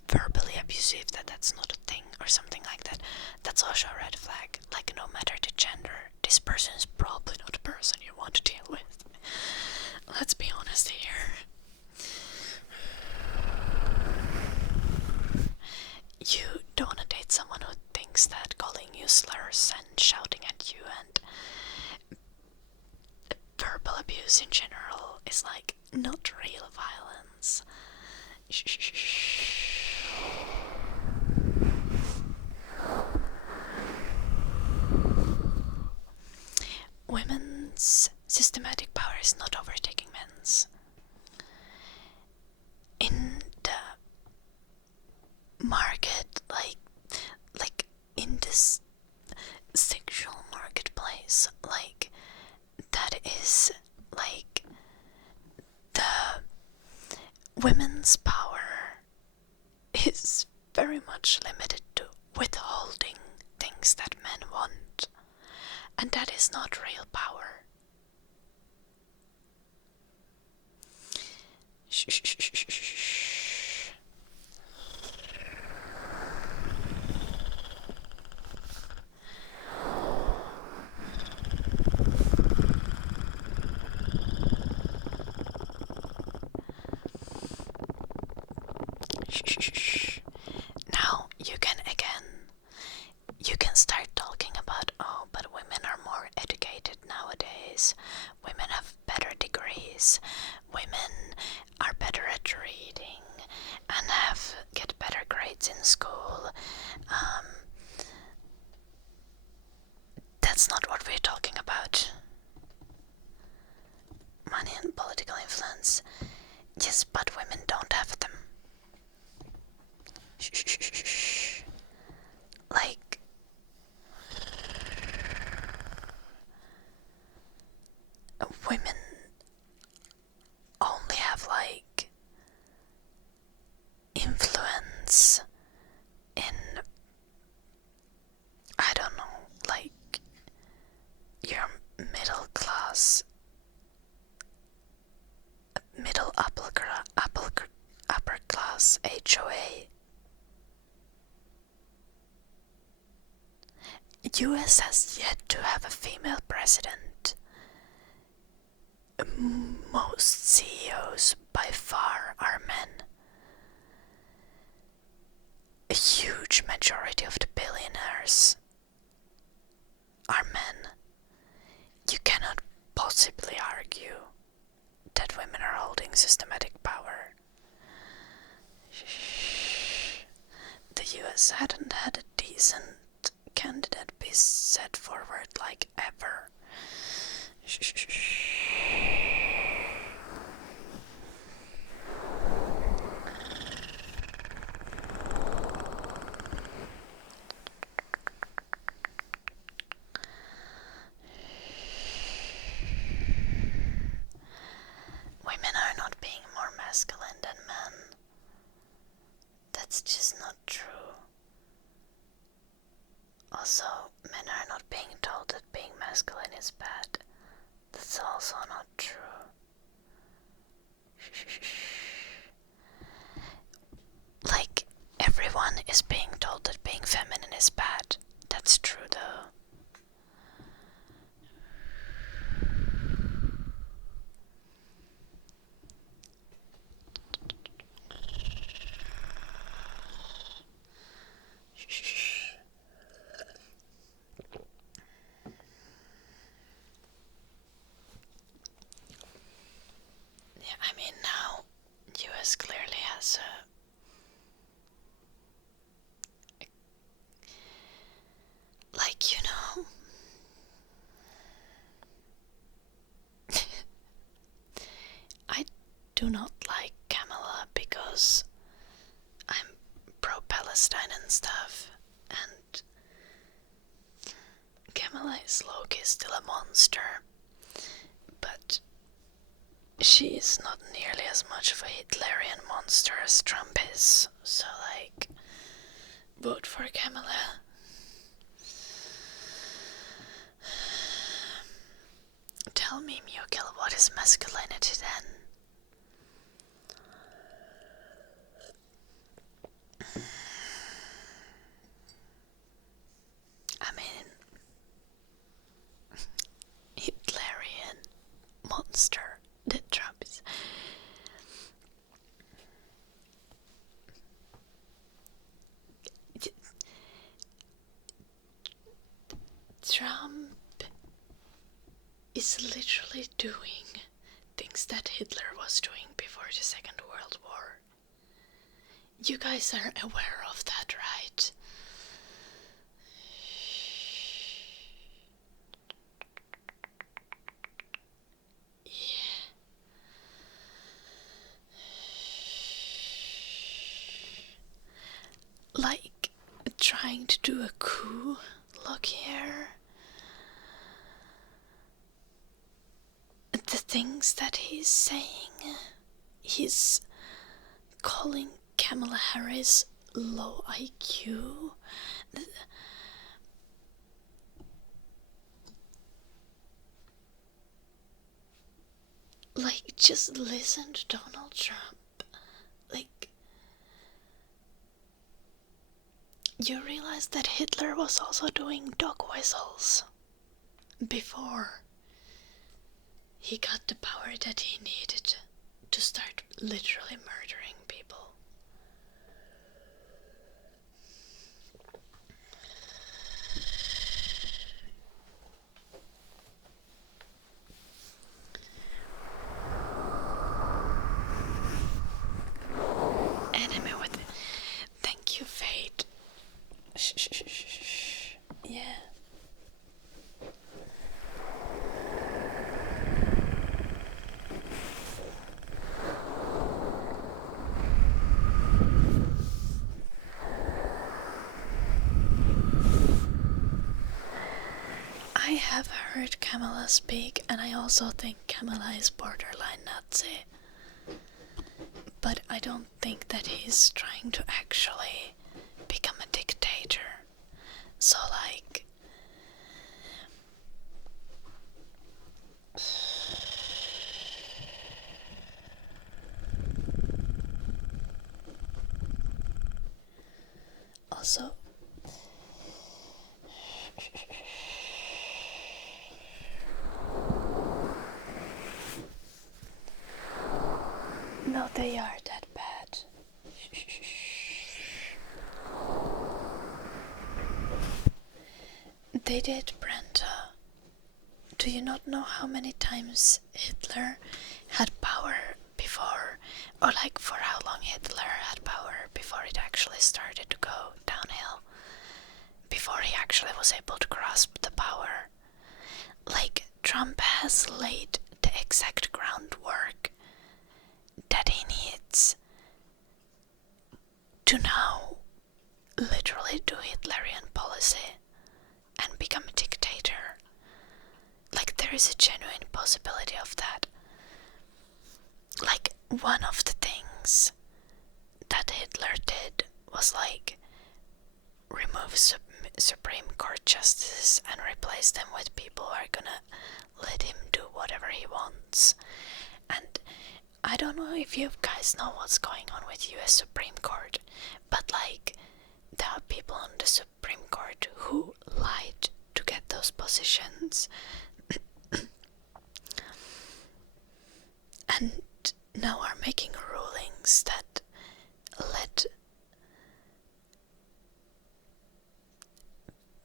verbally abusive, that's not a thing, or something like that, that's also a red flag. Like no matter the gender, this person is probably not a person you want to deal with. Let's be honest here. You don't want to date someone who thinks that calling you slurs and shouting at you and verbal abuse in general is like not real violence. Women's systematic power is not overtaking men's. In the market, like in this sexual marketplace, like that is like the women's power is very much limited to withholding things that men want, and that is not real power. Now you can start talking about, oh, but women are more educated nowadays, women have better degrees, women are better at reading and get better grades in school. That's not what we're talking about. Money and political influence. Yes, but women don't have them. Like, women only have like influence in, I don't know, like your middle class, upper class HOA. US has yet to have a female president. Most CEOs by far are men. A huge majority of the billionaires are men. You cannot possibly argue that women are holding systematic power. The US hadn't had a decent candidate be set forward like ever. Women are not being more masculine than men. That's just not true. Also, men are not being told that being masculine is bad. That's also not true. Like, everyone is being told that being feminine is bad. That's true though. US clearly has like, you know, I do not like Kamala because I'm pro-Palestine and stuff, and Kamala is low-key still a monster, but she is not nearly as much of a Hitlerian monster as Trump is, so like, vote for Kamala. Tell me, Mukil, what is masculinity then? I mean, Hitlerian monster that Trump is. Trump is literally doing things that Hitler was doing before the Second World War. You guys are aware of that, right? Yeah. Like, trying to do a coup. Look here. The things that he's saying. He's calling Kamala Harris low IQ. Like, just listen to Donald Trump. Like, you realize that Hitler was also doing dog whistles before he got the power that he needed to start literally murdering people. Enemy with... Thank you, Fate. Shh. Yeah. I have heard Kamala speak, and I also think Kamala is borderline Nazi. But I don't think that he's trying to actually become a dictator. So, like... Also... No, they are that bad. They did, Brenda. Do you not know how many times Hitler had power before, or like for how long Hitler had power before it actually started to go downhill? Before he actually was able to grasp the power. Like, Trump has laid the exact groundwork that he needs to now literally do Hitlerian policy and become a dictator. Like, there is a genuine possibility of that. Like, one of the things that Hitler did was like remove Supreme Court justices and replace them with people who are gonna let him do whatever he wants. And I don't know if you guys know what's going on with US Supreme Court, but like, there are people on the Supreme Court who lied to get those positions. And now are making rulings that let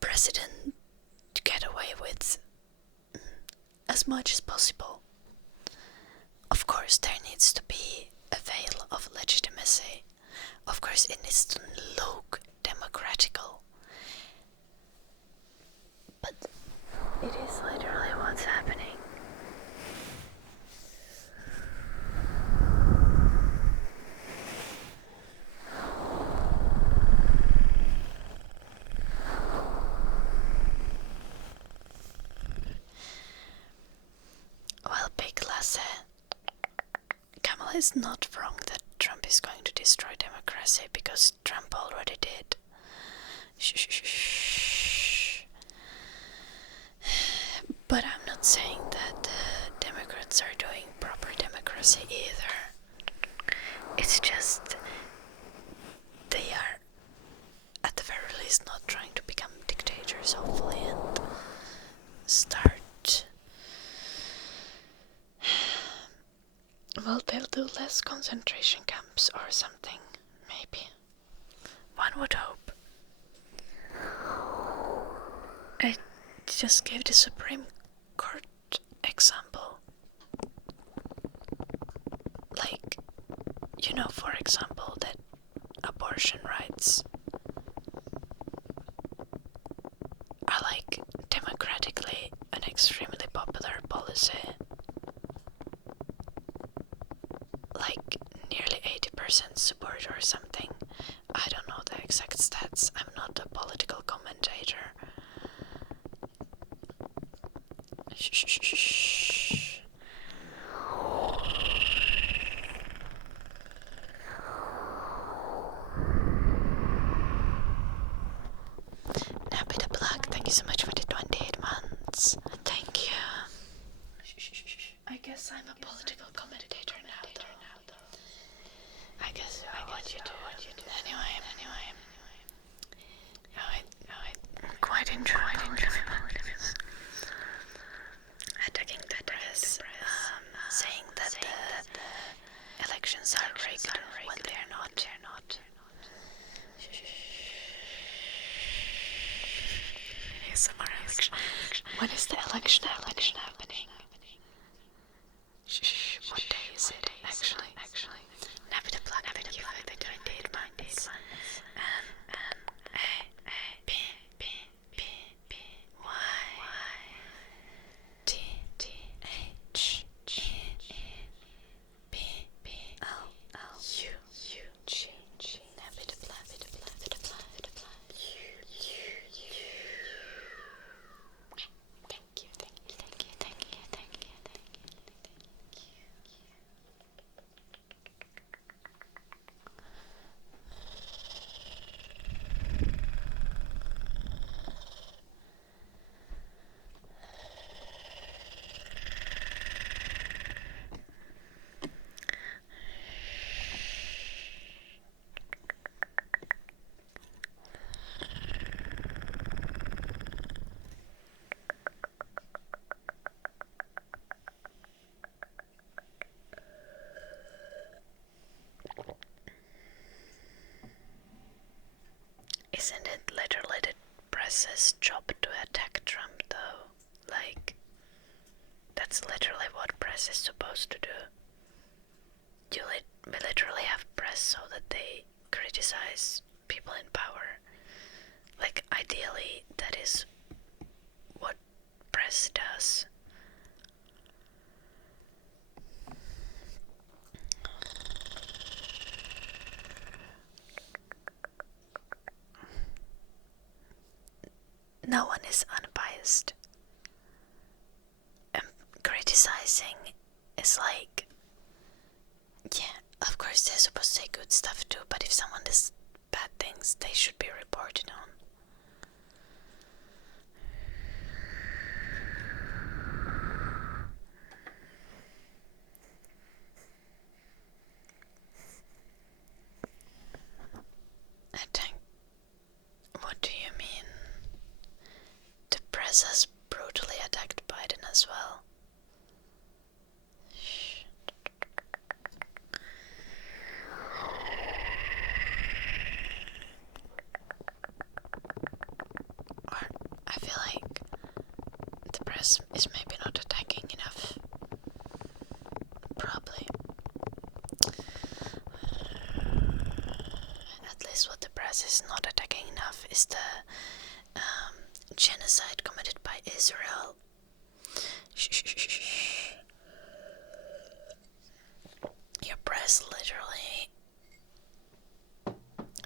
president get away with as much as possible. Of course, there needs to be a veil supremacy. Of course, it needs to look democratical, but it is literally what's happening. Well, Big Lasse, Kamala is not wrong that Trump is going to destroy democracy, because Trump already did. Shh. But I'm not saying that Democrats are doing proper democracy either. It's just they are, at the very least, not trying to become dictators, hopefully, and start. Well, they'll do less concentration camps or something, maybe. One would hope. I just gave the Supreme Court example. Like, you know, for example, that abortion rights are like democratically an extremely popular policy. Like nearly 80% support or something. I don't know the exact stats. I'm not a political commentator. Shh. Nappy the Black, thank you so much for the 28 months. Thank you. I guess I'm a political commentator now, though. I guess what you do. Anyway. I'm quite enjoying politics. Attacking the press, saying that the elections are rigged when they're not. ASMR election. When is the election happening? What day is it actually? Nappy the Black, thank you for the 28 months. Isn't it literally the press's job to attack Trump, though? Like, that's literally what press is supposed to do. We literally have press so that they criticize people in power. Like, ideally, that is what press does. No one is unbiased. Criticizing is like, yeah, of course they're supposed to say good stuff too, but if someone does bad things, they should be reported on. Attack? What do you mean? The press has brutally attacked Biden as well. Or I feel like the press is maybe not attacking enough. Probably. least what the press is not attacking enough is the genocide committed by Israel. Your press literally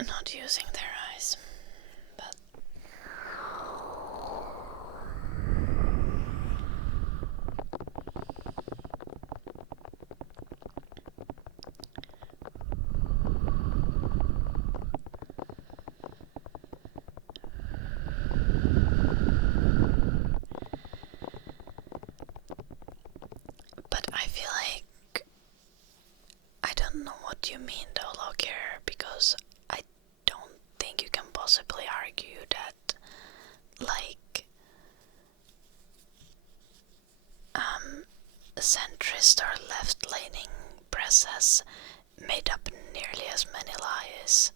not using their eyes, but I feel like I don't know what you mean though, Lokier, because I don't think you can possibly argue that, like, centrist or left-leaning press has made up nearly as many lies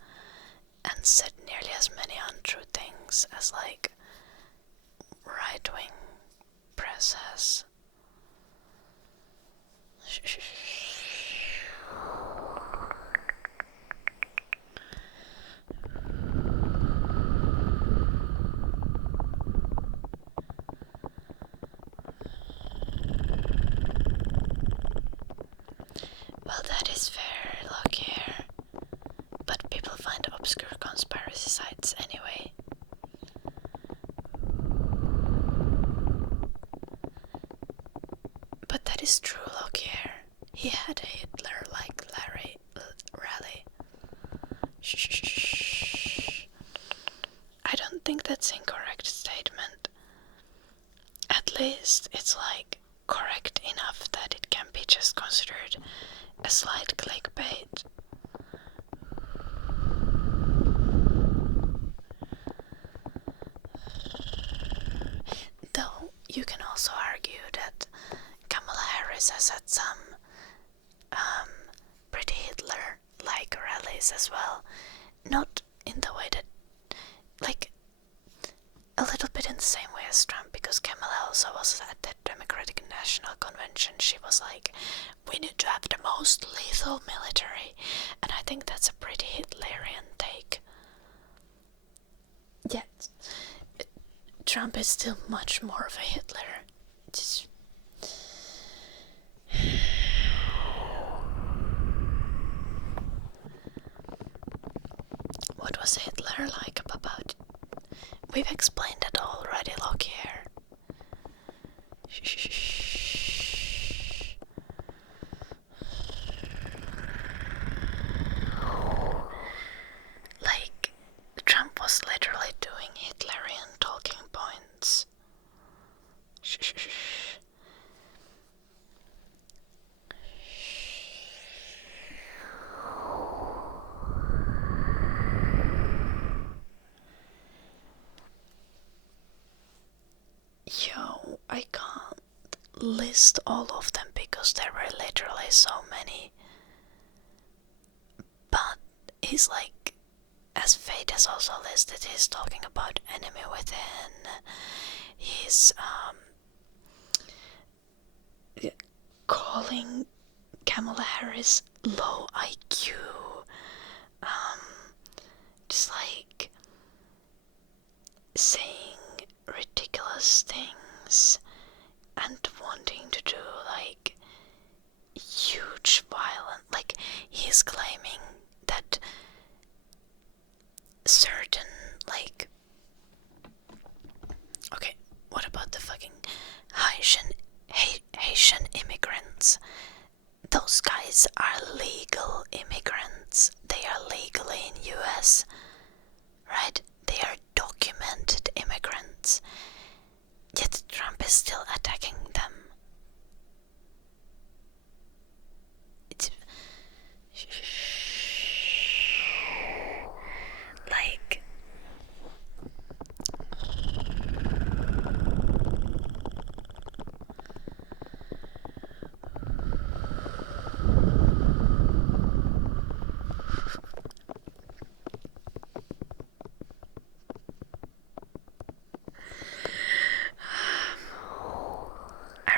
and said nearly as many untrue things as, like, right-wing press has. Well, that is fair, Lokier. But people find obscure conspiracy sites anyway. But that is true, Lokier. He had a Hitler-like rally. Shh. I don't think that's an incorrect statement. At least it's like correct enough that it can be just considered a slight clickbait. Though you can also argue that Kamala Harris has had some pretty Hitler-like rallies as well. Not in the way that, like, a little bit in the same way as Trump, because Kamala also was at the Democratic National Convention. She was like, we need to have the most lethal military, and I think that's a pretty Hitlerian take. Yet, Trump is still much more of a Hitler. What was Hitler like about it? We've explained that already, Lokier. Shh. Like, Trump was literally doing Hitlerian talking points. Shh. Yo, I can't list all of them because there were literally so many. But he's like, as Fate has also listed, he's talking about enemy within. He's calling Kamala Harris low IQ. Just like saying ridiculous things and wanting to do like huge violent, like he's claiming that certain, like, okay, what about the fucking Haitian immigrants? Those guys are legal immigrants. They are legally in US, right? They are documented immigrants. Yet Trump is still attacking them. It's like, I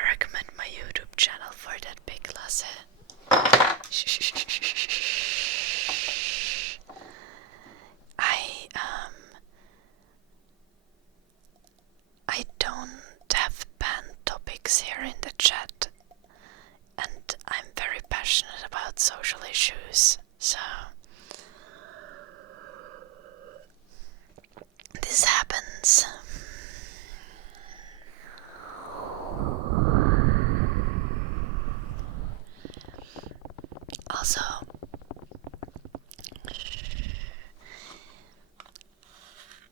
about social issues. So this happens. Also,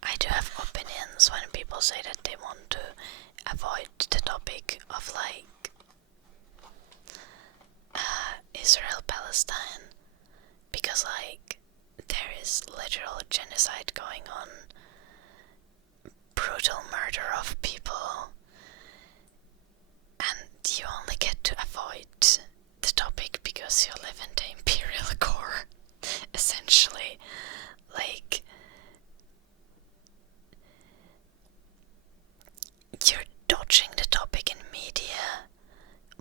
I do have opinions when people say that they want to avoid the topic of like Israel-Palestine, because like there is literal genocide going on, brutal murder of people, and you only get to avoid the topic because you live in the imperial core, essentially. Like, you're dodging the topic in media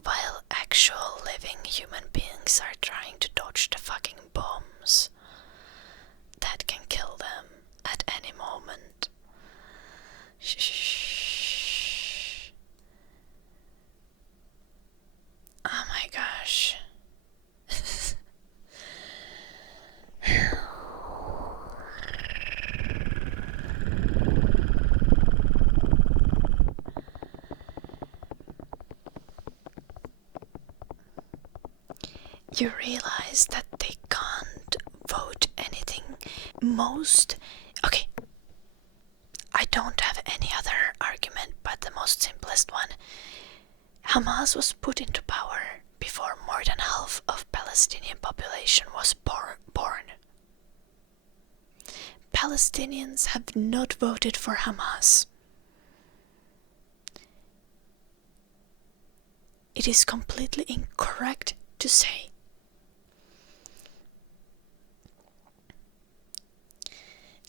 while actual living human beings are trying to dodge the fucking bombs that can kill them at any moment. Shh. Oh my gosh. You realize that they can't vote anything. Okay, I don't have any other argument but the most simplest one. Hamas was put into power before more than half of Palestinian population was born. Palestinians have not voted for Hamas. It is completely incorrect to say.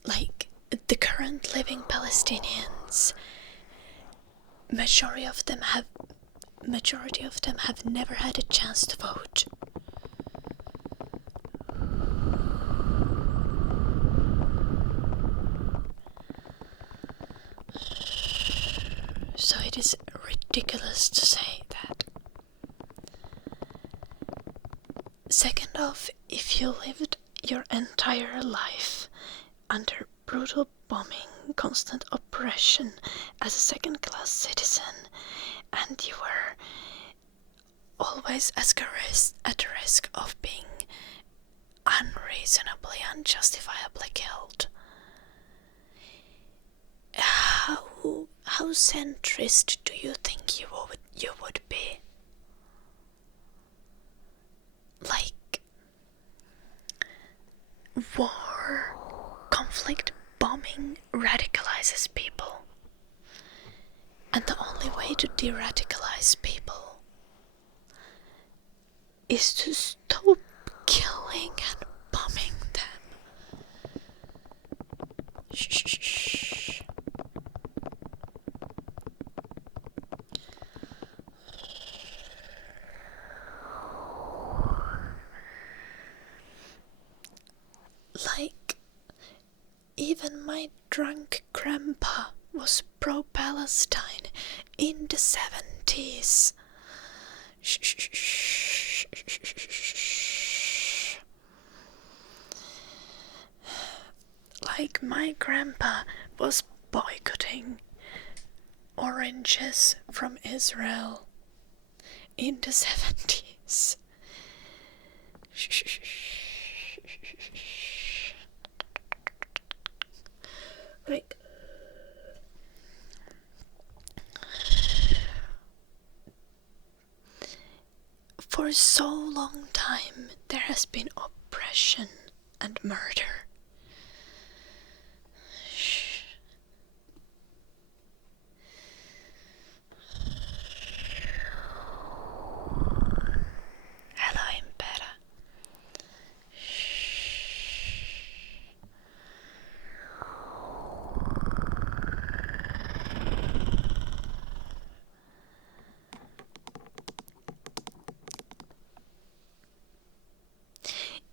Like, the current living Palestinians, majority of them have never had a chance to vote. So it is ridiculous to say that. Second off, if you lived your entire life under brutal bombing, constant oppression as a second-class citizen, and you were always at the risk of being unreasonably, unjustifiably killed, how centrist do you think you would be? Like, war, conflict, bombing radicalizes people. And the only way to de-radicalize people is to stop killing and bombing them. Shh. Like, even my drunk grandpa was pro-Palestine in the 70s. Shh. Like, my grandpa was boycotting oranges from Israel in the 70s. Like, for so long time there has been oppression and murder. Hello, Impera.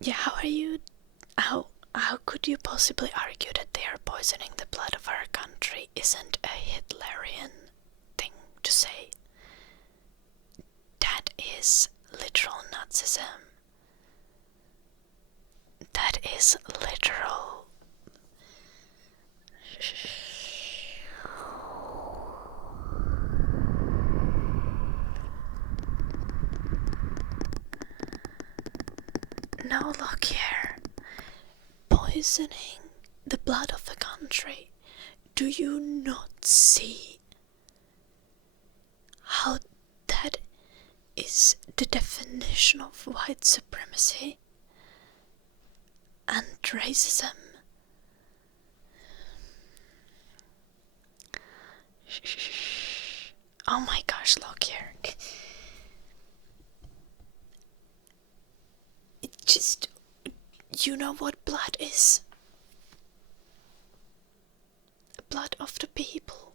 Yeah, how could you possibly argue that they are poisoning the blood of our country isn't a Hitlerian thing to say? That is literal Nazism. is literal. Now look here. Poisoning the blood of the country. Do you not see how that is the definition of white supremacy and racism? Oh my gosh, look here. It just... You know what blood is? Blood of the people.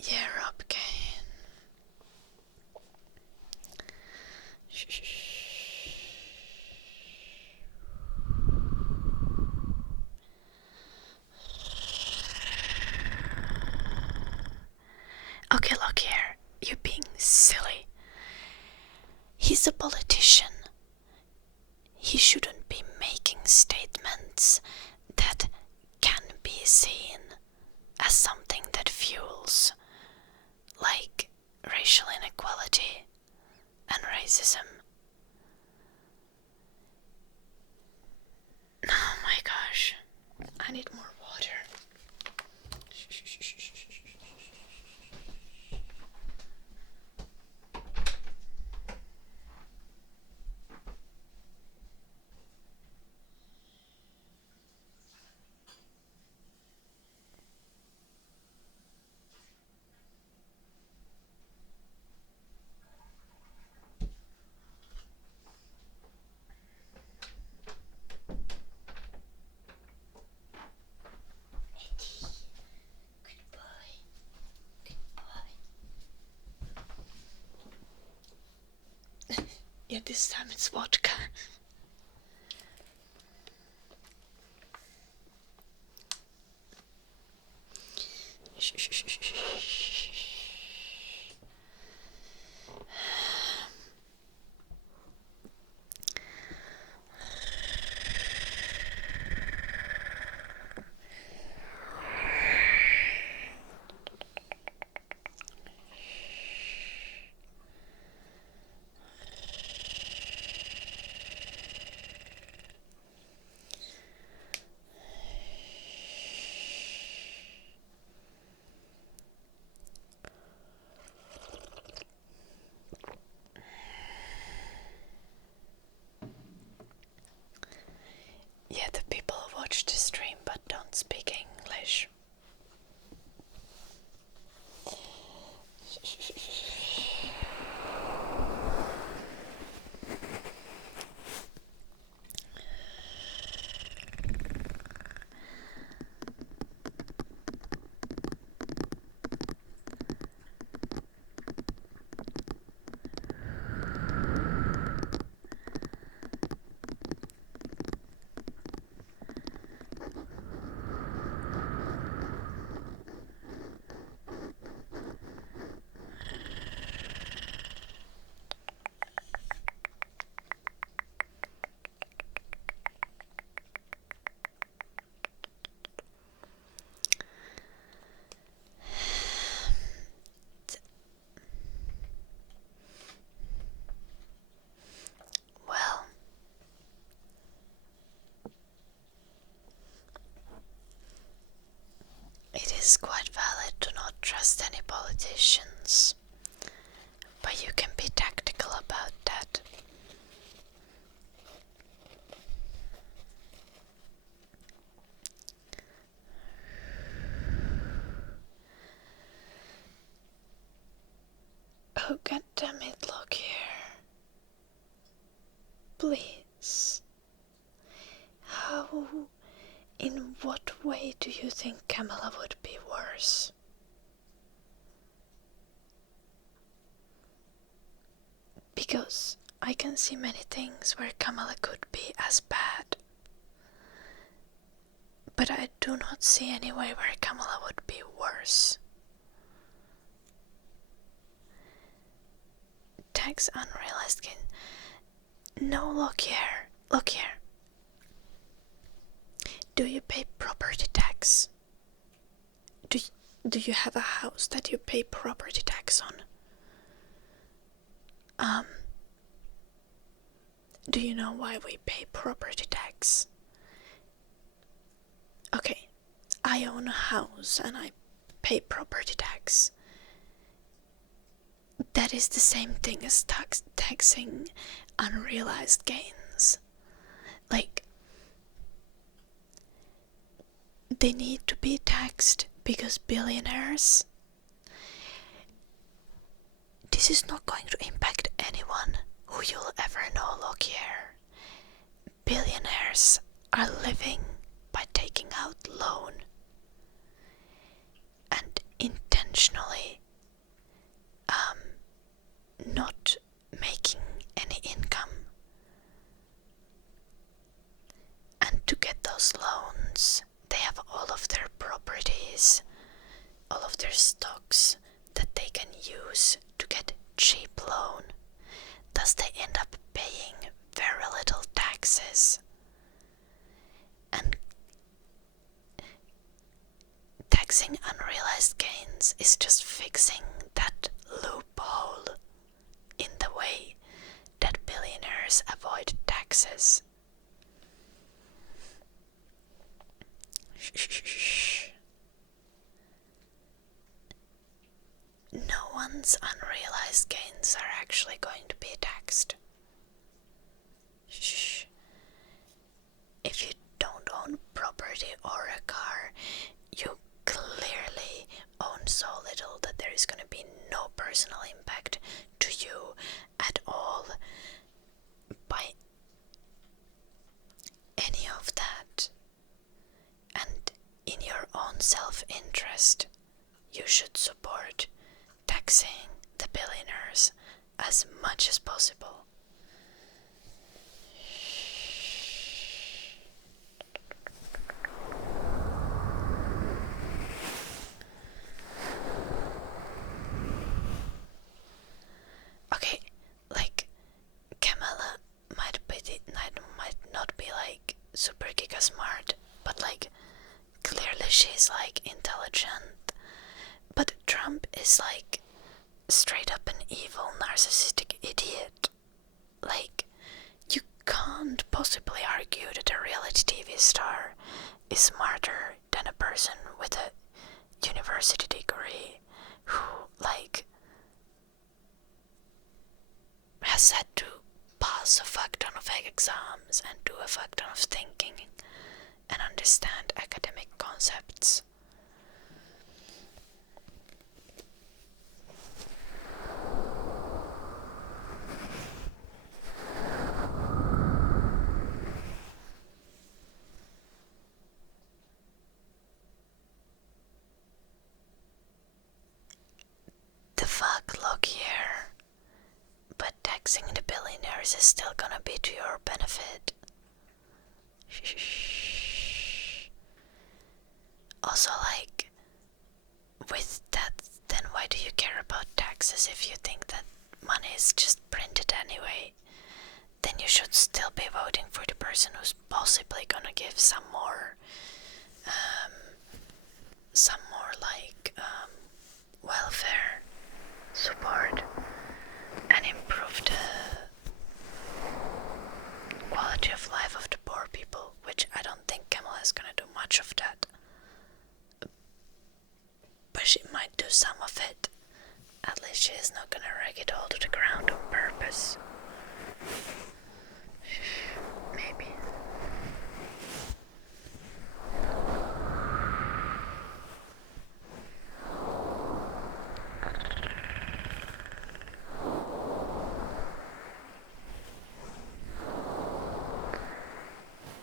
Yeah, Rob Kane. Okay, look here. You're being silly. He's a politician. He shouldn't be making statements that can be seen as something that fuels, like, racial inequality and racism. Oh my gosh. I need more water. Yeah, this time it's vodka. Yeah, the people who watch the stream but don't speak English. Well, it is quite valid to not trust any politicians, but you can be tactical about that. Oh, god damn it, look here. Please. How, in what way do you think Kamala would be worse? Because I can see many things where Kamala could be as bad. But I do not see any way where Kamala would be worse. tax unrealized gain. No, look here. Look here. Do you pay property tax? Do you have a house that you pay property tax on? Do you know why we pay property tax? Okay, I own a house and I pay property tax. That is the same thing as taxing unrealized gains. Like, they need to be taxed because billionaires. This is not going to impact anyone who you'll ever know, look here. Billionaires are living by taking out loan and intentionally not making any income. And to get those loans, they have all of their properties, all of their stocks that they can use to get cheap loan. Thus they end up paying very little taxes. And taxing unrealized gains is just fixing that loophole in the way that billionaires avoid taxes. Shh. No one's unrealized gains are actually going to be taxed. Shh. If you don't own property or a car, you clearly own so little that there is going to be no personal impact to you at all by any of that. And in your own self-interest, you should support taxing the billionaires as much as possible. Okay, like, Camilla might not be like super giga smart, but like clearly she's like intelligent. But Trump is like straight up an evil narcissistic idiot. Like, you can't possibly argue that a reality TV star is smarter than a person with a university degree who like has had to pass a fuck ton of exams and do a fuck ton of thinking and understand academic concepts. The fuck, look here. But taxing the billionaires is still gonna be to your benefit. Shh. Also, like, with that, then why do you care about taxes if you think that money is just printed anyway? Then you should still be voting for the person who's possibly gonna give some more welfare support and improve the quality of life of the poor people, which I don't think Kamala is gonna do much of that. But she might do some of it. At least she is not gonna rake it all to the ground on purpose. Maybe.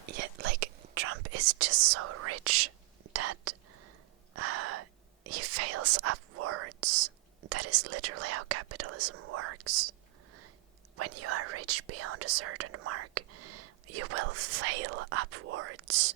Yet, like, Trump is just so rich that he fails upwards. That is literally how capitalism works. When you are rich beyond a certain mark, you will fail upwards.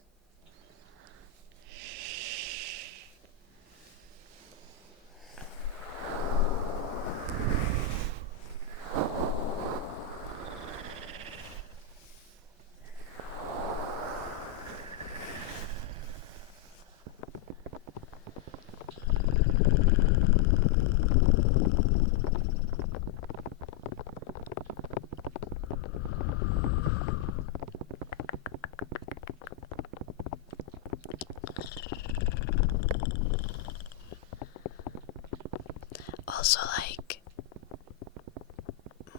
Also, like,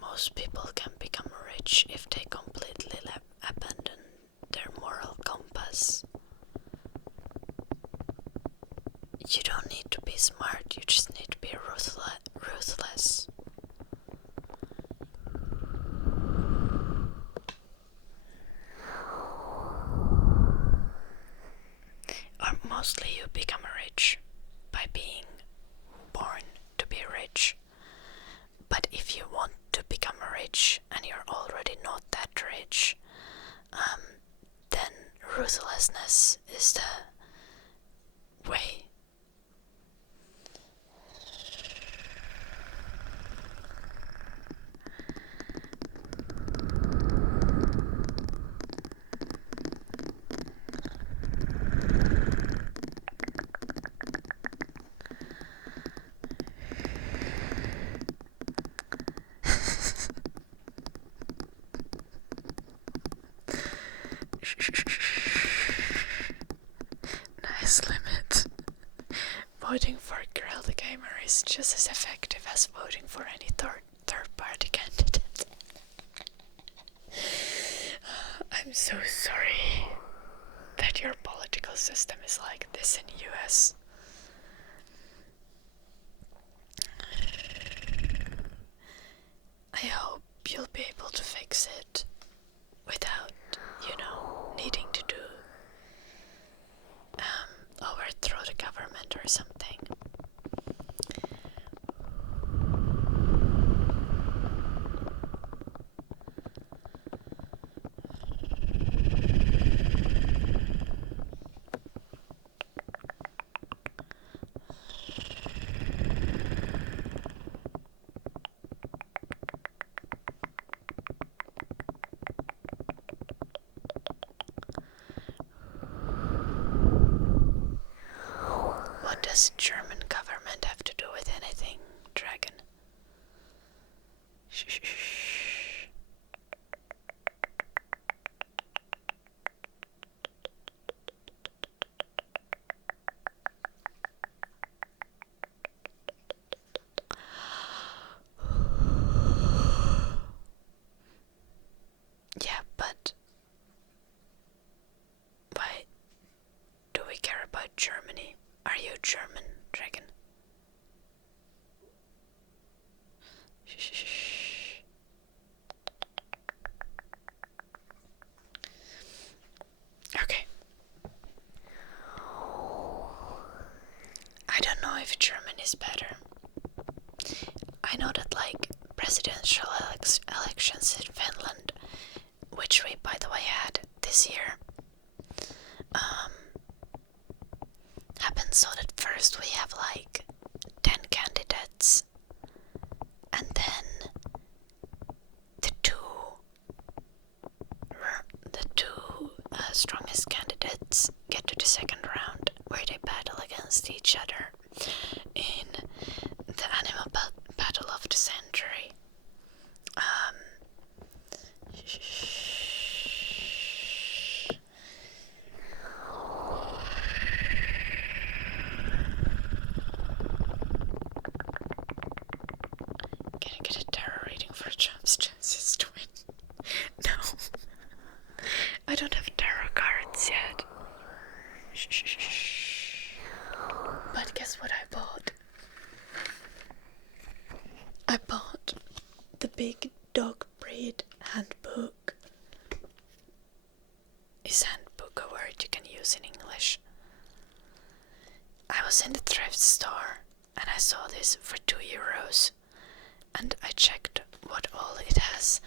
most people can become rich if they completely abandon their moral compass. You don't need to be smart, you just need to be ruthless. Or mostly you become rich by being born to be rich. But if you want to become rich and you're already not that rich, then ruthlessness is the way. Nice limit. Voting for Girl the Gamer is just as effective as voting for any third party candidate. I'm so sorry that your political system is like this in US. I hope you'll be able to fix it without, needing to do overthrow the government or something. What does German government have to do with anything, Dragon? Shh. Yeah, but why do we care about Germany? Are you German, Dragon? Shh. Okay. I don't know if German is better. I know that, like, presidential elections in Finland, which we, by the way, had this year, happened so that first we have like 10 candidates, and then the two strongest candidates get to the second round, where they battle against each other in the animal battle of the century. Can I get a tarot reading for Trump's chances to win? No. I don't have tarot cards yet. Shh. But guess what I bought? I bought the Big Dog Breed handbook. Is handbook a word you can use in English? I was in the thrift store and I saw this for €2, and I checked what all it has,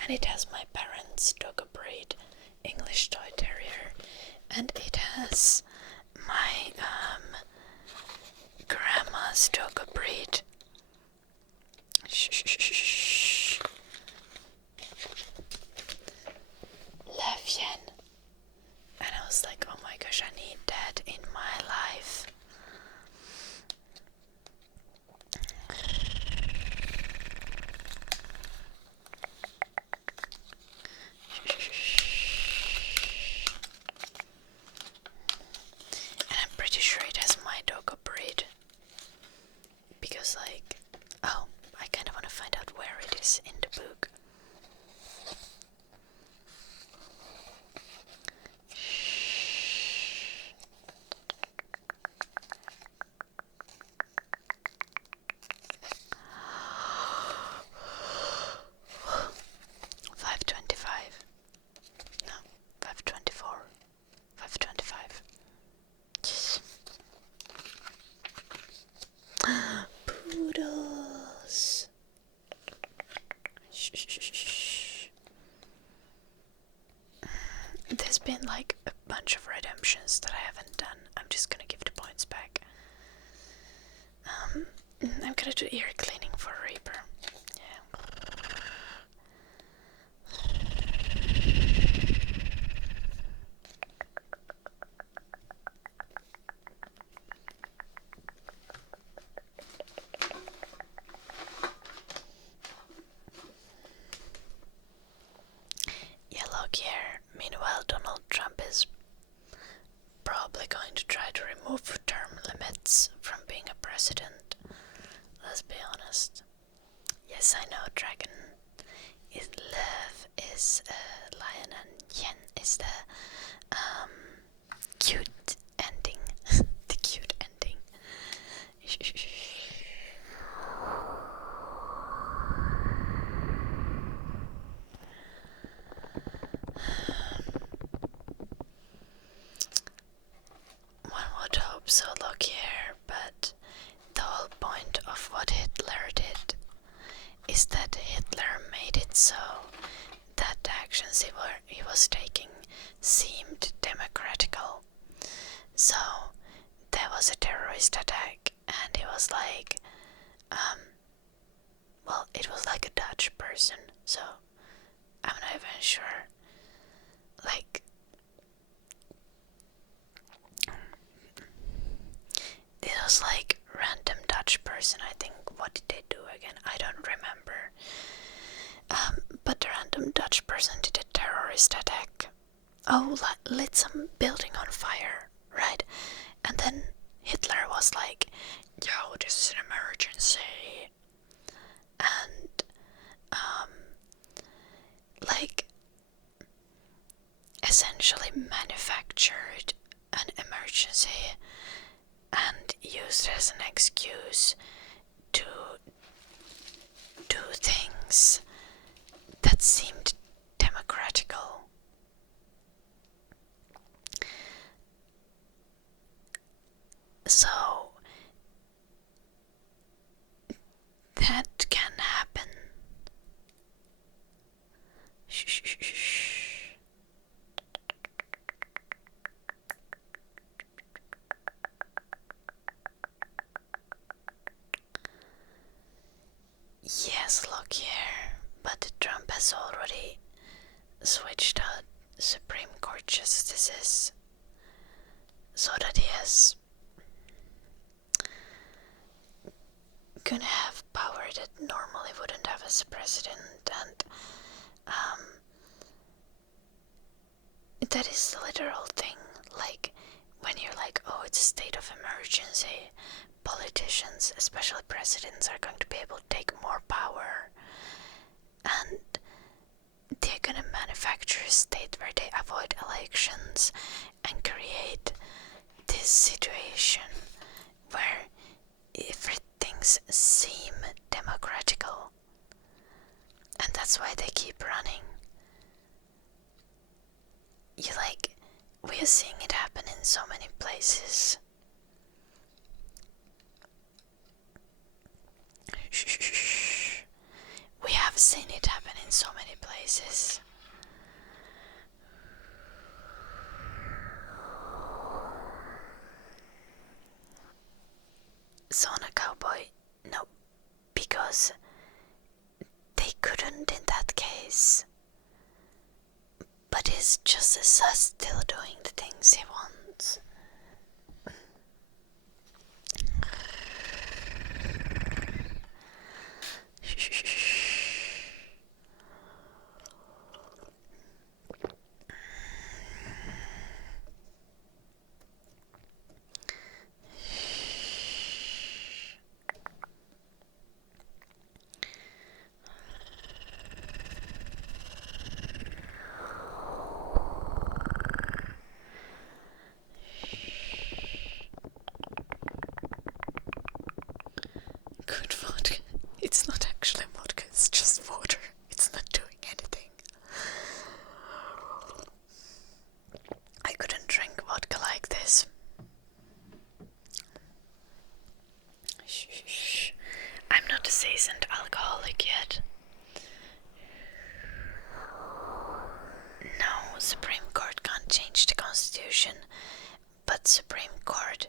and it has my parents' dog breed English toy terrier, and it has my grandma's dog breed. Shh. Levien. And I was like, oh my gosh, I need that in my life. And I'm pretty sure it has my actions that I haven't done. I'm just gonna give the points back. I'm gonna do ear cleaning for Reaper. Yeah. Yeah, look here. Meanwhile, Donald Trump is probably going to try to remove term limits from being a president. Let's be honest. Yes, I know dragon is love is lion and yen is the cute ending. The cute ending. One would hope so, look here, but the whole point of what Hitler did is that Hitler made it so that the actions he was taking seemed democratical. So there was a terrorist attack, and it was like, well, it was like a Dutch person, so I'm not even sure. Like, it was like random Dutch person, I think. What did they do again? I don't remember. But the random Dutch person did a terrorist attack. Oh, lit some building on fire, right? And then Hitler was like, yo, this is an emergency. And, like, essentially manufactured an emergency and used it as an excuse to do things that seemed democratical. So that can happen. Shh. Yes, look here, but Trump has already switched out Supreme Court justices so that he is gonna have power that normally wouldn't have as a president, and that is the literal thing. Like, when you're like, oh, it's a state of emergency, politicians, especially presidents, are going to be able to take more power, and they're gonna manufacture a state where they avoid elections and create this situation where everything's seem democratical, and that's why they keep running. We are seeing it happen in so many places. Shh. We have seen it happen in so many places. Sauna Cowboy, no, because they couldn't in that case. But it's just as us still doing the things he wants. Good vodka. It's not actually vodka, it's just water. It's not doing anything. I couldn't drink vodka like this. Shh. I'm not a seasoned alcoholic yet. No, Supreme Court can't change the Constitution, but Supreme Court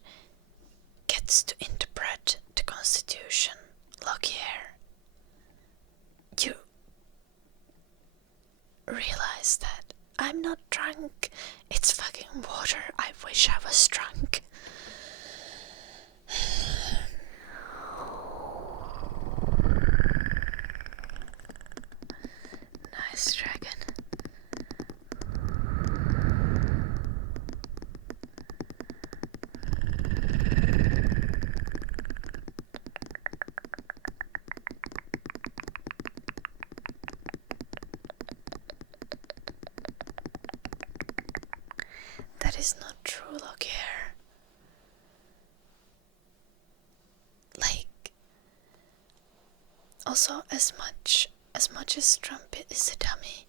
gets to interpret the Constitution. Look here. You realize that I'm not drunk. It's fucking water. I wish I was drunk. Nice dragon. That is not true, look here. Like, also as much as Trump is a dummy,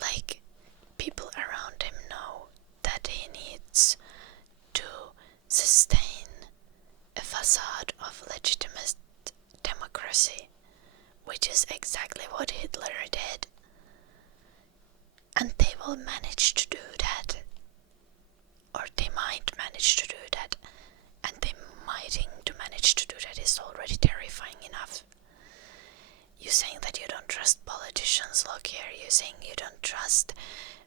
like, people around him know that he needs to sustain a facade of legitimate democracy, which is exactly what Hitler did. And they will manage to do that. Or they might manage to do that. And they mightting to manage to do that is already terrifying enough. You saying that you don't trust politicians, look here. You saying you don't trust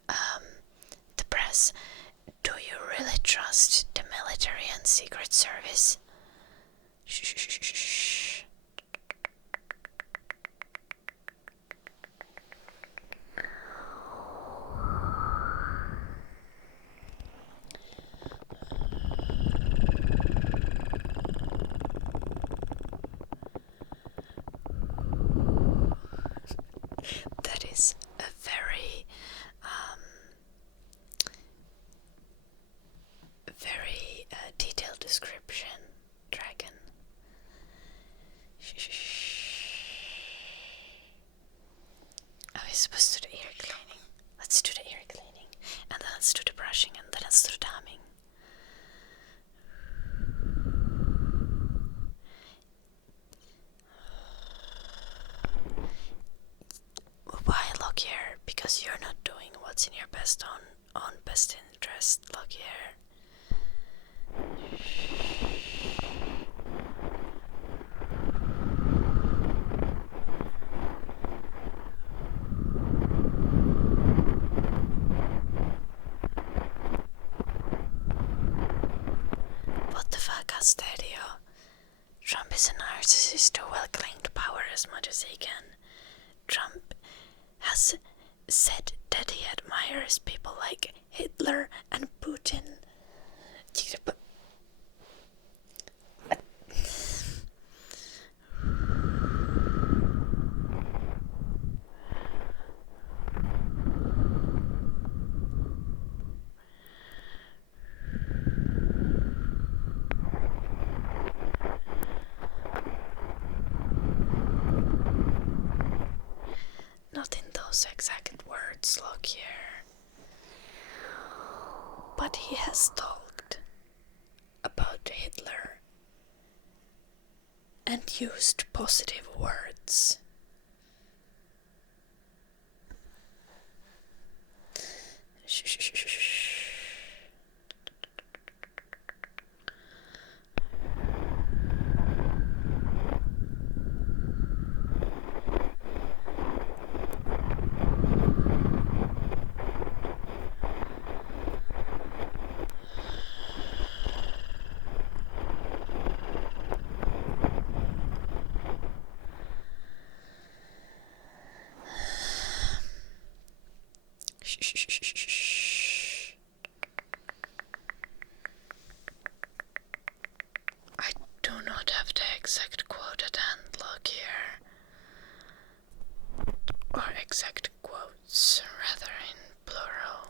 the press. Do you really trust the military and secret service? Shh. That is a very detailed description, dragon. Are we supposed to do the ear cleaning? Let's do the ear cleaning, and then let's do the brushing, and then let's do the humming. Why, look here? Because you're not doing what's in your best interest. Look here. What the fuck, Astadio? Trump is a narcissist who will cling to power as much as he can. Trump has said that he admires people like Hitler and Putin. Not in those exact words, look here. But he has talked about Hitler and used positive words. Shh. I do not have the exact quote at hand, look here. Or exact quotes, rather in plural.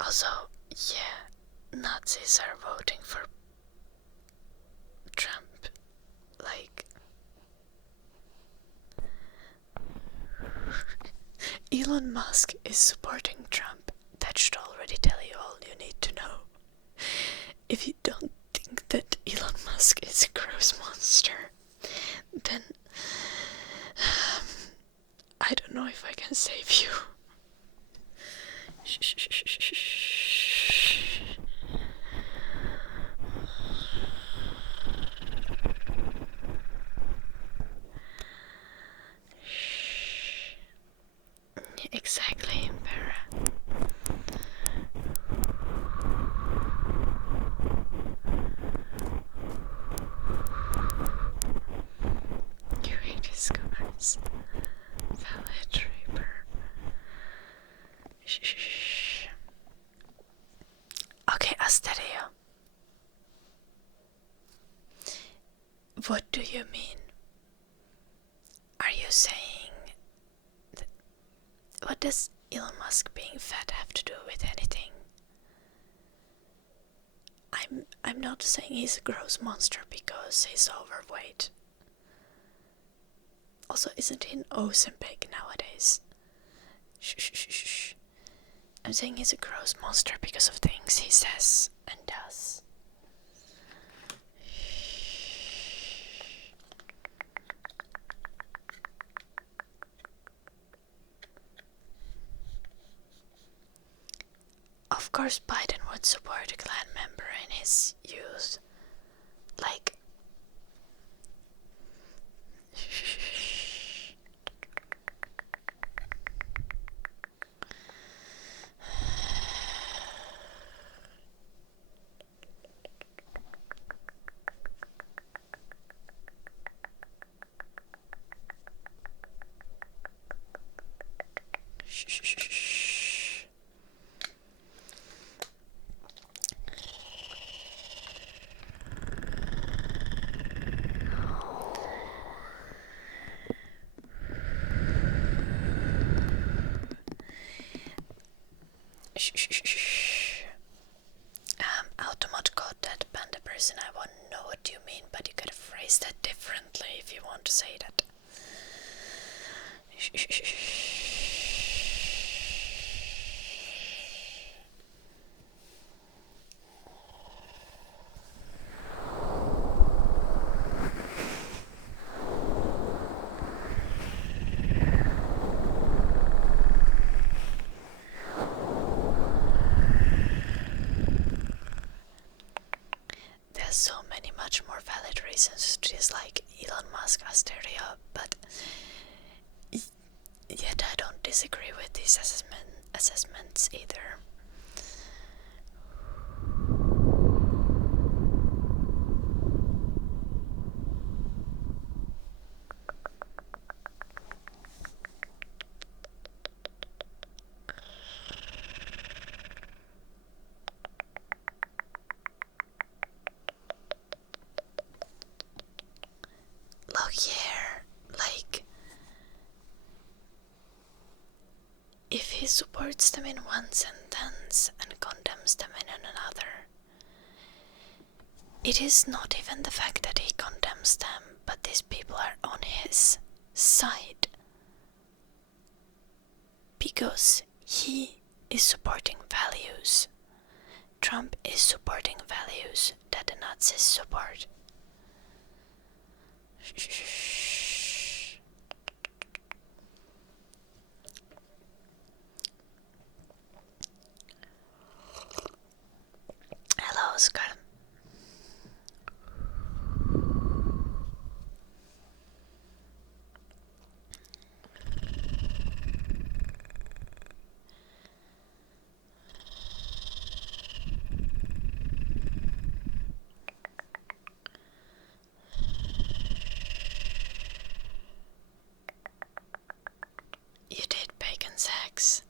Also, yeah, Nazis are voting for Trump. Like, Elon Musk is supporting Trump. That should already tell you all you need to know. If you don't gross monster, then I don't know if I can save you. Shh, shh, shh, shh, shh. Exactly, Para. You hate his scars. Valid Reaper. Shh. Okay, Asterio. What do you mean? Are you saying... What does Elon Musk being fat have to do with anything? I'm not saying he's a gross monster because he's overweight. Also, isn't he an Ozempic nowadays? Shh. I'm saying he's a gross monster because of things he says and does. Of course, Biden would support a clan member in his youth. Like... Shh. Automod caught that panda person. I won't know what you mean, but you gotta phrase that differently if you want to say that. There's so many much more valid reasons to dislike Elon Musk Asteria, but yet I don't disagree with these assessments either. Look here, like, if he supports them in one sentence and condemns them in another, it is not even the fact that he condemns them, but these people are on his side. Because he is supporting values. Trump is supporting values that the Nazis support. Shh. Hello, Oscar. You did bacon sex.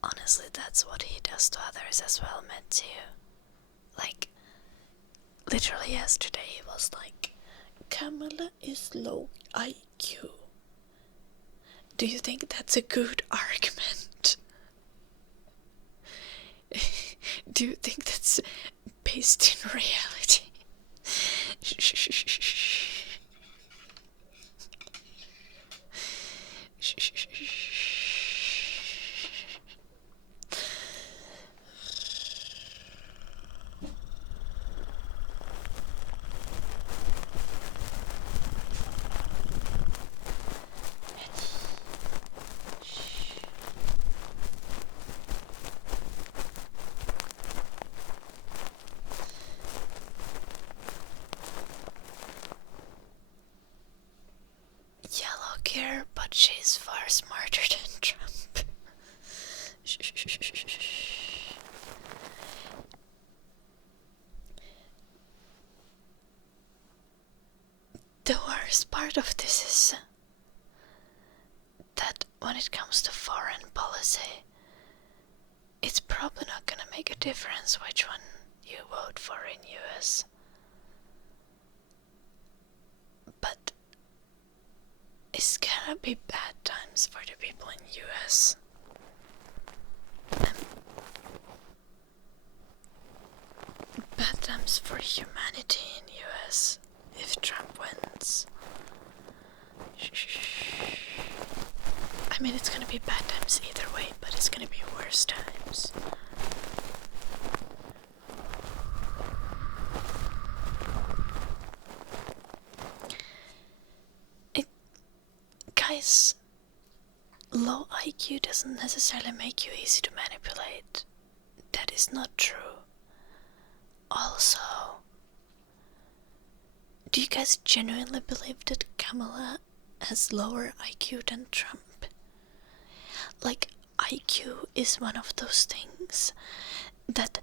Honestly, that's what he does to others as well, Matthew. literally yesterday he was like, Kamala is low IQ. Do you think that's a good argument? Do you think that's based in reality? Yellow care, but she's far smarter than Trump. The worst part of this is that when it comes to foreign policy, it's probably not gonna make a difference which one you vote for in US. But it's gonna be bad times for the people in US. And bad times for humanity in US if Trump wins. I mean, it's gonna be bad times either way, but it's gonna be worse times. Guys, low IQ doesn't necessarily make you easy to manipulate. That is not true. Also, do you guys genuinely believe that Kamala has lower IQ than Trump? Like, IQ is one of those things that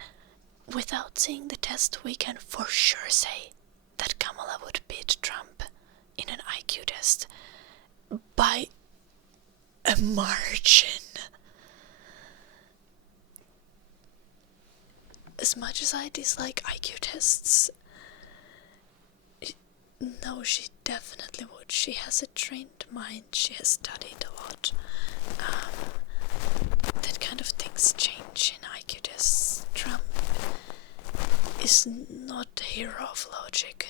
without seeing the test we can for sure say that Kamala would beat Trump in an IQ test by a margin. As much as I dislike IQ tests, no, she definitely would. She has a trained mind, she has studied a lot. That kind of things change in IQ tests. Trump is not the hero of logic.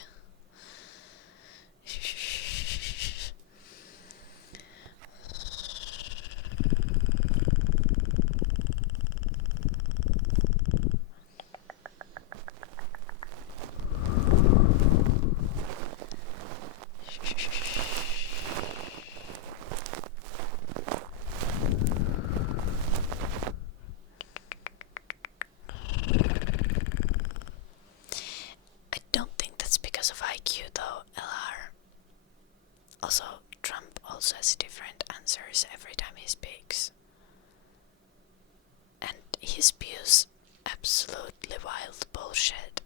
I don't think that's because of IQ though, LR. Also, Trump also has different answers every time he speaks. And he spews absolutely wild bullshit.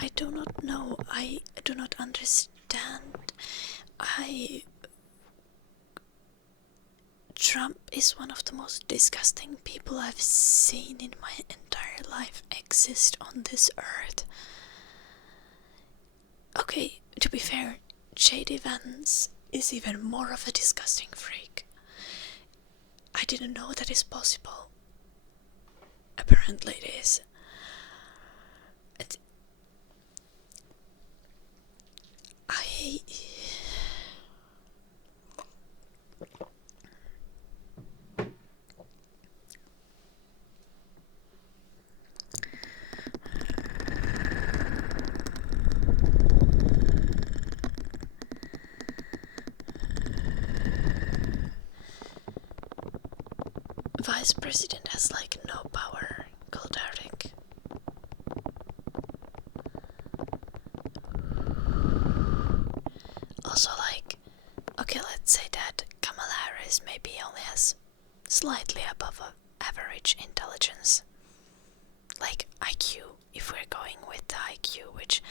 I do not know. I do not understand. Trump is one of the most disgusting people I've seen in my entire life exist on this earth. Okay, to be fair, J.D. Vance is even more of a disgusting freak. I didn't know that is possible. Apparently it is. Vice President has like no power, Goldartic. Also, like, okay, let's say that that Kamala Harris maybe only has slightly above average intelligence. Like IQ, if we're going with the IQ, which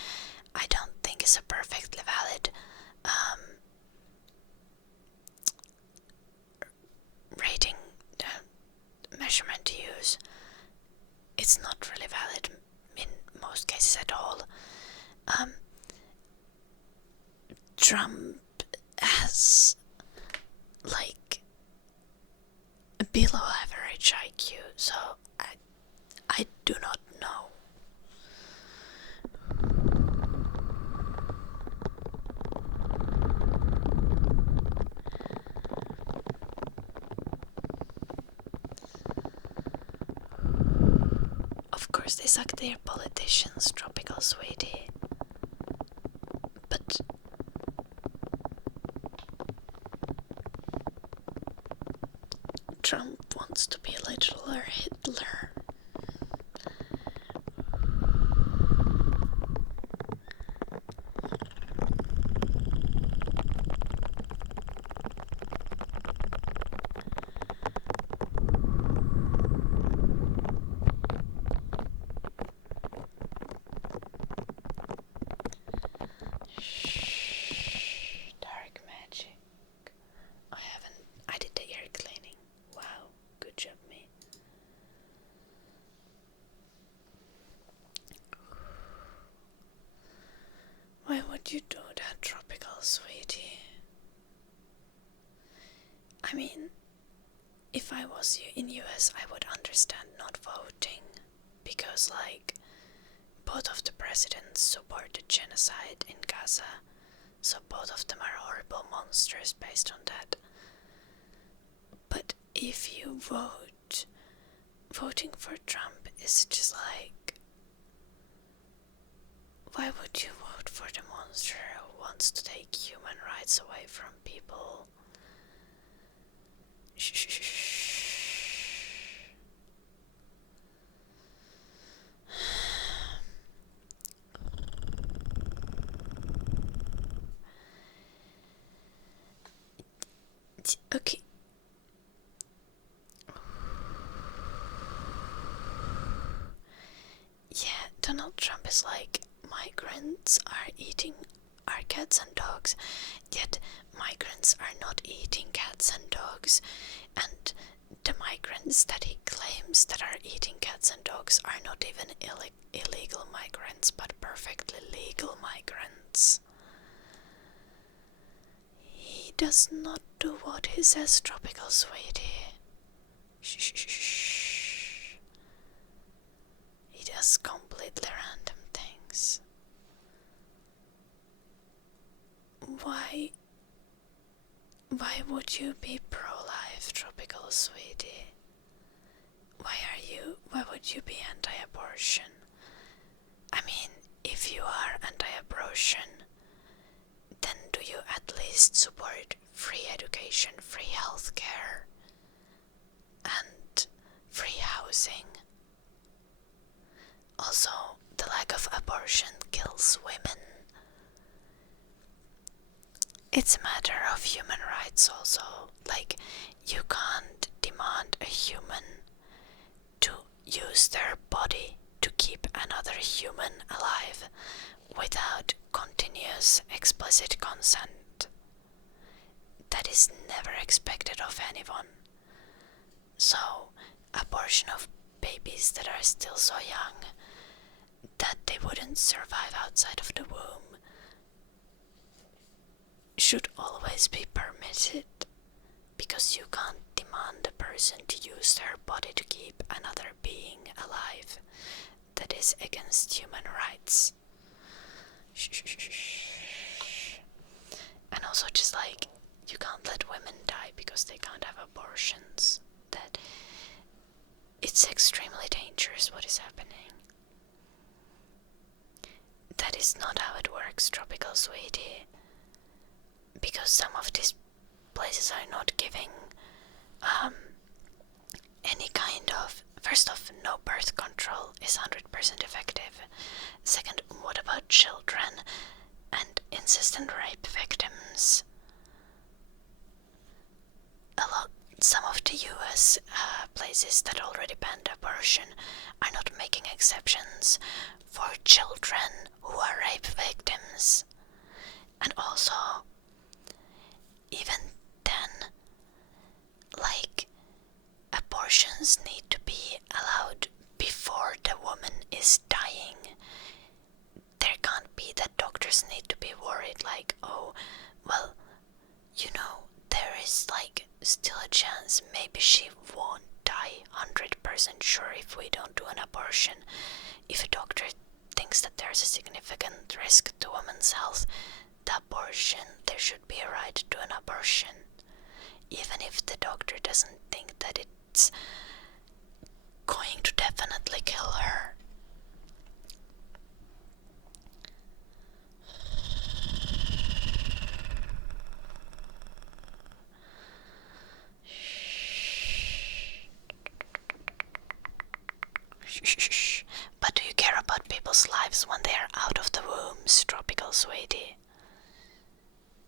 I don't think is a perfectly valid rating measurement to use. It's not really valid in most cases at all. Trump has like a below average IQ, so I do not know. Of course they suck their politicians, tropical sweetie. But Trump wants to be literal Hitler. Dark magic. I did the ear cleaning. Wow, good job me. Why would you do that, tropical sweetie? I mean, if I was in US, I would understand not voting, because like both of the presidents supported genocide in Gaza, so both of them are horrible monsters based on that. But if you voting for Trump is just like, why would you vote for the monster who wants to take human rights away from people? Okay. Yeah, Donald Trump is like, migrants are eating our cats and dogs, yet migrants are not eating cats and dogs, and the migrants that he claims that are eating cats and dogs are not even illegal migrants, but perfectly legal migrants. He does not do what he says, tropical sweetie. Shh. He does completely random things. Why would you be pro-life, tropical sweetie? Why would you be anti-abortion? I mean, if you are anti-abortion, then do you at least support free education, free healthcare, and free housing? Also, the lack of abortion kills women. It's a matter of human rights also. Like, you can't demand a human to use their body to keep another human alive without continuous explicit consent. That is never expected of anyone. So, abortion of babies that are still so young that they wouldn't survive outside of the womb should always be permitted, because you can't demand a person to use their body to keep another being alive. That is against human rights. And also, just like, you can't let women die because they can't have abortions. That it's extremely dangerous what is happening. That is not how it works, tropical sweetie. Because some of these places are not giving any kind of, first off, no birth control is 100% effective. Second, what about children and incest and rape victims? some of the US places that already banned abortion are not making exceptions for children who are rape victims. And also, even then, like, abortions need to be allowed before the woman is dying. There can't be that doctors need to be worried like, oh, well, you know, there is like still a chance maybe she won't die 100% sure if we don't do an abortion. If a doctor thinks that there's a significant risk to woman's health, there should be a right to an abortion. Even if the doctor doesn't think that it's going to definitely kill her. Shh. But do you care about people's lives when they are out of the wombs, tropical sweetie?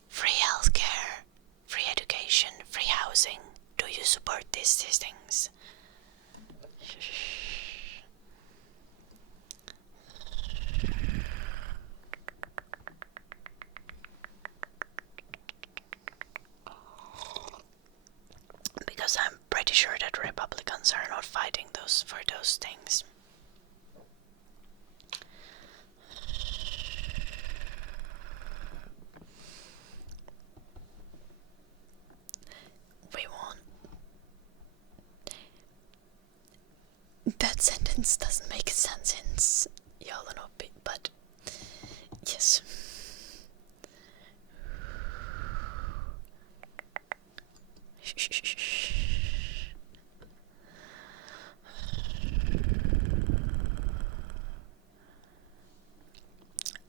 Free healthcare, free education, free housing. Do you support these things? Because I'm pretty sure that Republicans are not fighting for those things. We won. That sentence doesn't make sense in Jalanopi, but yes.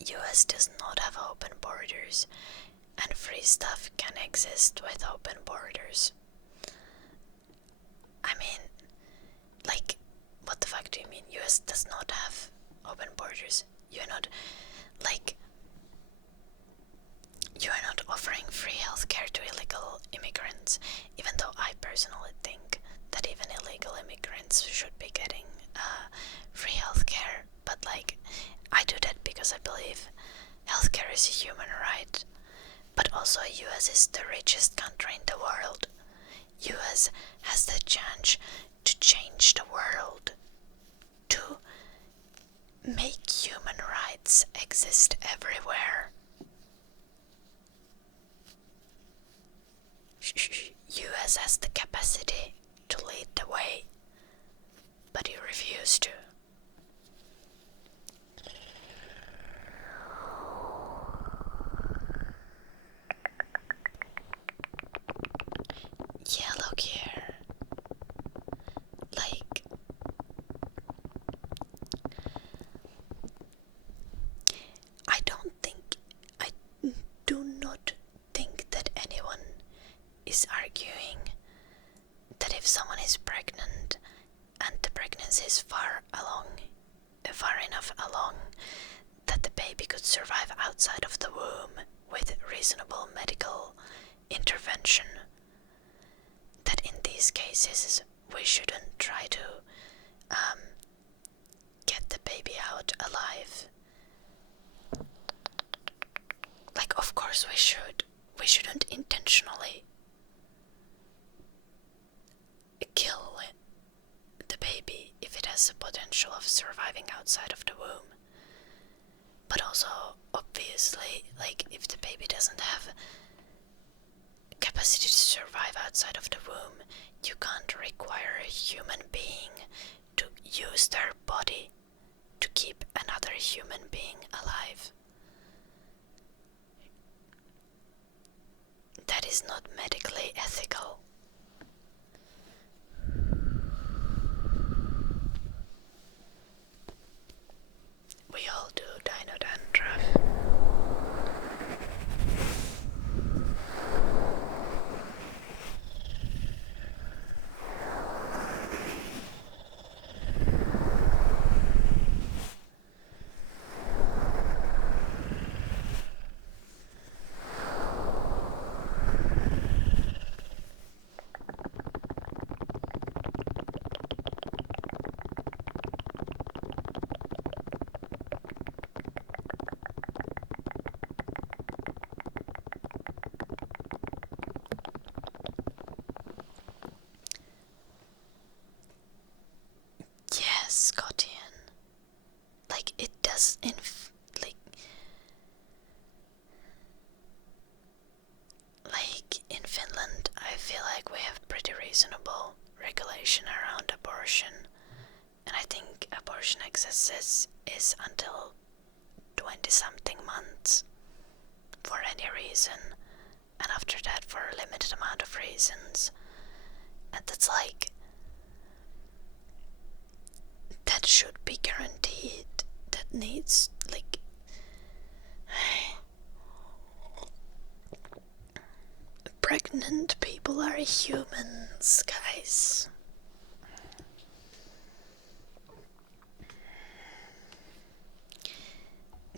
US does not have open borders, and free stuff can exist with open borders. I mean, like, what the fuck do you mean? US does not have open borders. You're not offering free healthcare to illegal immigrants, even though I personally think that even illegal immigrants should be getting free healthcare. But like, I do that because I believe healthcare is a human right. But also, US is the richest country in the world. US has the chance to change the world, to make human rights exist everywhere. US has the capacity to lead the way, but you refuse to. Yeah, look here. Like, I do not think that anyone is arguing that if someone is pregnant and the pregnancy is far enough along, that the baby could survive outside of the womb with reasonable medical intervention. That in these cases we shouldn't try to get the baby out alive. Like, of course we should. We shouldn't intentionally kill the baby if it has the potential of surviving outside of the womb. But also, obviously, like, if the baby doesn't have capacity to survive outside of the womb, you can't require a human being to use their body to keep another human being alive. That is not medically ethical. We all do dino dandruff. reasonable regulation around abortion, and I think abortion access is until 20-something months for any reason, and after that for a limited amount of reasons. And that's like, that should be guaranteed. That needs, like, pregnant people are humans, guys.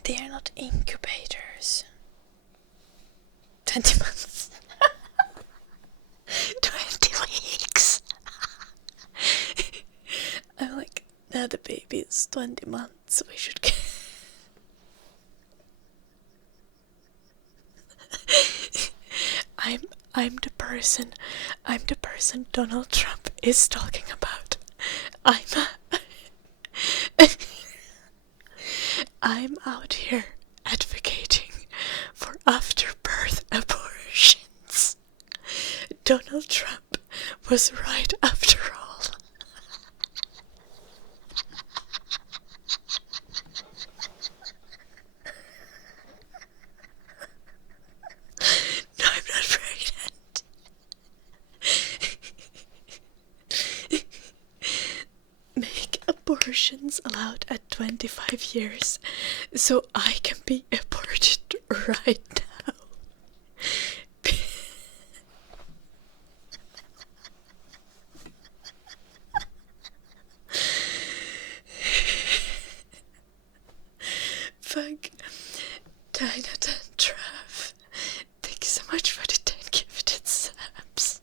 They are not incubators. 20 months. 20 weeks. I'm like, now the baby is 20 months. We should get. I'm the person Donald Trump is talking about. I'm out here advocating for after-birth abortions. Donald Trump was right after all. No, I'm not pregnant. Make abortions allowed at 25 years so I can be aborted right now. Fuck. Dinah and Trav. Thank you so much for the 10 gifted subs.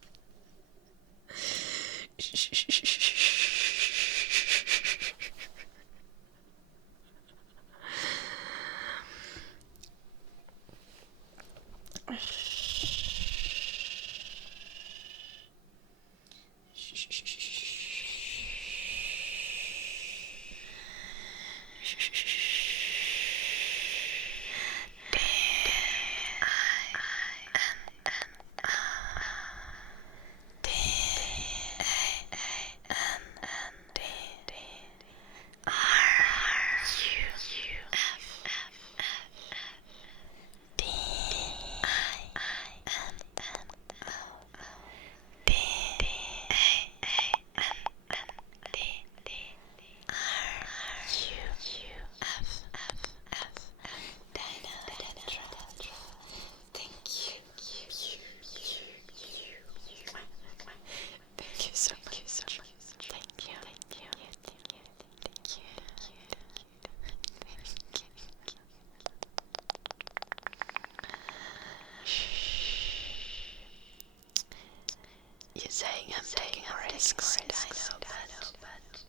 You're saying I'm taking risks, I know, but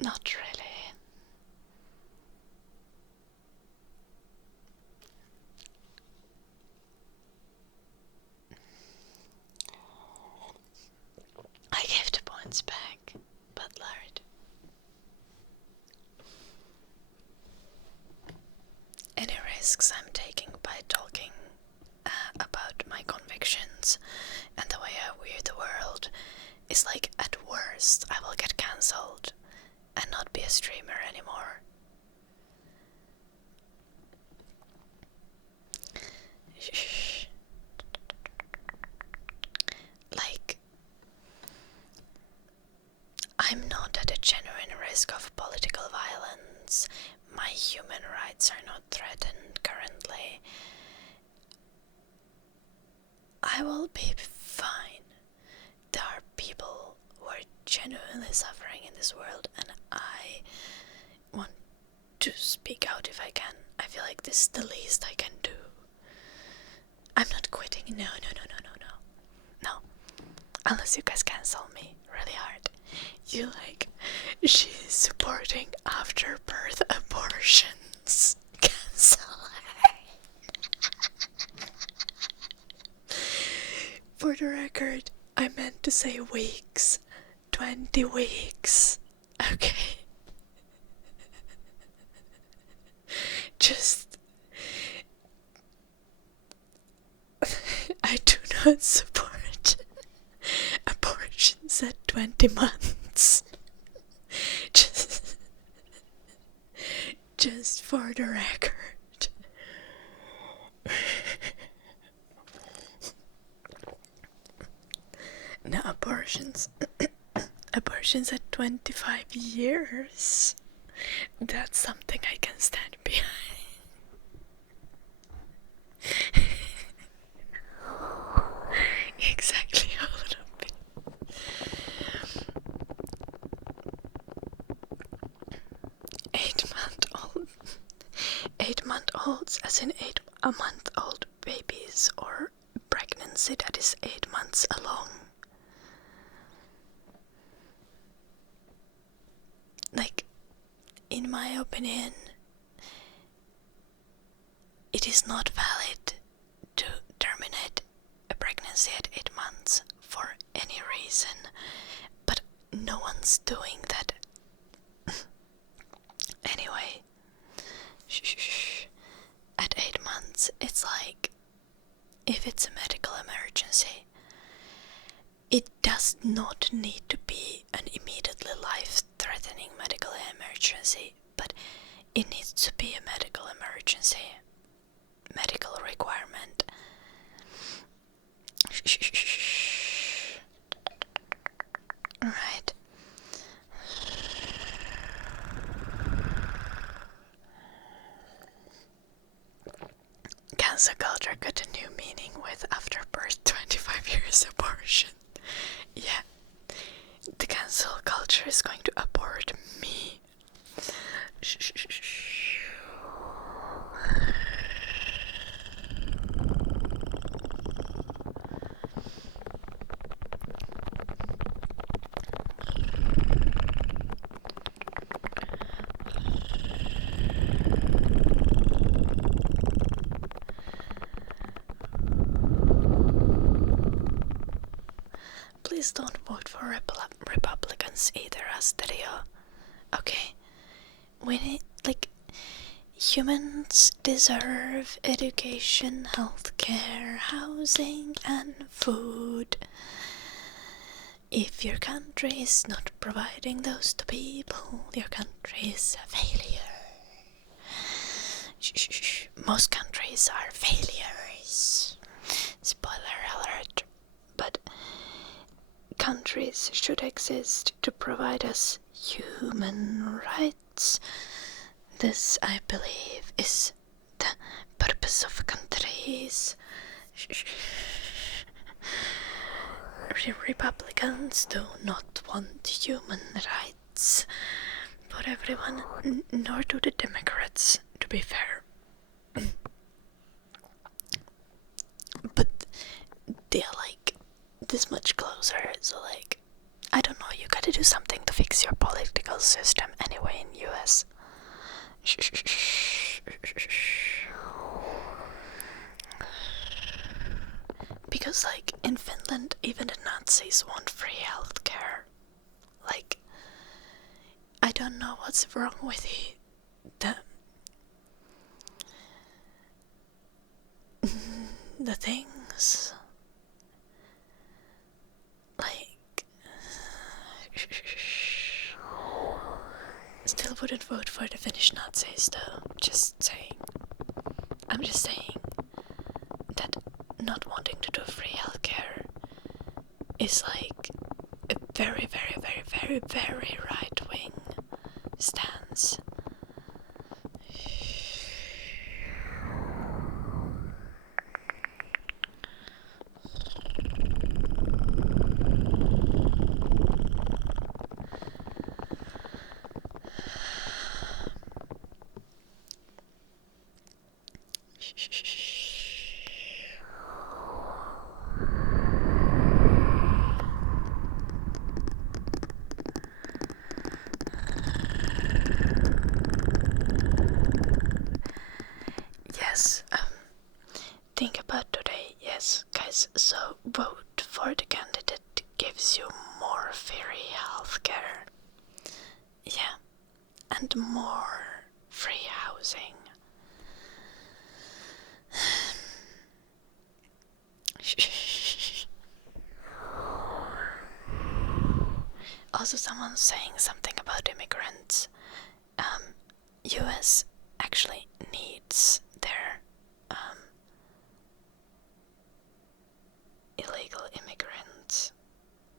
not really. I gave the points back, but Lord. Any risks I'm taking by talking about my convictions and the way I view the world is like, at worst I will get cancelled and not be a streamer anymore. Like, I'm not at a genuine risk of political violence. My human rights are not threatened currently. I will be fine. There are people who are genuinely suffering in this world, and I want to speak out if I can. I feel like this is the least I can do. I'm not quitting. No. Unless you guys cancel me really hard. You like, she's supporting after-birth abortions. Cancel her. For the record, I meant to say weeks. 20 weeks. Okay. Just would support abortions at 20 months. Just for the record. No, abortions at 25 years. That's something I can stand behind. Exactly how it would be. 8-month-olds, as in 8-month-old babies, or pregnancy that is 8 months along. Like, in my opinion, it is not valid to terminate a pregnancy at 8 months for any reason, but no one's doing that. Anyway, at 8 months, it's like, if it's a medical emergency, it does not need to be an immediately life-threatening medical emergency, but it needs to be a medical emergency, medical requirement. Alright. Cancel culture got a new meaning with after birth 25 years abortion. Yeah. The cancel culture is going to abort me. Please don't vote for Republicans either, Asterio. Okay? We need, like, humans deserve education, healthcare, housing, and food. If your country is not providing those to people, your country is a failure. Most countries are failures. Spoiler alert. But countries should exist to provide us human rights. This, I believe, is the purpose of countries. Republicans do not want human rights for everyone, nor do the Democrats, to be fair. But they're like this much closer, so like, I don't know, you gotta do something to fix your political system anyway in US. Because like in Finland, even the Nazis want free healthcare. Like, I don't know what's wrong with the things. Like, still wouldn't vote for the Finnish Nazis though. Just saying. I'm just saying that not wanting to do free healthcare is like a very, very, very, very, very right-wing stance. also someone saying something about immigrants. US actually needs their illegal immigrants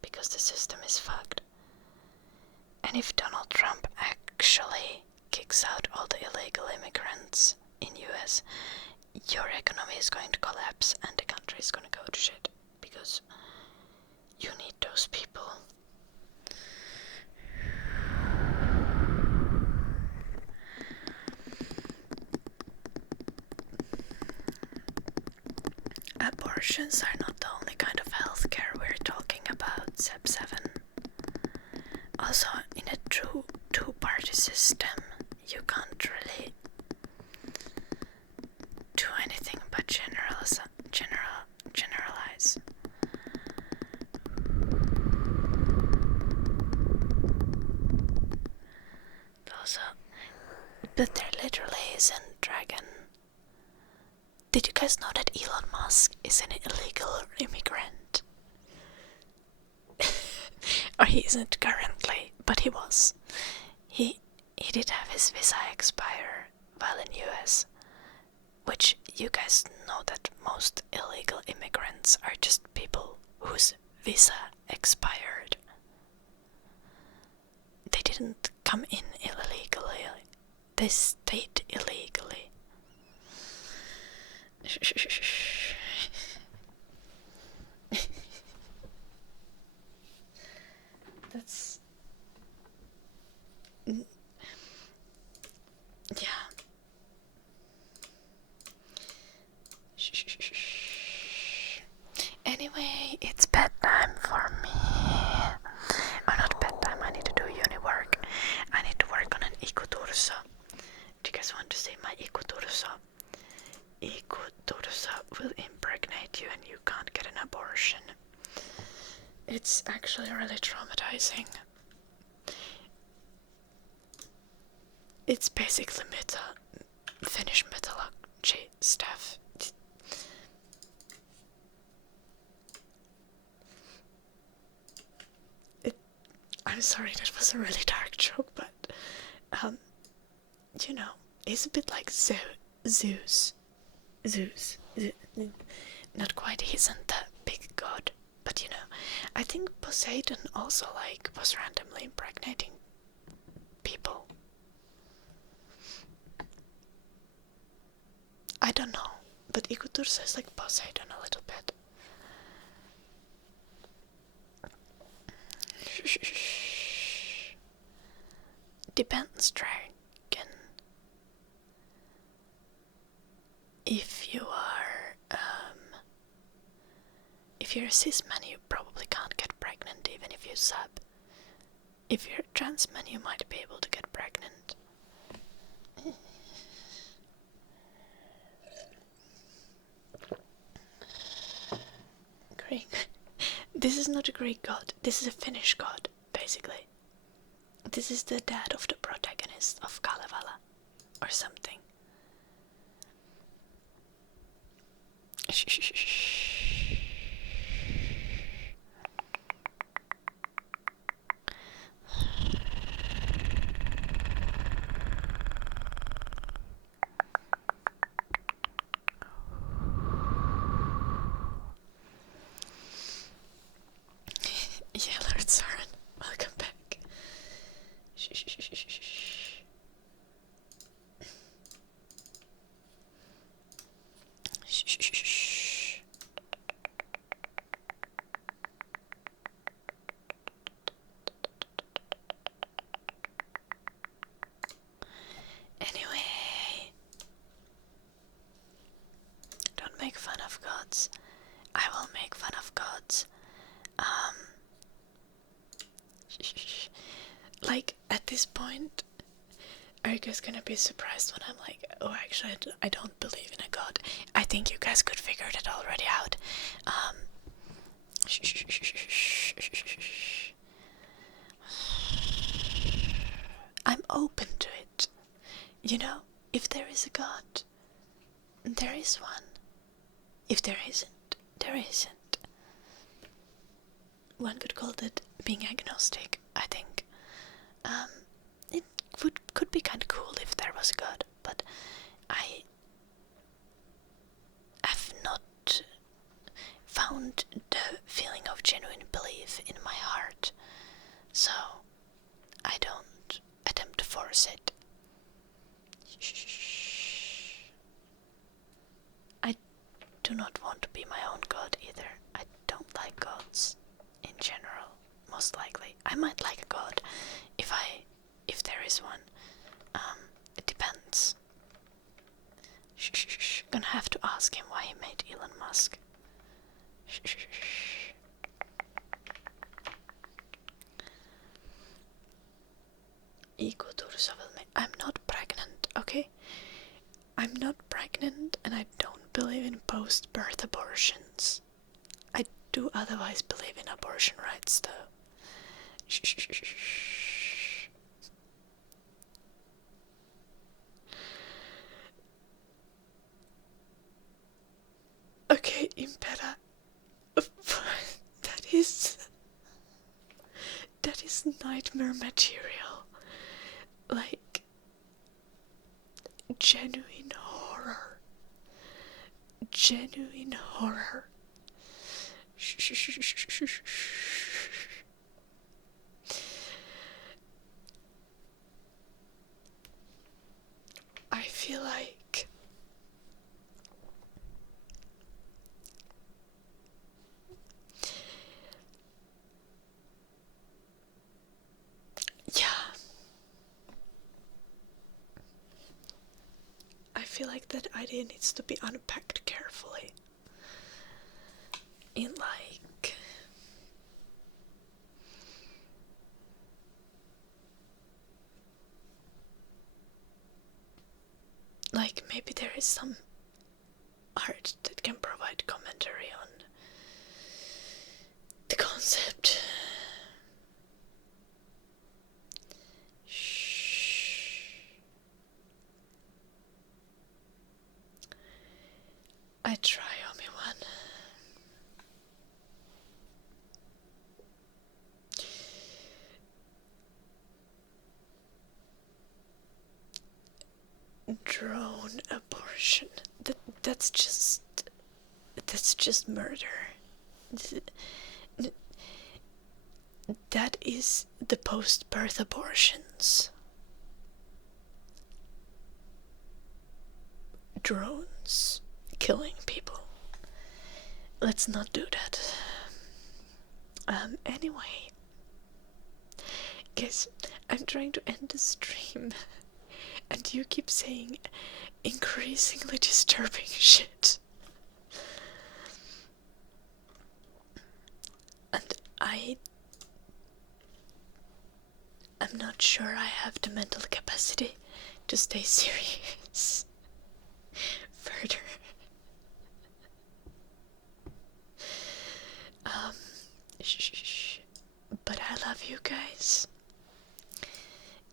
because the system is fucked. And if Donald Trump actually kicks out all the illegal immigrants in US, your economy is going to collapse and the country is going to go to shit because you need those people. Abortions are not the only kind of healthcare we're talking about, Sep 7. Also, in a true two-party system, you can't really do anything but generalize. Also, but there literally isn't dragon. Did you guys know that Elon Musk is an illegal immigrant? Or he isn't currently, but he was. He did have his visa expire while in US, which you guys know that most illegal immigrants are just people whose visa expired. They didn't come in illegally, they stayed illegally. That's... yeah. Anyway, it's bedtime for me. Or not bedtime, I need to do uni work. I need to work on an ikuturso. Do you guys want to see my ikuturso? Ikuturso will impregnate you and you can't get an abortion. It's actually really traumatizing. It's basically Finnish mythology stuff. I'm sorry, that was a really dark joke, but you know, it's a bit like Zeus. Not quite, he isn't the big god, but you know, I think Poseidon also was randomly impregnating people. I don't know, but Ikutursa is like Poseidon a little bit. Depends, dragon. If you are, if you're a cis man, you probably can't get pregnant even if you sub. If you're a trans man, you might be able to get pregnant. Greek. This is not a Greek god, this is a Finnish god, basically. This is the dad of the protagonist of Kalevala, or something. Yeah, Lord Soren, welcome back. Anyway, don't make fun of gods. I will make fun of gods. Like, at this point, are you guys gonna be surprised when I'm like, oh, actually, I don't believe in a god? I think you guys could figure it already out. I'm open to it. You know, if there is a god, there is one. If there isn't, there isn't. One could call it being agnostic, I think. It could be kind of cool if there was a god, but I have not found the feeling of genuine belief in my heart, so I don't attempt to force it. I do not want to be my own god either. I don't like gods in general, most likely. I might like a god if there is one. It depends. Gonna have to ask him why he made Elon Musk. I'm not pregnant, okay? I'm not pregnant and I don't believe in post-birth abortions. I do otherwise believe in abortion rights though. Okay, Impera. That is nightmare material. Like, genuine horror. Genuine horror. I feel like yeah. I feel like that idea needs to be unpacked carefully. In like maybe there is some art that can provide commentary on the concept. I try, Omi-wan. Drone abortion. That's just murder. That is the post-birth abortions. Drones killing people. Let's not do that. Anyway, guys, I'm trying to end the stream, and you keep saying increasingly disturbing shit. And I'm not sure I have the mental capacity to stay serious further. But I love you guys.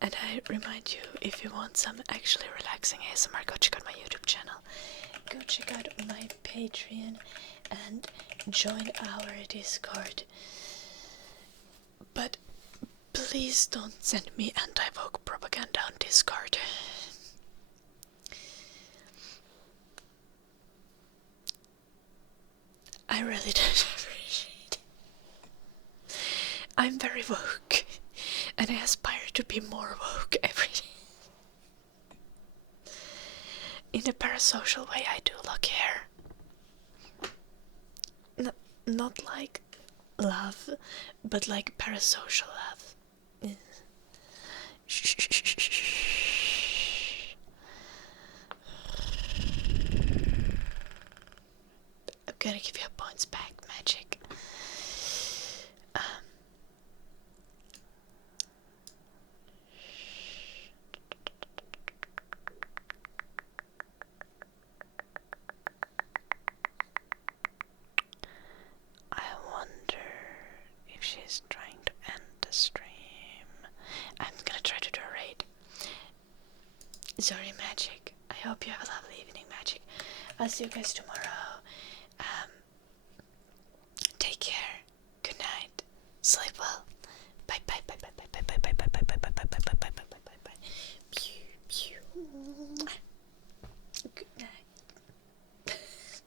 And I remind you, if you want some actually relaxing ASMR, go check out my YouTube channel. Go check out my Patreon and join our Discord. But please don't send me anti-woke propaganda on Discord. I really don't appreciate it. I'm very woke, and I aspire to be more woke every day. In a parasocial way, I do look here. Not like love, but like parasocial love. I'm gonna give you points back, magic. I wonder if she's trying to end the stream. I'm gonna try to do a raid. Sorry, magic. I hope you have a lovely evening, magic. I'll see you guys tomorrow.